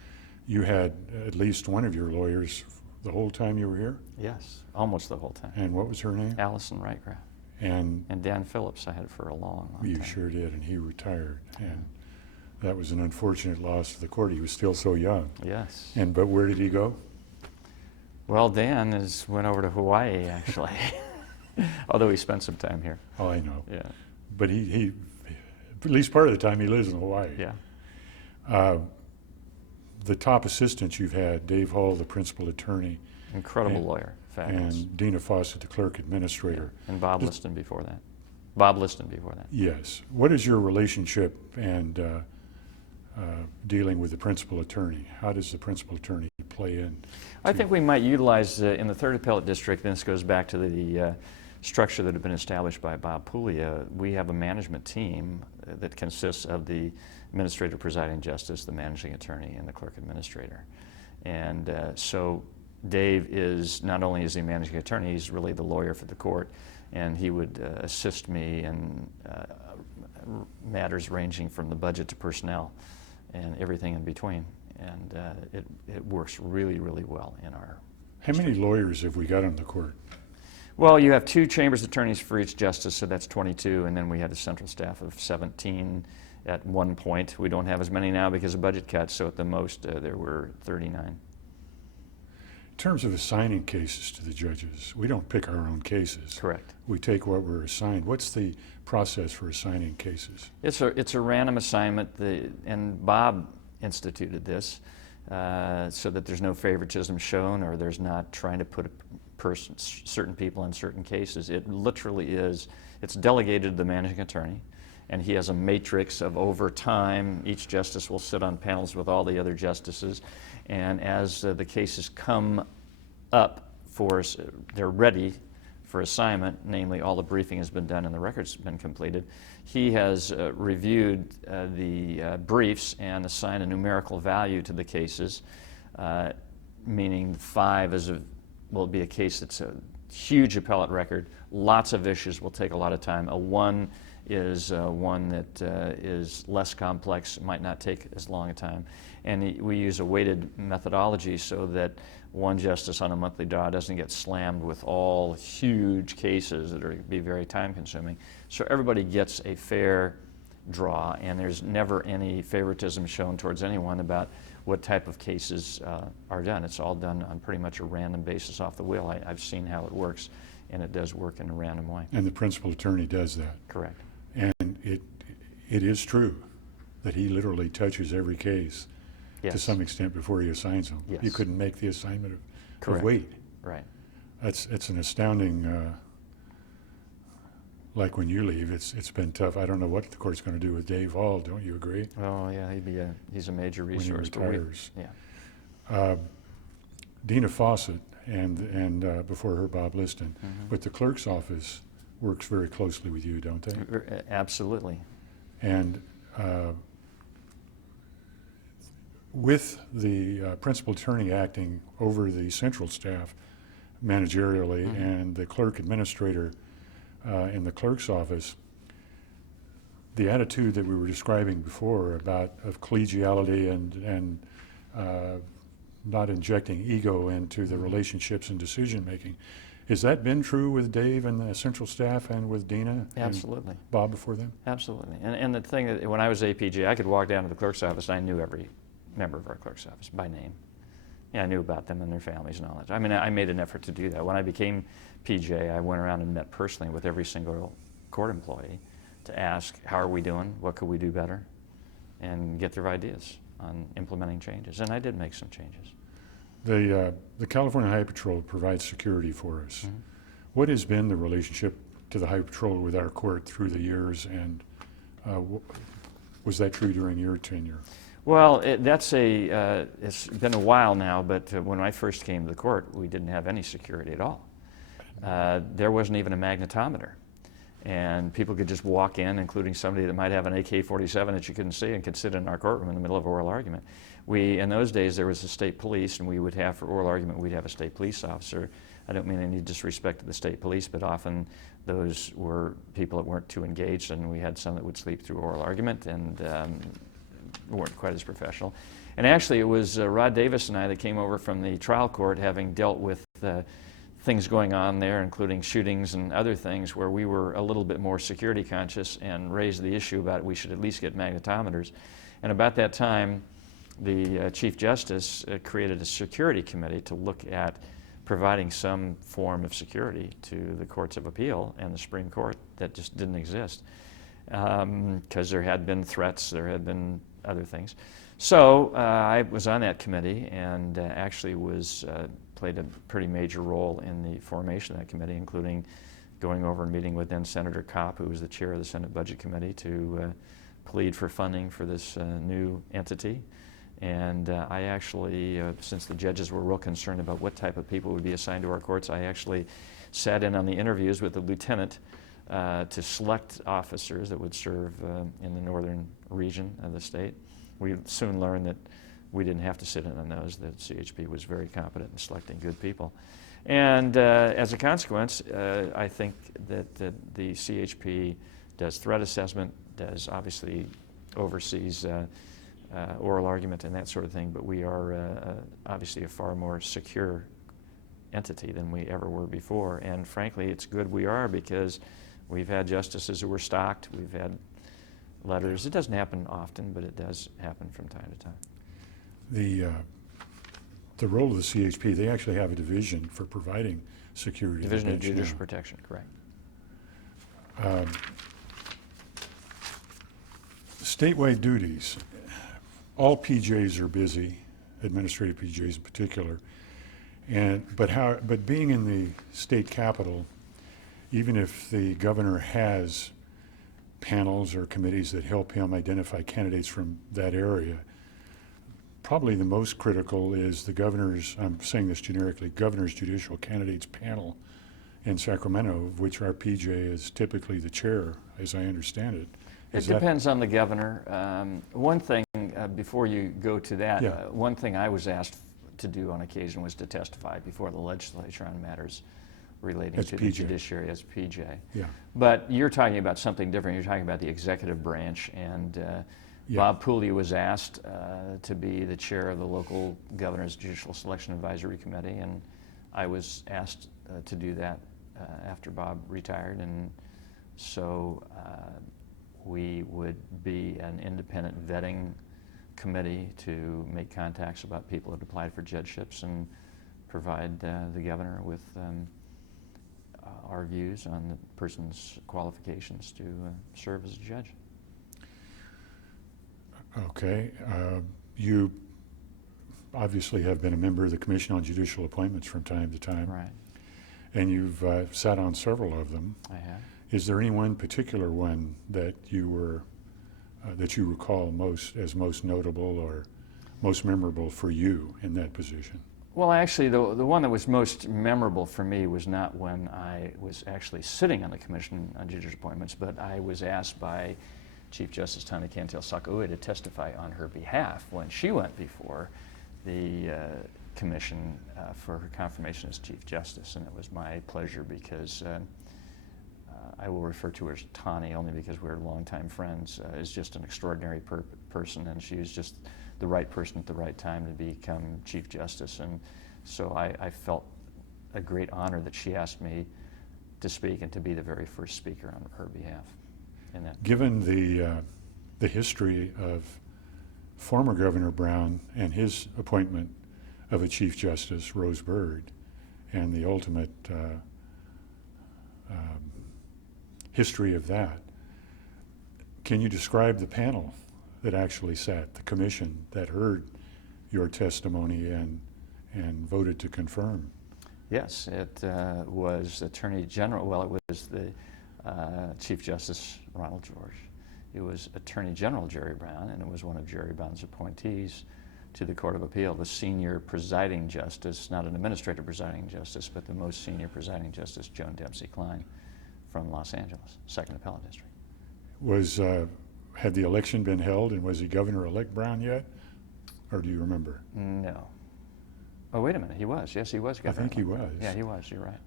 you had at least one of your lawyers the whole time you were here? Yes, almost the whole time. And what was her name? Allison Wrightcraft. And Dan Phillips I had for a long time. you sure did, and he retired. And that was an unfortunate loss to the court. He was still so young. Yes. But where did he go? Well, Dan went over to Hawaii, actually. Although he spent some time here. Oh, I know. Yeah. But he at least part of the time he lives in Hawaii. Yeah. The top assistants you've had, Dave Hall, the principal attorney. Incredible lawyer. Fabulous. And Dina Fawcett, the clerk administrator. Yeah. And Bob Liston before that. Yes. What is your relationship and dealing with the principal attorney? How does the principal attorney play in? I think we might utilize, in the 3rd Appellate District, and this goes back to the structure that had been established by Bob Puglia, we have a management team that consists of the administrative presiding justice, the managing attorney, and the clerk administrator. And so Dave is, not only is he managing attorney, he's really the lawyer for the court, and he would assist me in matters ranging from the budget to personnel and everything in between. And it works really, really well in our How many lawyers have we got on the court? Well, you have 2 chambers attorneys for each justice, so that's 22, and then we had a central staff of 17 at one point. We don't have as many now because of budget cuts, so at the most there were 39. In terms of assigning cases to the judges, we don't pick our own cases. Correct. We take what we're assigned. What's the process for assigning cases? It's a random assignment, and Bob instituted this so that there's no favoritism shown, or there's not trying to put certain people in certain cases. It literally is, it's delegated to the managing attorney, and he has a matrix of over time. Each justice will sit on panels with all the other justices, and as the cases come up they're ready for assignment, namely all the briefing has been done and the record's been completed, he has reviewed the briefs and assigned a numerical value to the cases, meaning 5 will be a case that's a huge appellate record, lots of issues, will take a lot of time. A 1 is one that is less complex, might not take as long a time. And we use a weighted methodology so that one justice on a monthly draw doesn't get slammed with all huge cases that are be very time consuming. So everybody gets a fair draw, and there's never any favoritism shown towards anyone about what type of cases are done. It's all done on pretty much a random basis off the wheel. I've seen how it works, and it does work in a random way. And the principal attorney does that. Correct. And it is true that he literally touches every case to Yes. some extent before he assigns them. Yes. You couldn't make the assignment of Correct. weight. Right. It's an astounding, like when you leave, it's been tough. I don't know what the court's going to do with Dave Hall, don't you agree? Oh yeah, he's a major When he resource. retires. Yeah. Dina Fawcett and before her Bob Liston, Mhm. but the clerk's office works very closely with you, don't they? Absolutely. And with the principal attorney acting over the central staff managerially Mhm. and the clerk administrator in the clerk's office, the attitude that we were describing before of collegiality and not injecting ego into the Mhm. relationships and decision making, has that been true with Dave and the central staff and with Dina Absolutely. and Bob before them? Absolutely. And the thing that when I was APJ, I could walk down to the clerk's office and I knew every member of our clerk's office by name. Yeah, I knew about them and their families and all that. I mean, I made an effort to do that. When I became PJ, I went around and met personally with every single court employee to ask, how are we doing? What could we do better? And get their ideas on implementing changes. And I did make some changes. The California Highway Patrol provides security for us. Mhm. What has been the relationship to the Highway Patrol with our court through the years, and was that true during your tenure? Well, it's been a while now, but when I first came to the court, we didn't have any security at all. There wasn't even a magnetometer. And people could just walk in, including somebody that might have an AK-47 that you couldn't see, and could sit in our courtroom in the middle of oral argument. In those days, there was a state police, and we would have, for oral argument, we'd have a state police officer. I don't mean any disrespect to the state police, but often those were people that weren't too engaged, and we had some that would sleep through oral argument and weren't quite as professional. And actually, it was Rod Davis and I that came over from the trial court, having dealt with things going on there, including shootings and other things, where we were a little bit more security conscious and raised the issue about we should at least get magnetometers. And about that time, the Chief Justice created a security committee to look at providing some form of security to the courts of appeal and the Supreme Court that just didn't exist, because there had been threats, there had been other things. So I was on that committee and actually played a pretty major role in the formation of that committee, including going over and meeting with then Senator Kopp, who was the chair of the Senate Budget Committee, to plead for funding for this new entity. And I actually, since the judges were real concerned about what type of people would be assigned to our courts, I actually sat in on the interviews with the lieutenant to select officers that would serve in the northern region of the state. We soon learned that we didn't have to sit in on those, that CHP was very competent in selecting good people. And as a consequence, I think that the CHP does threat assessment, does obviously oversees oral argument and that sort of thing, but we are obviously a far more secure entity than we ever were before. And frankly, it's good we are, because we've had justices who were stocked, we've had letters. It doesn't happen often, but it does happen from time to time. The role of the CHP, they actually have a division for providing security. to the Division of bench Judicial now. Protection, correct. Statewide duties. All PJs are busy, administrative PJs in particular. But being in the state capital, even if the governor has panels or committees that help him identify candidates from that area, probably the most critical is the governor's, I'm saying this generically, governor's judicial candidates panel in Sacramento, of which our PJ is typically the chair, as I understand it. It depends on the governor. One thing, before you go to that, Yeah. one thing I was asked to do on occasion was to testify before the legislature on matters relating As to the PJ. judiciary as PJ. Yeah. But you're talking about something different. You're talking about the executive branch, and Yeah. Bob Pooley was asked to be the chair of the local governor's judicial selection advisory committee, and I was asked to do that after Bob retired, and so we would be an independent vetting committee to make contacts about people that applied for judgeships and provide the governor with our views on the person's qualifications to serve as a judge. Okay. You obviously have been a member of the Commission on Judicial Appointments from time to time. Right, And you've sat on several of them. I have. Is there any one particular one that you were, that you recall most notable or most memorable for you in that position? Well, actually, the one that was most memorable for me was not when I was actually sitting on the Commission on Judicial Appointments, but I was asked by Chief Justice Tani Cantil-Sakaue to testify on her behalf when she went before the Commission for her confirmation as Chief Justice, and it was my pleasure because I will refer to her as Tani only because we're longtime friends, is just an extraordinary person, and she was just the right person at the right time to become Chief Justice. And so I felt a great honor that she asked me to speak and to be the very first speaker on her behalf in that. Given the history of former Governor Brown and his appointment of a Chief Justice, Rose Bird, and the ultimate history of that, can you describe the panel that actually sat, the commission that heard your testimony and voted to confirm? Yes, it was Attorney General, well, it was the Chief Justice Ronald George. It was Attorney General Jerry Brown, and it was one of Jerry Brown's appointees to the Court of Appeal, the senior presiding justice, not an administrative presiding justice, but the most senior presiding justice, Joan Dempsey Klein from Los Angeles, 2nd Appellate District. Had the election been held, and was he Governor-elect Brown yet? Or do you remember? No. Oh, wait a minute, he was. Yes, he was I Governor. think he was. Yeah, he was, you're right.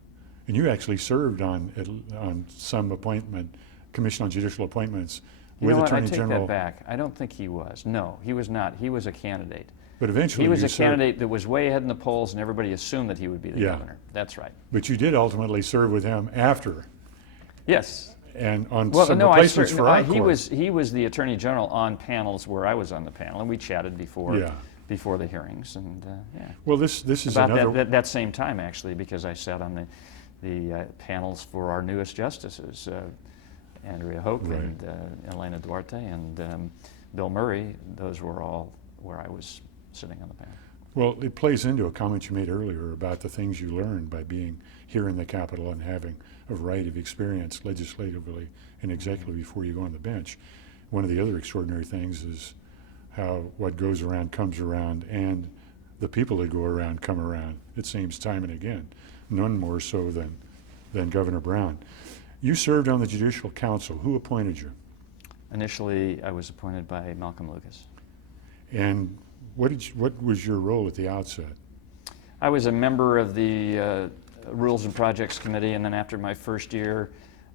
And you actually served on some appointment, Commission on Judicial Appointments You with know what, I Attorney take General. that back. I don't think he was. No, he was not. He was a candidate. But eventually He was you a served. candidate that was way ahead in the polls, and everybody assumed that he would be the Yeah. governor. That's right. But you did ultimately serve with him after, Yes. and on Well, some no, replacements for our he court. was the attorney general on panels where I was on the panel, and we chatted before Yeah. before the hearings, and yeah. Well, this is About another. that same time, actually, because I sat on the panels for our newest justices, Andrea Hoke Right. and Elena Duarte and Bill Murray. Those were all where I was sitting on the panel. Well, it plays into a comment you made earlier about the things you learned by being here in the Capitol and having a variety of experience legislatively and executively before you go on the bench. One of the other extraordinary things is how what goes around comes around, and the people that go around come around, it seems, time and again. None more so than Governor Brown. You served on the Judicial Council. Who appointed you? Initially, I was appointed by Malcolm Lucas. And what was your role at the outset? I was a member of the Rules and Projects Committee, and then after my first year,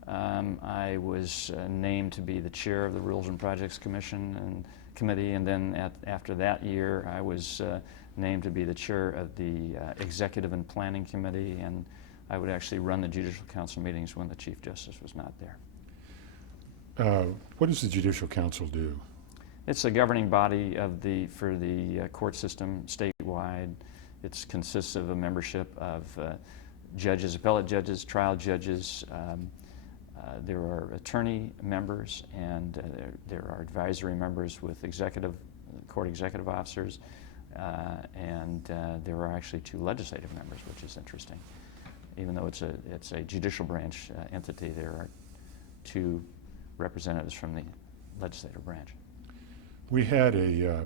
I was named to be the chair of the Rules and Projects Committee, and then after that year, I was named to be the chair of the Executive and Planning Committee, and I would actually run the Judicial Council meetings when the Chief Justice was not there. What does the Judicial Council do? It's a governing body for the court system statewide. It consists of a membership of judges, appellate judges, trial judges. There are attorney members, and there are advisory members with court executive officers, and there are actually 2 legislative members, which is interesting. Even though it's a judicial branch entity, there are 2 representatives from the legislative branch. We had an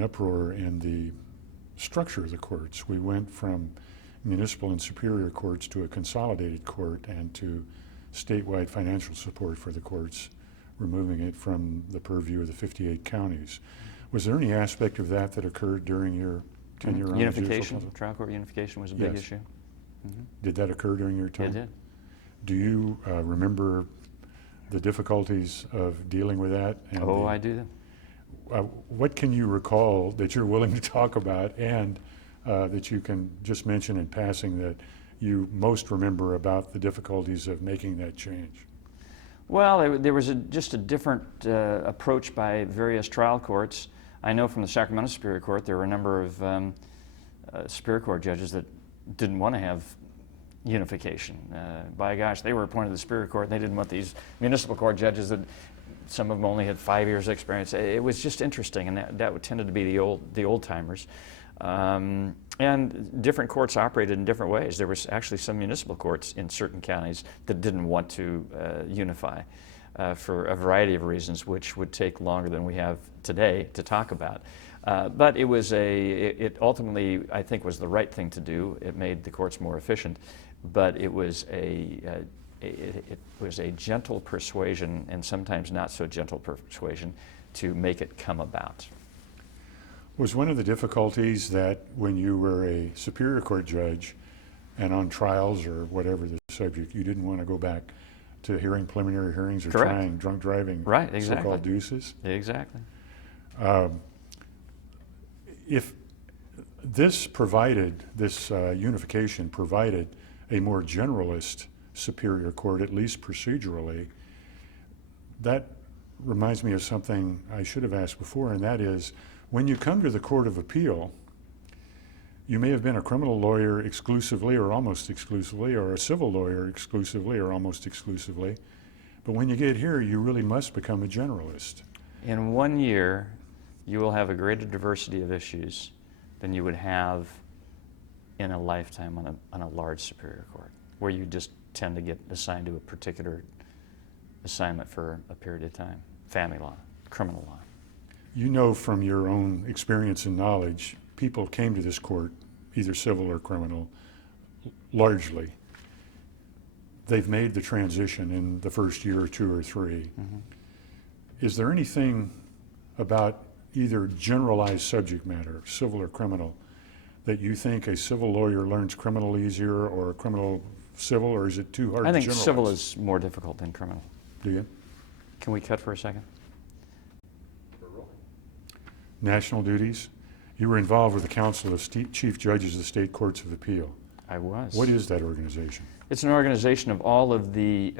uproar in the structure of the courts. We went from municipal and superior courts to a consolidated court and to statewide financial support for the courts, removing it from the purview of the 58 counties. Was there any aspect of that occurred during your tenure on the Judicial Unification, Council? trial court unification was a big Yes. issue. Mm-hmm. Did that occur during your time? It did. Do you remember the difficulties of dealing with that? And Oh, I do. what can you recall that you're willing to talk about, and that you can just mention in passing that you most remember about the difficulties of making that change? Well, there was just a different approach by various trial courts. I know from the Sacramento Superior Court there were a number of Superior Court judges that didn't want to have unification. By gosh, they were appointed to the Superior Court and they didn't want these municipal court judges that some of them only had 5 years experience. It was just interesting, and that tended to be the old timers. And different courts operated in different ways. There was actually some municipal courts in certain counties that didn't want to unify for a variety of reasons, which would take longer than we have today to talk about. But it ultimately, I think, was the right thing to do. It made the courts more efficient, but it was a gentle persuasion, and sometimes not so gentle persuasion, to make it come about. Was one of the difficulties that when you were a Superior Court judge and on trials or whatever the subject, you didn't want to go back to hearing preliminary hearings or Correct. trying drunk driving, Right, exactly. so-called deuces? Exactly. If this unification provided a more generalist Superior Court, at least procedurally, that reminds me of something I should have asked before, and that is, when you come to the Court of Appeal, you may have been a criminal lawyer exclusively or almost exclusively, or a civil lawyer exclusively or almost exclusively, but when you get here, you really must become a generalist. In 1 year, you will have a greater diversity of issues than you would have in a lifetime on a large Superior Court, where you just tend to get assigned to a particular assignment for a period of time. Family law, criminal law. You know from your own experience and knowledge, people came to this court, either civil or criminal, largely. They've made the transition in the first year or 2 or 3. Mm-hmm. Is there anything about either generalized subject matter, civil or criminal, that you think a civil lawyer learns criminal easier or a criminal civil, or is it too hard to generalize? I think civil is more difficult than criminal. Do you? Can we cut for a second? We're rolling. National duties. You were involved with the Council of Chief Judges of the State Courts of Appeal. I was. What is that organization? It's an organization of all of the,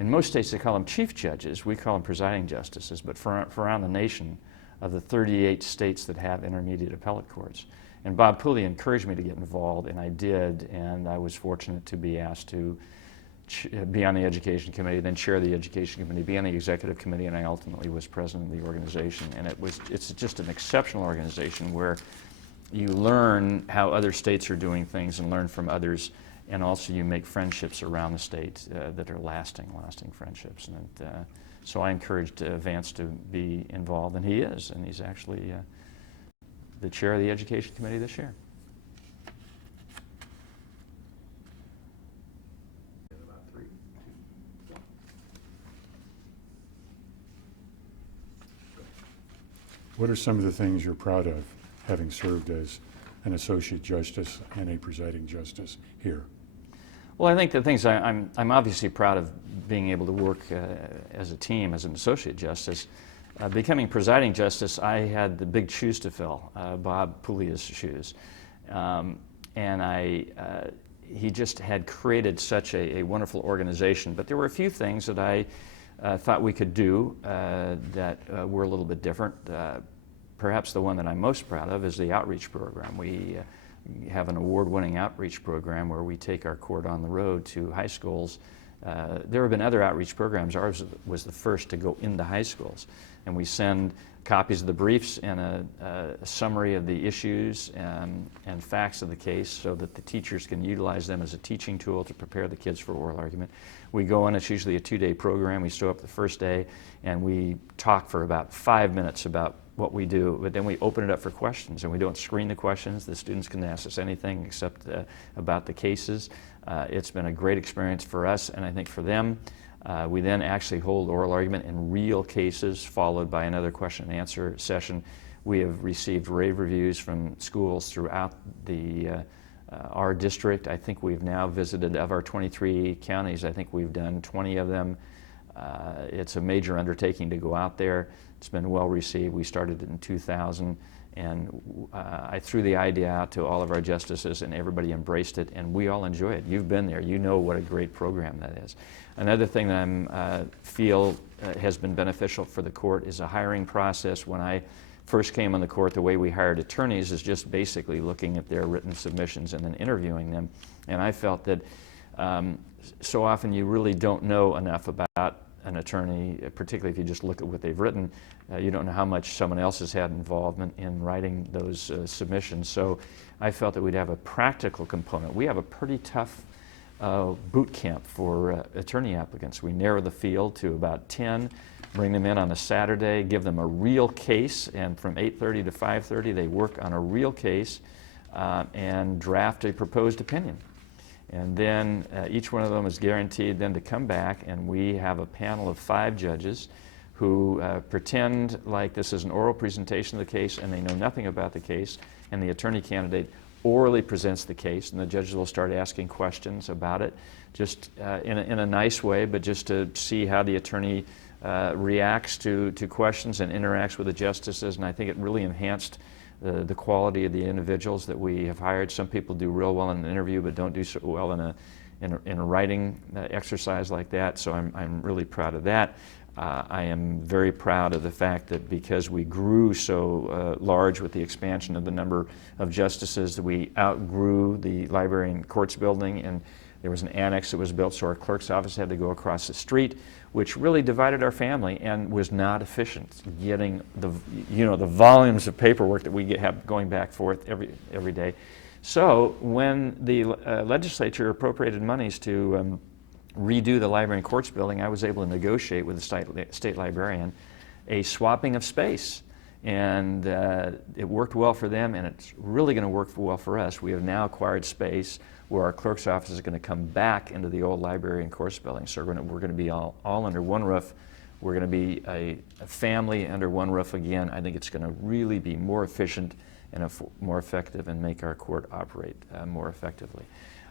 in most states they call them chief judges, we call them presiding justices, but for around the nation, of the 38 states that have intermediate appellate courts. And Bob Pooley encouraged me to get involved, and I did, and I was fortunate to be asked to be on the Education Committee, then chair the Education Committee, be on the Executive Committee, and I ultimately was president of the organization. And it's just an exceptional organization where you learn how other states are doing things and learn from others, and also you make friendships around the state that are lasting friendships. And so I encouraged Vance to be involved, and he is, and he's actually the chair of the Education Committee this year. In about 3, 2, 1. What are some of the things you're proud of, having served as an associate justice and a presiding justice here? Well, I think the things I'm obviously proud of being able to work as a team, as an associate justice. Becoming presiding justice, I had the big shoes to fill, Bob Pooley's shoes. And he just had created such a wonderful organization. But there were a few things that I thought we could do that were a little bit different. Perhaps the one that I'm most proud of is the outreach program. We have an award-winning outreach program where we take our court on the road to high schools. There have been other outreach programs. Ours was the first to go into high schools. And we send copies of the briefs and a summary of the issues and facts of the case so that the teachers can utilize them as a teaching tool to prepare the kids for oral argument. We go in, it's usually a 2-day program. We show up the first day and we talk for about 5 minutes about what we do, but then we open it up for questions, and we don't screen the questions. The students can ask us anything except about the cases. It's been a great experience for us, and I think for them. We then actually hold oral argument in real cases, followed by another question and answer session. We have received rave reviews from schools throughout our district. I think we've now visited, of our 23 counties, I think we've done 20 of them. It's a major undertaking to go out there. It's been well received. We started in 2000, and I threw the idea out to all of our justices, and everybody embraced it, and we all enjoy it. You've been there. You know what a great program that is. Another thing that I feel has been beneficial for the court is a hiring process. When I first came on the court, the way we hired attorneys is just basically looking at their written submissions and then interviewing them. And I felt that so often you really don't know enough about an attorney, particularly if you just look at what they've written. You don't know how much someone else has had involvement in writing those submissions. So I felt that we'd have a practical component. We have a pretty tough boot camp for attorney applicants. We narrow the field to about 10, bring them in on a Saturday, give them a real case, and from 8:30 to 5:30 they work on a real case and draft a proposed opinion. And then each one of them is guaranteed then to come back, and we have a panel of 5 judges who pretend like this is an oral presentation of the case and they know nothing about the case, and the attorney candidate orally presents the case, and the judges will start asking questions about it, just in a nice way, but just to see how the attorney reacts to questions and interacts with the justices. And I think it really enhanced the quality of the individuals that we have hired. Some people do real well in an interview, but don't do so well in a writing exercise like that. So I'm really proud of that. I am very proud of the fact that because we grew so large with the expansion of the number of justices, that we outgrew the library and courts building, and there was an annex that was built, so our clerk's office had to go across the street, which really divided our family and was not efficient, getting the volumes of paperwork that we have going back and forth every day. So when the legislature appropriated monies to redo the library and courts building, I was able to negotiate with the state librarian a swapping of space. And it worked well for them, and it's really going to work well for us. We have now acquired space where our clerk's office is going to come back into the old library and courts building. So we're going to be all under one roof. We're going to be a family under one roof again. I think it's going to really be more efficient and more effective and make our court operate more effectively.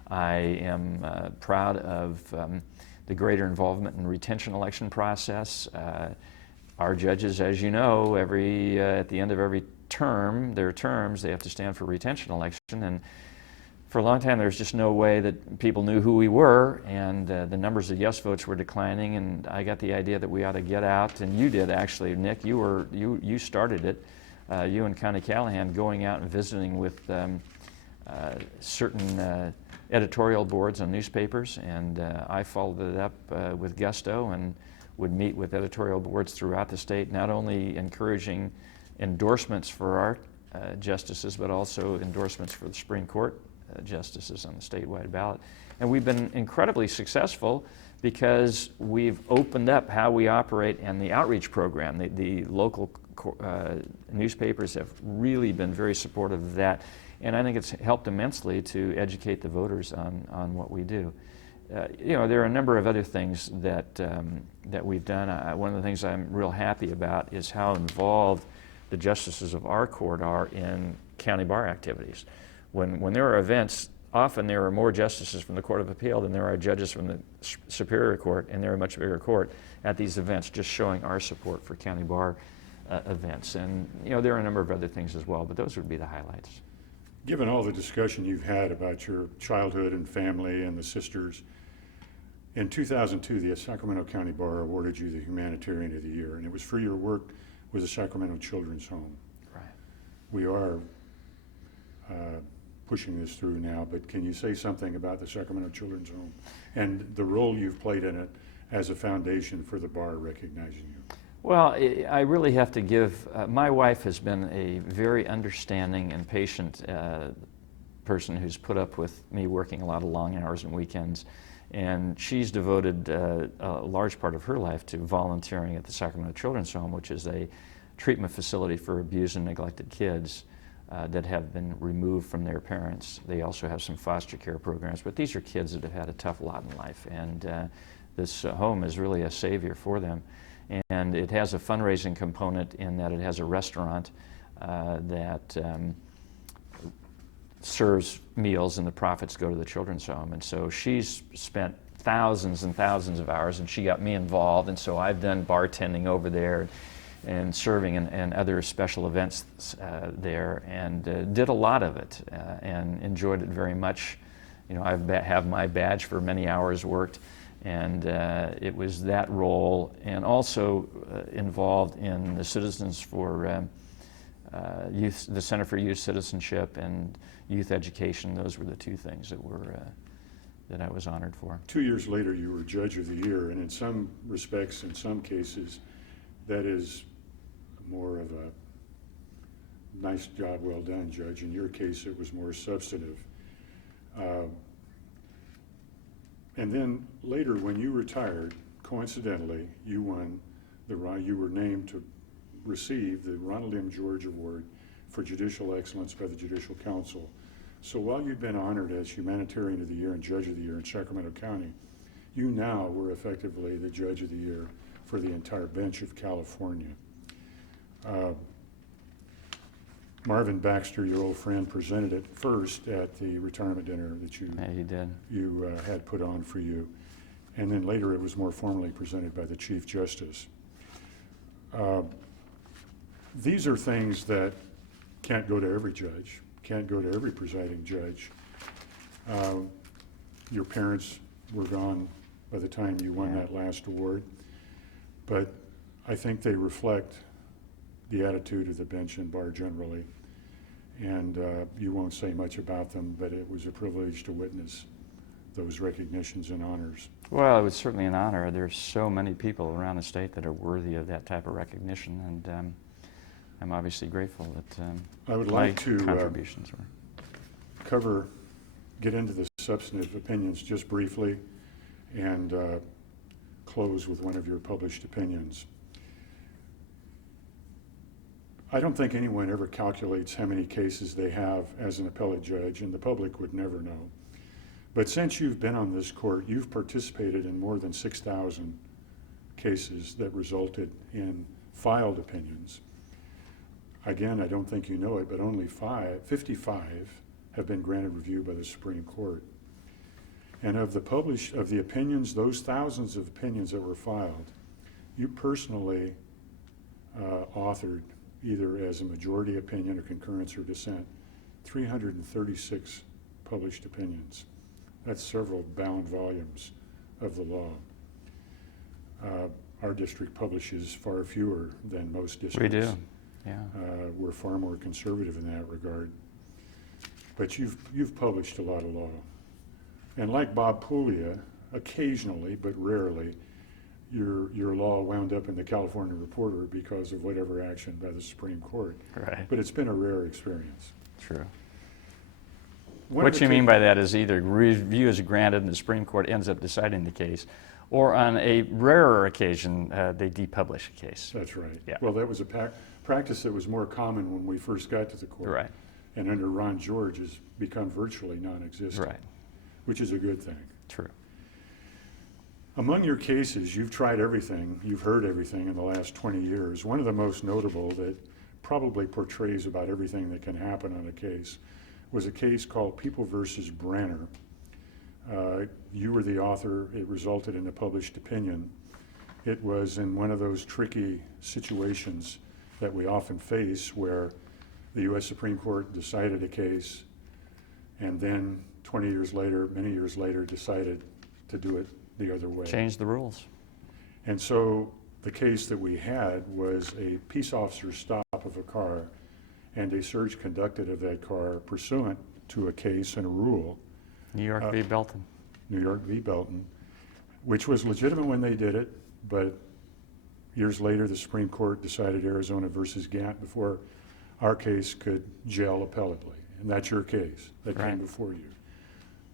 I am proud of the greater involvement in the retention election process. Our judges, as you know, at the end of every term, their terms, they have to stand for retention election. And for a long time, there was just no way that people knew who we were, and the numbers of yes votes were declining. And I got the idea that we ought to get out, and you did actually, Nick. You started it. You and Connie Callahan going out and visiting with certain editorial boards on newspapers, and I followed it up with gusto and would meet with editorial boards throughout the state, not only encouraging endorsements for our justices, but also endorsements for the Supreme Court justices on the statewide ballot. And we've been incredibly successful because we've opened up how we operate and the outreach program. The local newspapers have really been very supportive of that, and I think it's helped immensely to educate the voters on what we do. There are a number of other things that we've done. One of the things I'm real happy about is how involved the justices of our court are in county bar activities. When there are events, often there are more justices from the Court of Appeal than there are judges from the Superior Court, and they're a much bigger court at these events, just showing our support for county bar events. And there are a number of other things as well, but those would be the highlights. Given all the discussion you've had about your childhood and family and the sisters, in 2002, the Sacramento County Bar awarded you the Humanitarian of the Year, and it was for your work with the Sacramento Children's Home. Right. We are pushing this through now, but can you say something about the Sacramento Children's Home and the role you've played in it as a foundation for the bar recognizing you? Well, I really have to give, my wife has been a very understanding and patient person who's put up with me working a lot of long hours and weekends. And she's devoted a large part of her life to volunteering at the Sacramento Children's Home, which is a treatment facility for abused and neglected kids that have been removed from their parents. They also have some foster care programs, but these are kids that have had a tough lot in life. And this home is really a savior for them. And it has a fundraising component in that it has a restaurant that serves meals, and the profits go to the children's home. And so she's spent thousands and thousands of hours, and she got me involved, and so I've done bartending over there and serving and other special events there, and did a lot of it and enjoyed it very much. You know, I have my badge for many hours worked, and it was that role, and also involved in the Citizens for Youth, the Center for Youth Citizenship and Youth Education. Those were the two things that were that I was honored for. 2 years later, you were Judge of the Year, and in some respects, in some cases, that is more of a nice job, well done, Judge. In your case, it was more substantive. And then later, when you retired, coincidentally, you won you were named to receive the Ronald M. George Award for Judicial Excellence by the Judicial Council. So while you'd been honored as Humanitarian of the Year and Judge of the Year in Sacramento County, you now were effectively the Judge of the Year for the entire bench of California. Marvin Baxter, your old friend, presented it first at the retirement dinner that you Yeah, he did. had put on for you. And then later it was more formally presented by the Chief Justice. These are things that can't go to every judge, can't go to every presiding judge. Your parents were gone by the time you won that last award, but I think they reflect the attitude of the bench and bar generally. And you won't say much about them, but it was a privilege to witness those recognitions and honors. Well, it was certainly an honor. There's so many people around the state that are worthy of that type of recognition, and I'm obviously grateful that I would my like to contributions were. get into the substantive opinions just briefly, and close with one of your published opinions. I don't think anyone ever calculates how many cases they have as an appellate judge, and the public would never know. But since you've been on this court, you've participated in more than 6,000 cases that resulted in filed opinions. Again, I don't think you know it, but only 55 have been granted review by the Supreme Court. And of the opinions, those thousands of opinions that were filed, you personally authored, either as a majority opinion or concurrence or dissent, 336 published opinions. That's several bound volumes of the law. Our district publishes far fewer than most districts. We do, yeah. We're far more conservative in that regard. But you've published a lot of law. And like Bob Puglia, occasionally, but rarely, your law wound up in the California Reporter because of whatever action by the Supreme Court. Right. But it's been a rare experience. True. One What of you the mean by that is either review is granted and the Supreme Court ends up deciding the case, or on a rarer occasion, they depublish a case. That's right. Yeah. Well, that was a practice that was more common when we first got to the court. Right. And under Ron George has become virtually non-existent. Right. Which is a good thing. True. Among your cases, you've tried everything, you've heard everything in the last 20 years. One of the most notable that probably portrays about everything that can happen on a case was a case called People versus Branner. You were the author. It resulted in a published opinion. It was in one of those tricky situations that we often face where the U.S. Supreme Court decided a case, and then 20 years later, many years later, decided to do it the other way. Change the rules. And so the case that we had was a peace officer stop of a car and a search conducted of that car pursuant to a case and a rule, New York v. Belton. New York v. Belton, which was legitimate when they did it, but years later the Supreme Court decided Arizona versus Gant before our case could gel appellately. And that's your case that Right. came before you.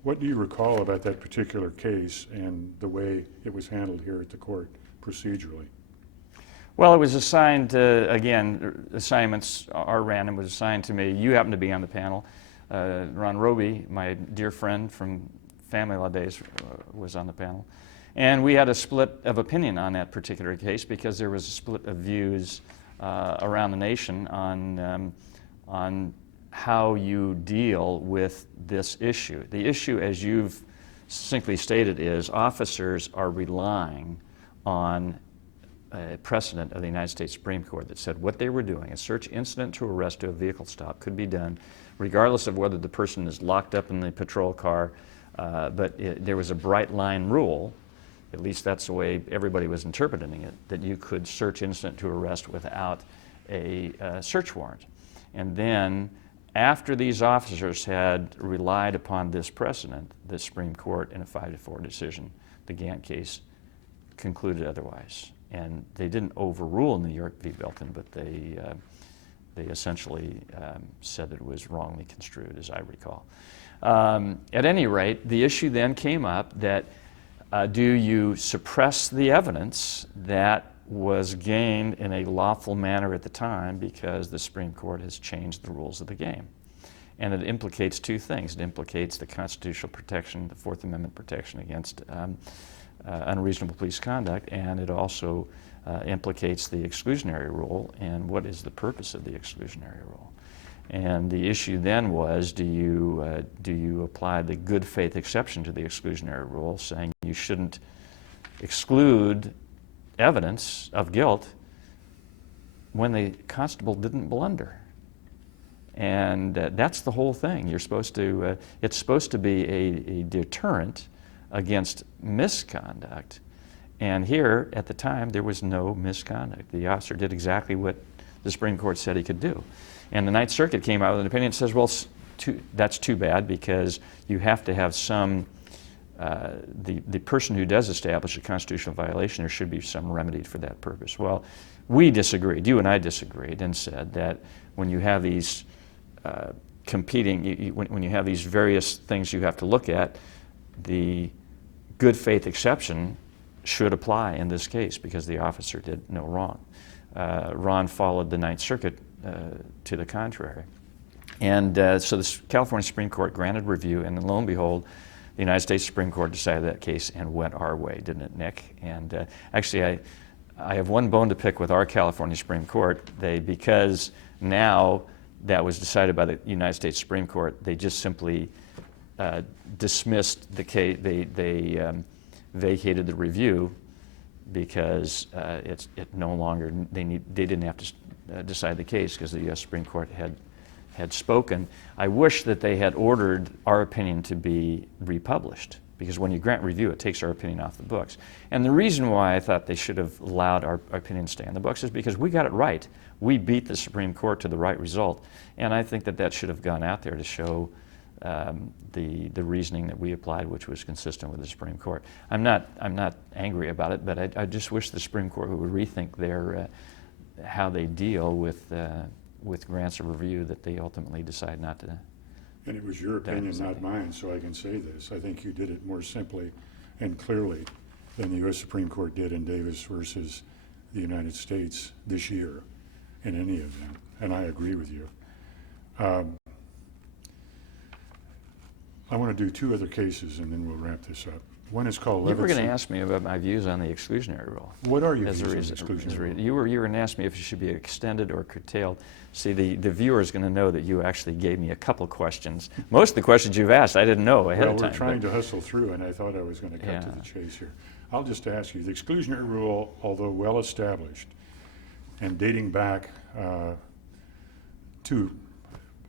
What do you recall about that particular case and the way it was handled here at the court procedurally? Well, it was assigned, again, assignments are random. It was assigned to me. You happen to be on the panel. Ron Roby, my dear friend from family law days, was on the panel. And we had a split of opinion on that particular case because there was a split of views around the nation on how you deal with this issue. The issue, as you've succinctly stated, is officers are relying on a precedent of the United States Supreme Court that said what they were doing, a search incident to arrest to a vehicle stop, could be done regardless of whether the person is locked up in the patrol car, but there was a bright line rule, at least that's the way everybody was interpreting it, that you could search incident to arrest without a search warrant. And then after these officers had relied upon this precedent, the Supreme Court in a 5-4 decision, the Gant case, concluded otherwise. And they didn't overrule New York v. Belton, but they essentially said that it was wrongly construed, as I recall. At any rate, the issue then came up that do you suppress the evidence that was gained in a lawful manner at the time because the Supreme Court has changed the rules of the game? And it implicates two things. It implicates the constitutional protection, the Fourth Amendment protection against unreasonable police conduct, and it also implicates the exclusionary rule and what is the purpose of the exclusionary rule. And the issue then was, do you apply the good faith exception to the exclusionary rule, saying you shouldn't exclude evidence of guilt when the constable didn't blunder? And that's the whole thing. You're supposed to, it's supposed to be a deterrent against misconduct. And here, at the time, there was no misconduct. The officer did exactly what the Supreme Court said he could do. And the Ninth Circuit came out with an opinion that says, well, that's too bad because you have to have some, the person who does establish a constitutional violation, there should be some remedy for that purpose. Well, we disagreed, you and I disagreed, and said that when you have these competing, when you have these various things you have to look at, the good faith exception should apply in this case because the officer did no wrong. Ron followed the Ninth Circuit to the contrary. And so the California Supreme Court granted review, and then lo and behold, the United States Supreme Court decided that case and went our way, didn't it, Nick? And actually, I have one bone to pick with our California Supreme Court. Because now that was decided by the United States Supreme Court, they just simply dismissed the case. They vacated the review because it no longer, they didn't have to decide the case because the U.S. Supreme Court had spoken. I wish that they had ordered our opinion to be republished, because when you grant review, it takes our opinion off the books. And the reason why I thought they should have allowed our opinion to stay on the books is because we got it right. We beat the Supreme Court to the right result, and I think that should have gone out there to show the reasoning that we applied, which was consistent with the Supreme Court. I'm not angry about it, but I just wish the Supreme Court would rethink their how they deal with grants of review that they ultimately decide not to. And it was your opinion, not mine, so I can say this. I think you did it more simply and clearly than the U.S. Supreme Court did in Davis versus the United States this year in any event, and I agree with you. I want to do two other cases and then we'll wrap this up. One is called Levinson. You were going to ask me about my views on the exclusionary rule. What are your as views a on reason, the exclusionary rule? You were going to ask me if it should be extended or curtailed. See, the viewer is going to know that you actually gave me a couple questions. Most of the questions you've asked, I didn't know ahead of time. Well, we're trying to hustle through, and I thought I was going to cut to the chase here. I'll just ask you, the exclusionary rule, although well established and dating back to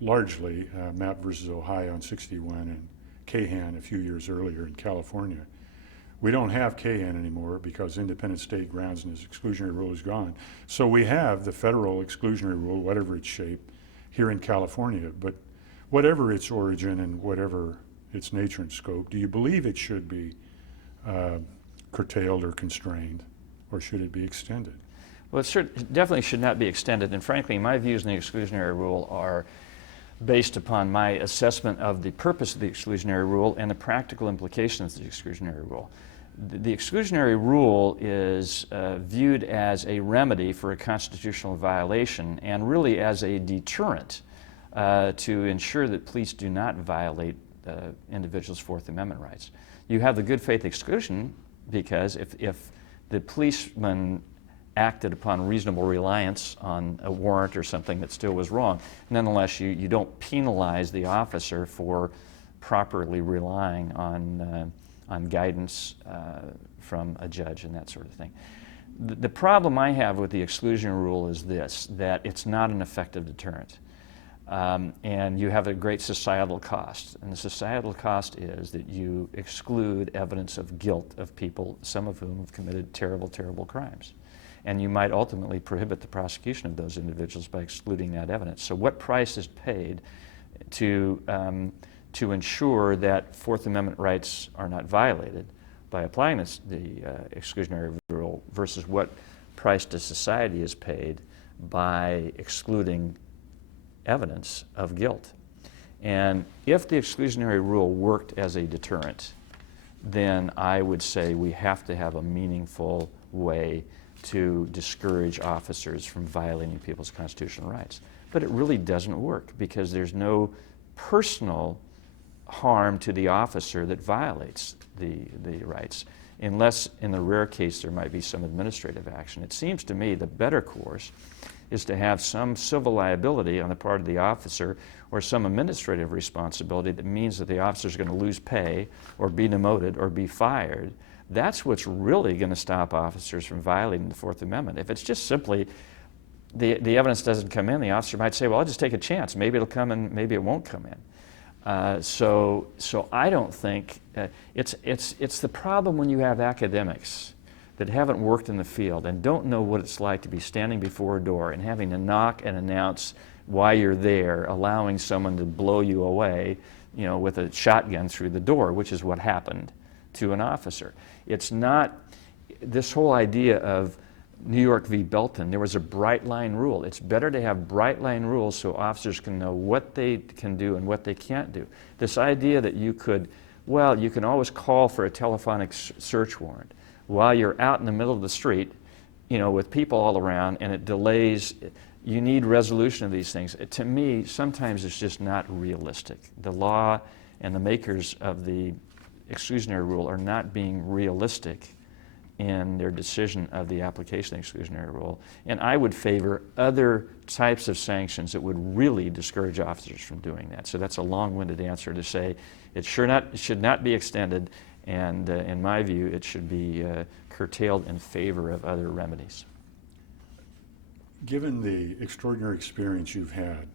largely Mapp versus Ohio on 61 and Cahan a few years earlier in California. We don't have Cahan anymore because independent state grounds and his exclusionary rule is gone. So we have the federal exclusionary rule, whatever its shape, here in California. But whatever its origin and whatever its nature and scope, do you believe it should be curtailed or constrained, or should it be extended? Well, it definitely should not be extended, and frankly, my views on the exclusionary rule are based upon my assessment of the purpose of the exclusionary rule and the practical implications of the exclusionary rule. The exclusionary rule is viewed as a remedy for a constitutional violation and really as a deterrent to ensure that police do not violate individuals' Fourth Amendment rights. You have the good faith exclusion because if the policeman acted upon reasonable reliance on a warrant or something that still was wrong, nonetheless you don't penalize the officer for properly relying on guidance from a judge and that sort of thing. The problem I have with the exclusionary rule is this, that it's not an effective deterrent. And you have a great societal cost. And the societal cost is that you exclude evidence of guilt of people, some of whom have committed terrible, terrible crimes. And you might ultimately prohibit the prosecution of those individuals by excluding that evidence. So what price is paid to ensure that Fourth Amendment rights are not violated by applying the exclusionary rule versus what price to society is paid by excluding evidence of guilt? And if the exclusionary rule worked as a deterrent, then I would say we have to have a meaningful way to discourage officers from violating people's constitutional rights. But it really doesn't work because there's no personal harm to the officer that violates the rights, unless in the rare case there might be some administrative action. It seems to me the better course is to have some civil liability on the part of the officer or some administrative responsibility that means that the officer is going to lose pay or be demoted or be fired. That's what's really going to stop officers from violating the Fourth Amendment. If it's just simply the evidence doesn't come in, the officer might say, well, I'll just take a chance. Maybe it'll come in, maybe it won't come in. So I don't think, it's the problem when you have academics that haven't worked in the field and don't know what it's like to be standing before a door and having to knock and announce why you're there, allowing someone to blow you away, with a shotgun through the door, which is what happened to an officer. It's not this whole idea of New York v. Belton. There was a bright line rule. It's better to have bright line rules so officers can know what they can do and what they can't do. This idea that you can always call for a telephonic search warrant while you're out in the middle of the street, with people all around, and it delays. You need resolution of these things. To me, sometimes it's just not realistic. The law and the makers of the exclusionary rule are not being realistic in their decision of the application of the exclusionary rule. And I would favor other types of sanctions that would really discourage officers from doing that. So that's a long-winded answer to say it should not be extended, and in my view, it should be curtailed in favor of other remedies. Given the extraordinary experience you've had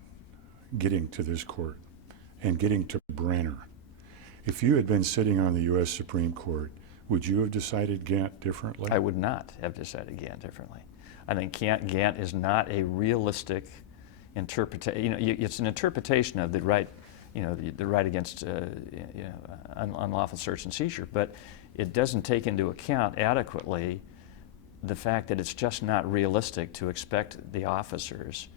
getting to this court and getting to Brenner, if you had been sitting on the U.S. Supreme Court, would you have decided Gantt differently? I would not have decided Gantt differently. I think Gantt is not a realistic interpretation. It's an interpretation of the right, the right against unlawful search and seizure, but it doesn't take into account adequately the fact that it's just not realistic to expect the officers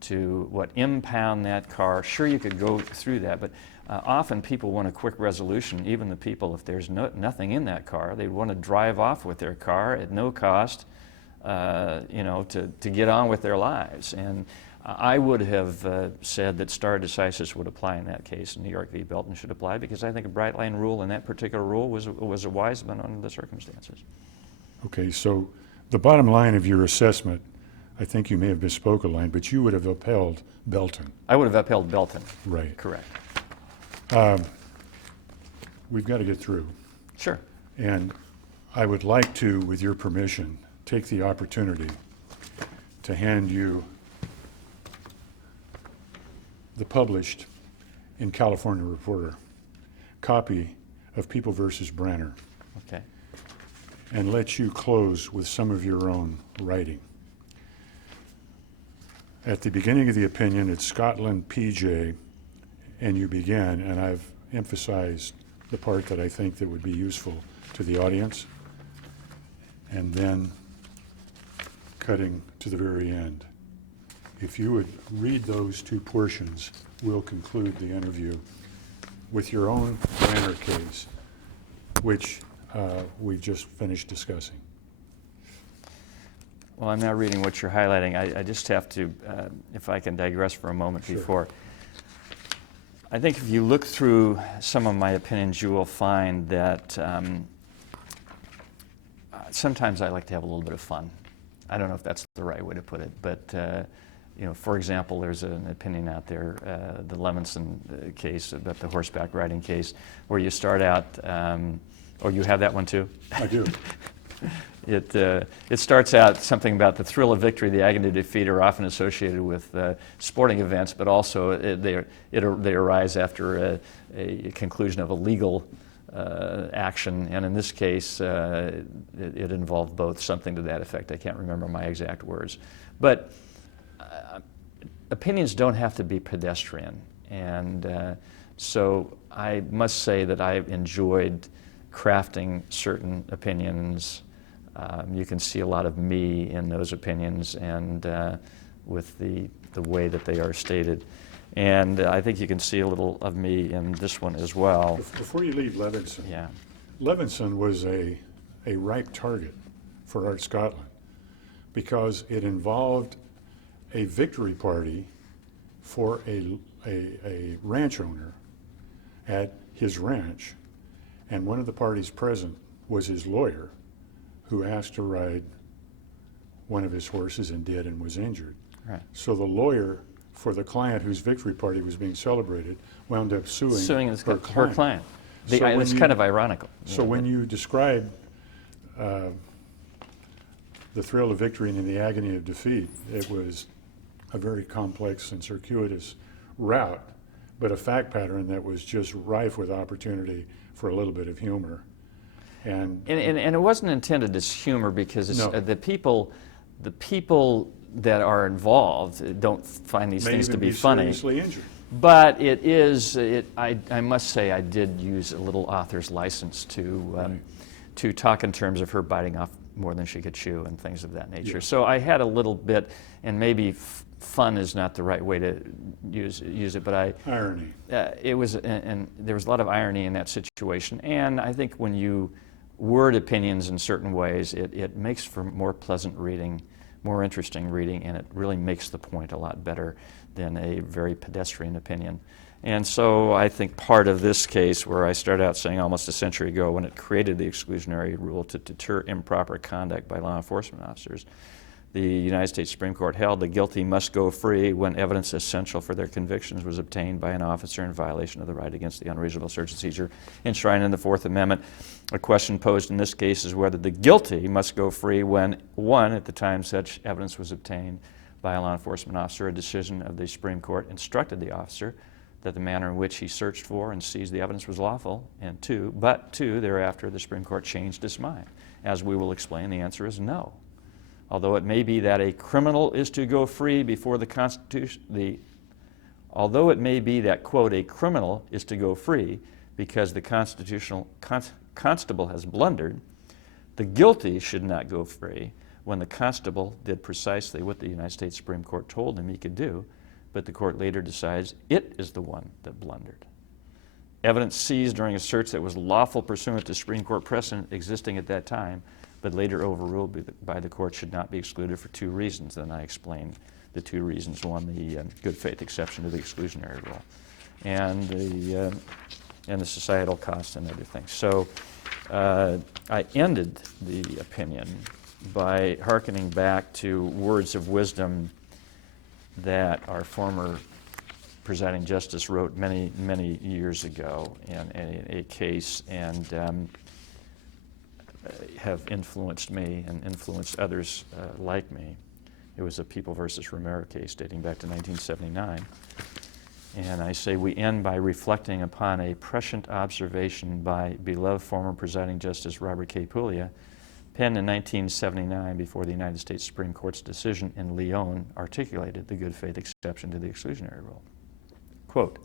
to impound that car. Sure, you could go through that, but often people want a quick resolution. Even the people, if there's nothing in that car, they want to drive off with their car at no cost, to get on with their lives. And I would have said that stare decisis would apply in that case, and New York v. Belton should apply, because I think a bright line rule in that particular rule was a wise one under the circumstances. Okay, so the bottom line of your assessment, I think you may have misspoke a line, but you would have upheld Belton. I would have upheld Belton. Right. Correct. We've got to get through. Sure. And I would like to, with your permission, take the opportunity to hand you the published in California Reporter copy of People versus Branner Okay. and let you close with some of your own writing. At the beginning of the opinion, it's Scotland PJ, and you begin, and I've emphasized the part that I think that would be useful to the audience, and then cutting to the very end. If you would read those two portions, we'll conclude the interview with your own Branner case, which we've just finished discussing. Well, I'm now reading what you're highlighting. I just have to, if I can digress for a moment Sure. before. I think if you look through some of my opinions, you will find that sometimes I like to have a little bit of fun. I don't know if that's the right way to put it, but for example, there's an opinion out there, the Levinson case, about the horseback riding case, where you start out, or you have that one too? I do. It starts out something about the thrill of victory, the agony of defeat are often associated with sporting events, but also they arise after a conclusion of a legal action, and in this case, it involved both, something to that effect. I can't remember my exact words. But opinions don't have to be pedestrian, and so I must say that I've enjoyed crafting certain opinions. You can see a lot of me in those opinions and with the way that they are stated. And I think you can see a little of me in this one as well. Before you leave Levinson, Yeah. Levinson was a ripe target for Art Scotland because it involved a victory party for a ranch owner at his ranch, and one of the parties present was his lawyer, who asked to ride one of his horses and did and was injured. Right. So the lawyer for the client whose victory party was being celebrated wound up suing her client. So when It's you- kind of ironical. So when you describe the thrill of victory and the agony of defeat, it was a very complex and circuitous route, but a fact pattern that was just rife with opportunity for a little bit of humor. And it wasn't intended as humor because it's, No. the people that are involved don't find these may things even to be be funny. seriously injured. But it is, I must say I did use a little author's license to talk in terms of her biting off more than she could chew and things of that nature. Yeah. So I had a little bit, and maybe fun is not the right way to use it, but Irony. it was, and there was a lot of irony in that situation. And I think when you word opinions in certain ways, it makes for more pleasant reading, more interesting reading, and it really makes the point a lot better than a very pedestrian opinion. And so I think part of this case, where I started out saying almost a century ago when it created the exclusionary rule to deter improper conduct by law enforcement officers, the United States Supreme Court held the guilty must go free when evidence essential for their convictions was obtained by an officer in violation of the right against the unreasonable search and seizure enshrined in the Fourth Amendment. A question posed in this case is whether the guilty must go free when, one, at the time such evidence was obtained by a law enforcement officer, a decision of the Supreme Court instructed the officer that the manner in which he searched for and seized the evidence was lawful, and two, thereafter the Supreme Court changed its mind. As we will explain, the answer is no. Although it may be that a criminal is to go free before the Constitution, although it may be that, quote, a criminal is to go free because the constitutional constable has blundered, the guilty should not go free when the constable did precisely what the United States Supreme Court told him he could do, but the court later decides it is the one that blundered. Evidence seized during a search that was lawful pursuant to Supreme Court precedent existing at that time, but later overruled by the court, should not be excluded for two reasons. Then I explained the two reasons. One, the good faith exception to the exclusionary rule, and the societal cost and other things. So I ended the opinion by hearkening back to words of wisdom that our former presiding justice wrote many, many years ago in a case, and have influenced me and influenced others like me. It was a People versus Romero case dating back to 1979. And I say we end by reflecting upon a prescient observation by beloved former presiding Justice Robert K. Puglia, penned in 1979 before the United States Supreme Court's decision in Lyon articulated the good faith exception to the exclusionary rule. Quote,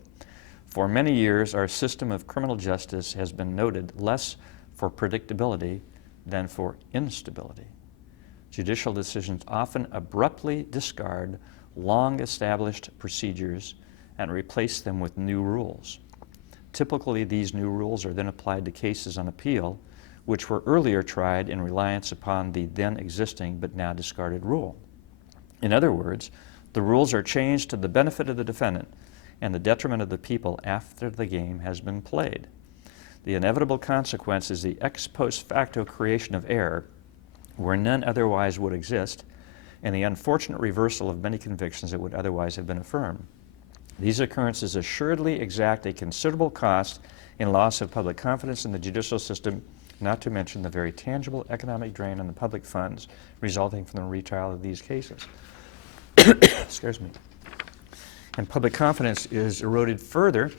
"For many years, our system of criminal justice has been noted less for predictability than for instability. Judicial decisions often abruptly discard long-established procedures and replace them with new rules. Typically, these new rules are then applied to cases on appeal, which were earlier tried in reliance upon the then existing but now discarded rule. In other words, the rules are changed to the benefit of the defendant and the detriment of the people after the game has been played. The inevitable consequence is the ex post facto creation of error where none otherwise would exist, and the unfortunate reversal of many convictions that would otherwise have been affirmed. These occurrences assuredly exact a considerable cost in loss of public confidence in the judicial system, not to mention the very tangible economic drain on the public funds resulting from the retrial of these cases." Excuse me. And public confidence is eroded further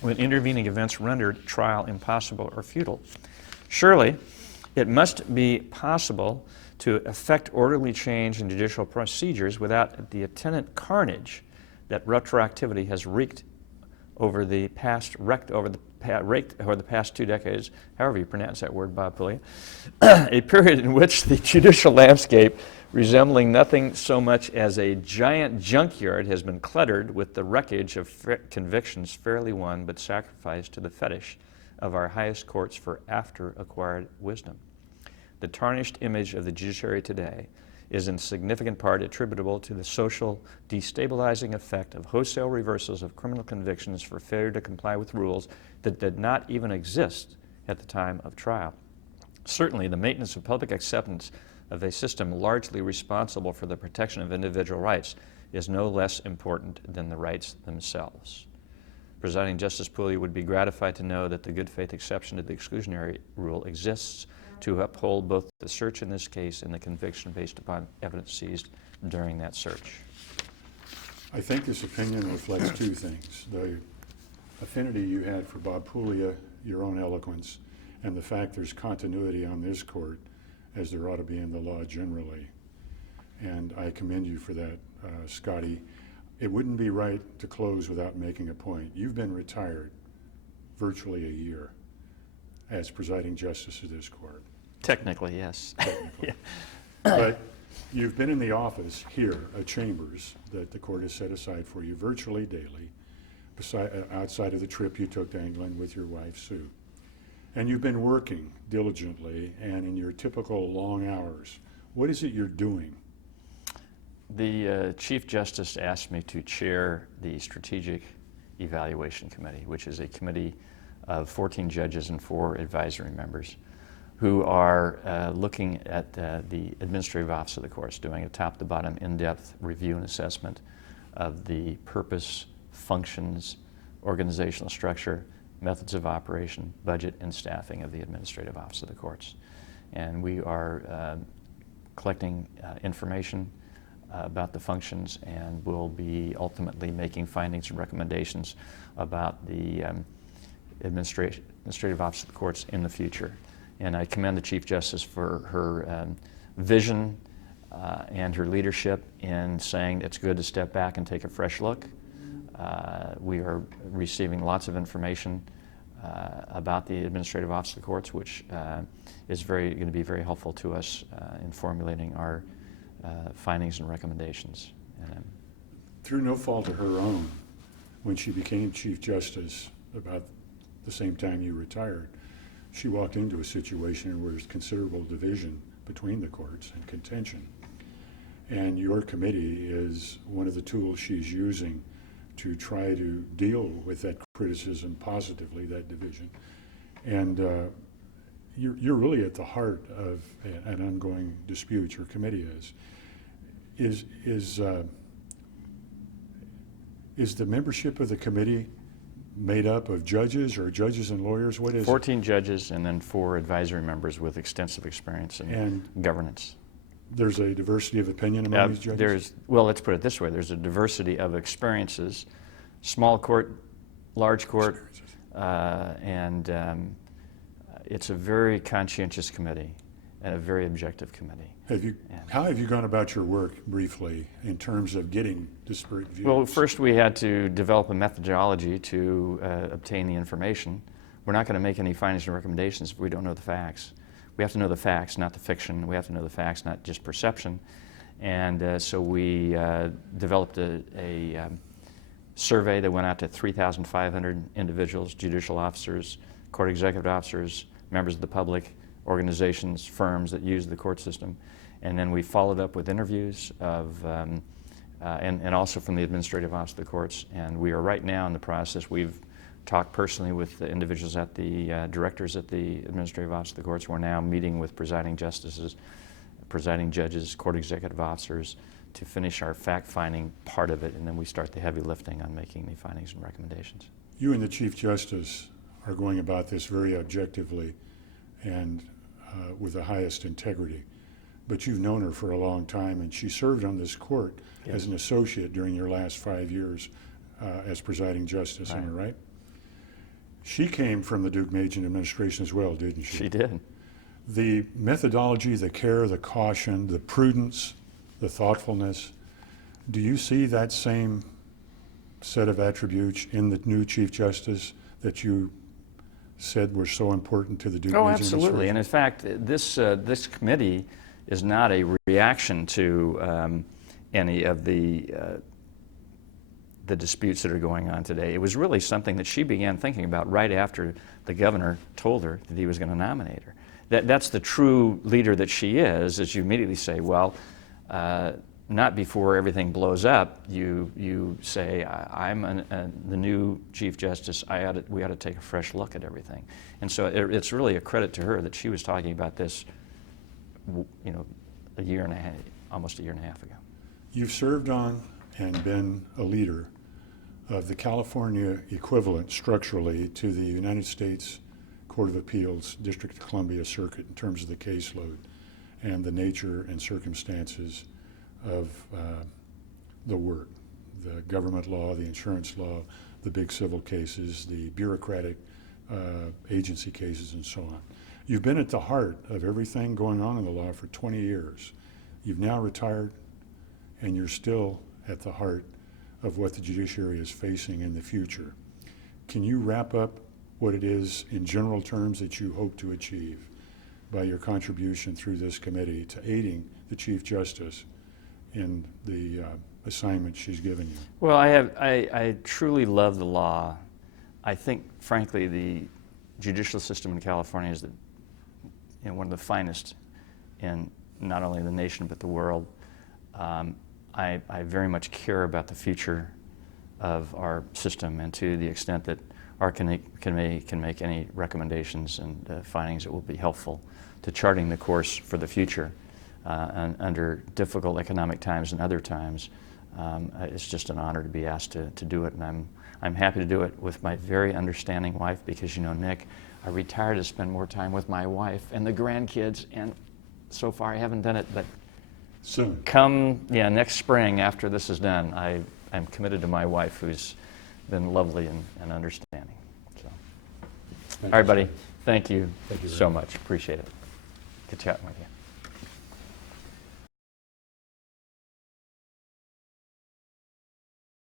when intervening events render trial impossible or futile. Surely, it must be possible to effect orderly change in judicial procedures without the attendant carnage that retroactivity has raked over the past 2 decades, however you pronounce that word, Bob Puglia, a period in which the judicial landscape, resembling nothing so much as a giant junkyard, has been cluttered with the wreckage of convictions fairly won but sacrificed to the fetish of our highest courts for after-acquired wisdom. The tarnished image of the judiciary today is in significant part attributable to the social destabilizing effect of wholesale reversals of criminal convictions for failure to comply with rules that did not even exist at the time of trial. Certainly, the maintenance of public acceptance of a system largely responsible for the protection of individual rights is no less important than the rights themselves. Presiding Justice Puglia would be gratified to know that the good faith exception to the exclusionary rule exists to uphold both the search in this case and the conviction based upon evidence seized during that search. I think this opinion reflects two things: the affinity you had for Bob Puglia, your own eloquence, and the fact there's continuity on this court, as there ought to be in the law generally. And I commend you for that, Scotty. It wouldn't be right to close without making a point. You've been retired virtually a year as presiding justice of this court. Technically, yes. Technically. Yeah. But you've been in the office here at Chambers that the court has set aside for you virtually daily, outside of the trip you took to England with your wife, Sue. And you've been working diligently and in your typical long hours. What is it you're doing? The Chief Justice asked me to chair the Strategic Evaluation Committee, which is a committee of 14 judges and 4 advisory members who are looking at the Administrative Office of the courts, doing a top-to-bottom, in-depth review and assessment of the purpose, functions, organizational structure, methods of operation, budget, and staffing of the Administrative Office of the courts. And we are collecting information about the functions, and will be ultimately making findings and recommendations about the Administrative Office of the courts in the future. And I commend the Chief Justice for her vision and her leadership in saying it's good to step back and take a fresh look. We are receiving lots of information about the Administrative Office of the courts, which is going to be very helpful to us in formulating our findings and recommendations. Through no fault of her own, when she became Chief Justice about the same time you retired, she walked into a situation where there's considerable division between the courts and contention. And your committee is one of the tools she's using to try to deal with that criticism positively, that division. And you're really at the heart of an ongoing dispute, your committee is. Is the membership of the committee made up of judges or judges and lawyers? What is 14 judges and then 4 advisory members with extensive experience in governance. There's a diversity of opinion among these judges? Well, let's put it this way. There's a diversity of experiences small court, large court, and it's a very conscientious committee and a very objective committee. How have you gone about your work, briefly, in terms of getting disparate views? Well, first we had to develop a methodology to obtain the information. We're not going to make any findings and recommendations if we don't know the facts. We have to know the facts, not the fiction. We have to know the facts, not just perception. And so we developed a survey that went out to 3,500 individuals, judicial officers, court executive officers, members of the public, organizations, firms that use the court system. And then we followed up with interviews of, and also from the administrative office of the courts. And we are right now in the process. We've talked personally with the individuals at the directors at the administrative office of the courts. We're now meeting with presiding justices, presiding judges, court executive officers to finish our fact-finding part of it, and then we start the heavy lifting on making the findings and recommendations. You and the Chief Justice are going about this very objectively and with the highest integrity. But you've known her for a long time, and she served on this court as an associate during your last 5 years as presiding justice, am I right? She came from the Duke-Majan administration as well, didn't she? She did. The methodology, the care, the caution, the prudence, the thoughtfulness, do you see that same set of attributes in the new Chief Justice that you said were so important to the Duke-Majan administration? Oh, absolutely. And in fact, this committee is not a reaction to any of the disputes that are going on today. It was really something that she began thinking about right after the governor told her that he was going to nominate her. That's the true leader that she is you immediately say, well, not before everything blows up. You say, I'm the new Chief Justice. We ought to take a fresh look at everything. And so it's really a credit to her that she was talking about this, a year and a half, almost a year and a half ago. You've served on and been a leader of the California equivalent structurally to the United States Court of Appeals, District of Columbia Circuit in terms of the caseload and the nature and circumstances of the work, the government law, the insurance law, the big civil cases, the bureaucratic agency cases, and so on. You've been at the heart of everything going on in the law for 20 years. You've now retired, and you're still at the heart of what the judiciary is facing in the future. Can you wrap up what it is in general terms that you hope to achieve by your contribution through this committee to aiding the Chief Justice in the assignment she's given you? Well, I truly love the law. I think, frankly, the judicial system in California is one of the finest in not only the nation but the world. I very much care about the future of our system, and to the extent that our committee can make any recommendations and findings that will be helpful to charting the course for the future under difficult economic times and other times. It's just an honor to be asked to do it, and I'm happy to do it with my very understanding wife, because, Nick, I retired to spend more time with my wife and the grandkids, and so far I haven't done it, but soon. Next spring after this is done, I'm committed to my wife, who's been lovely and understanding. So, all right, buddy, thank you so much. Appreciate it. Good chatting with you.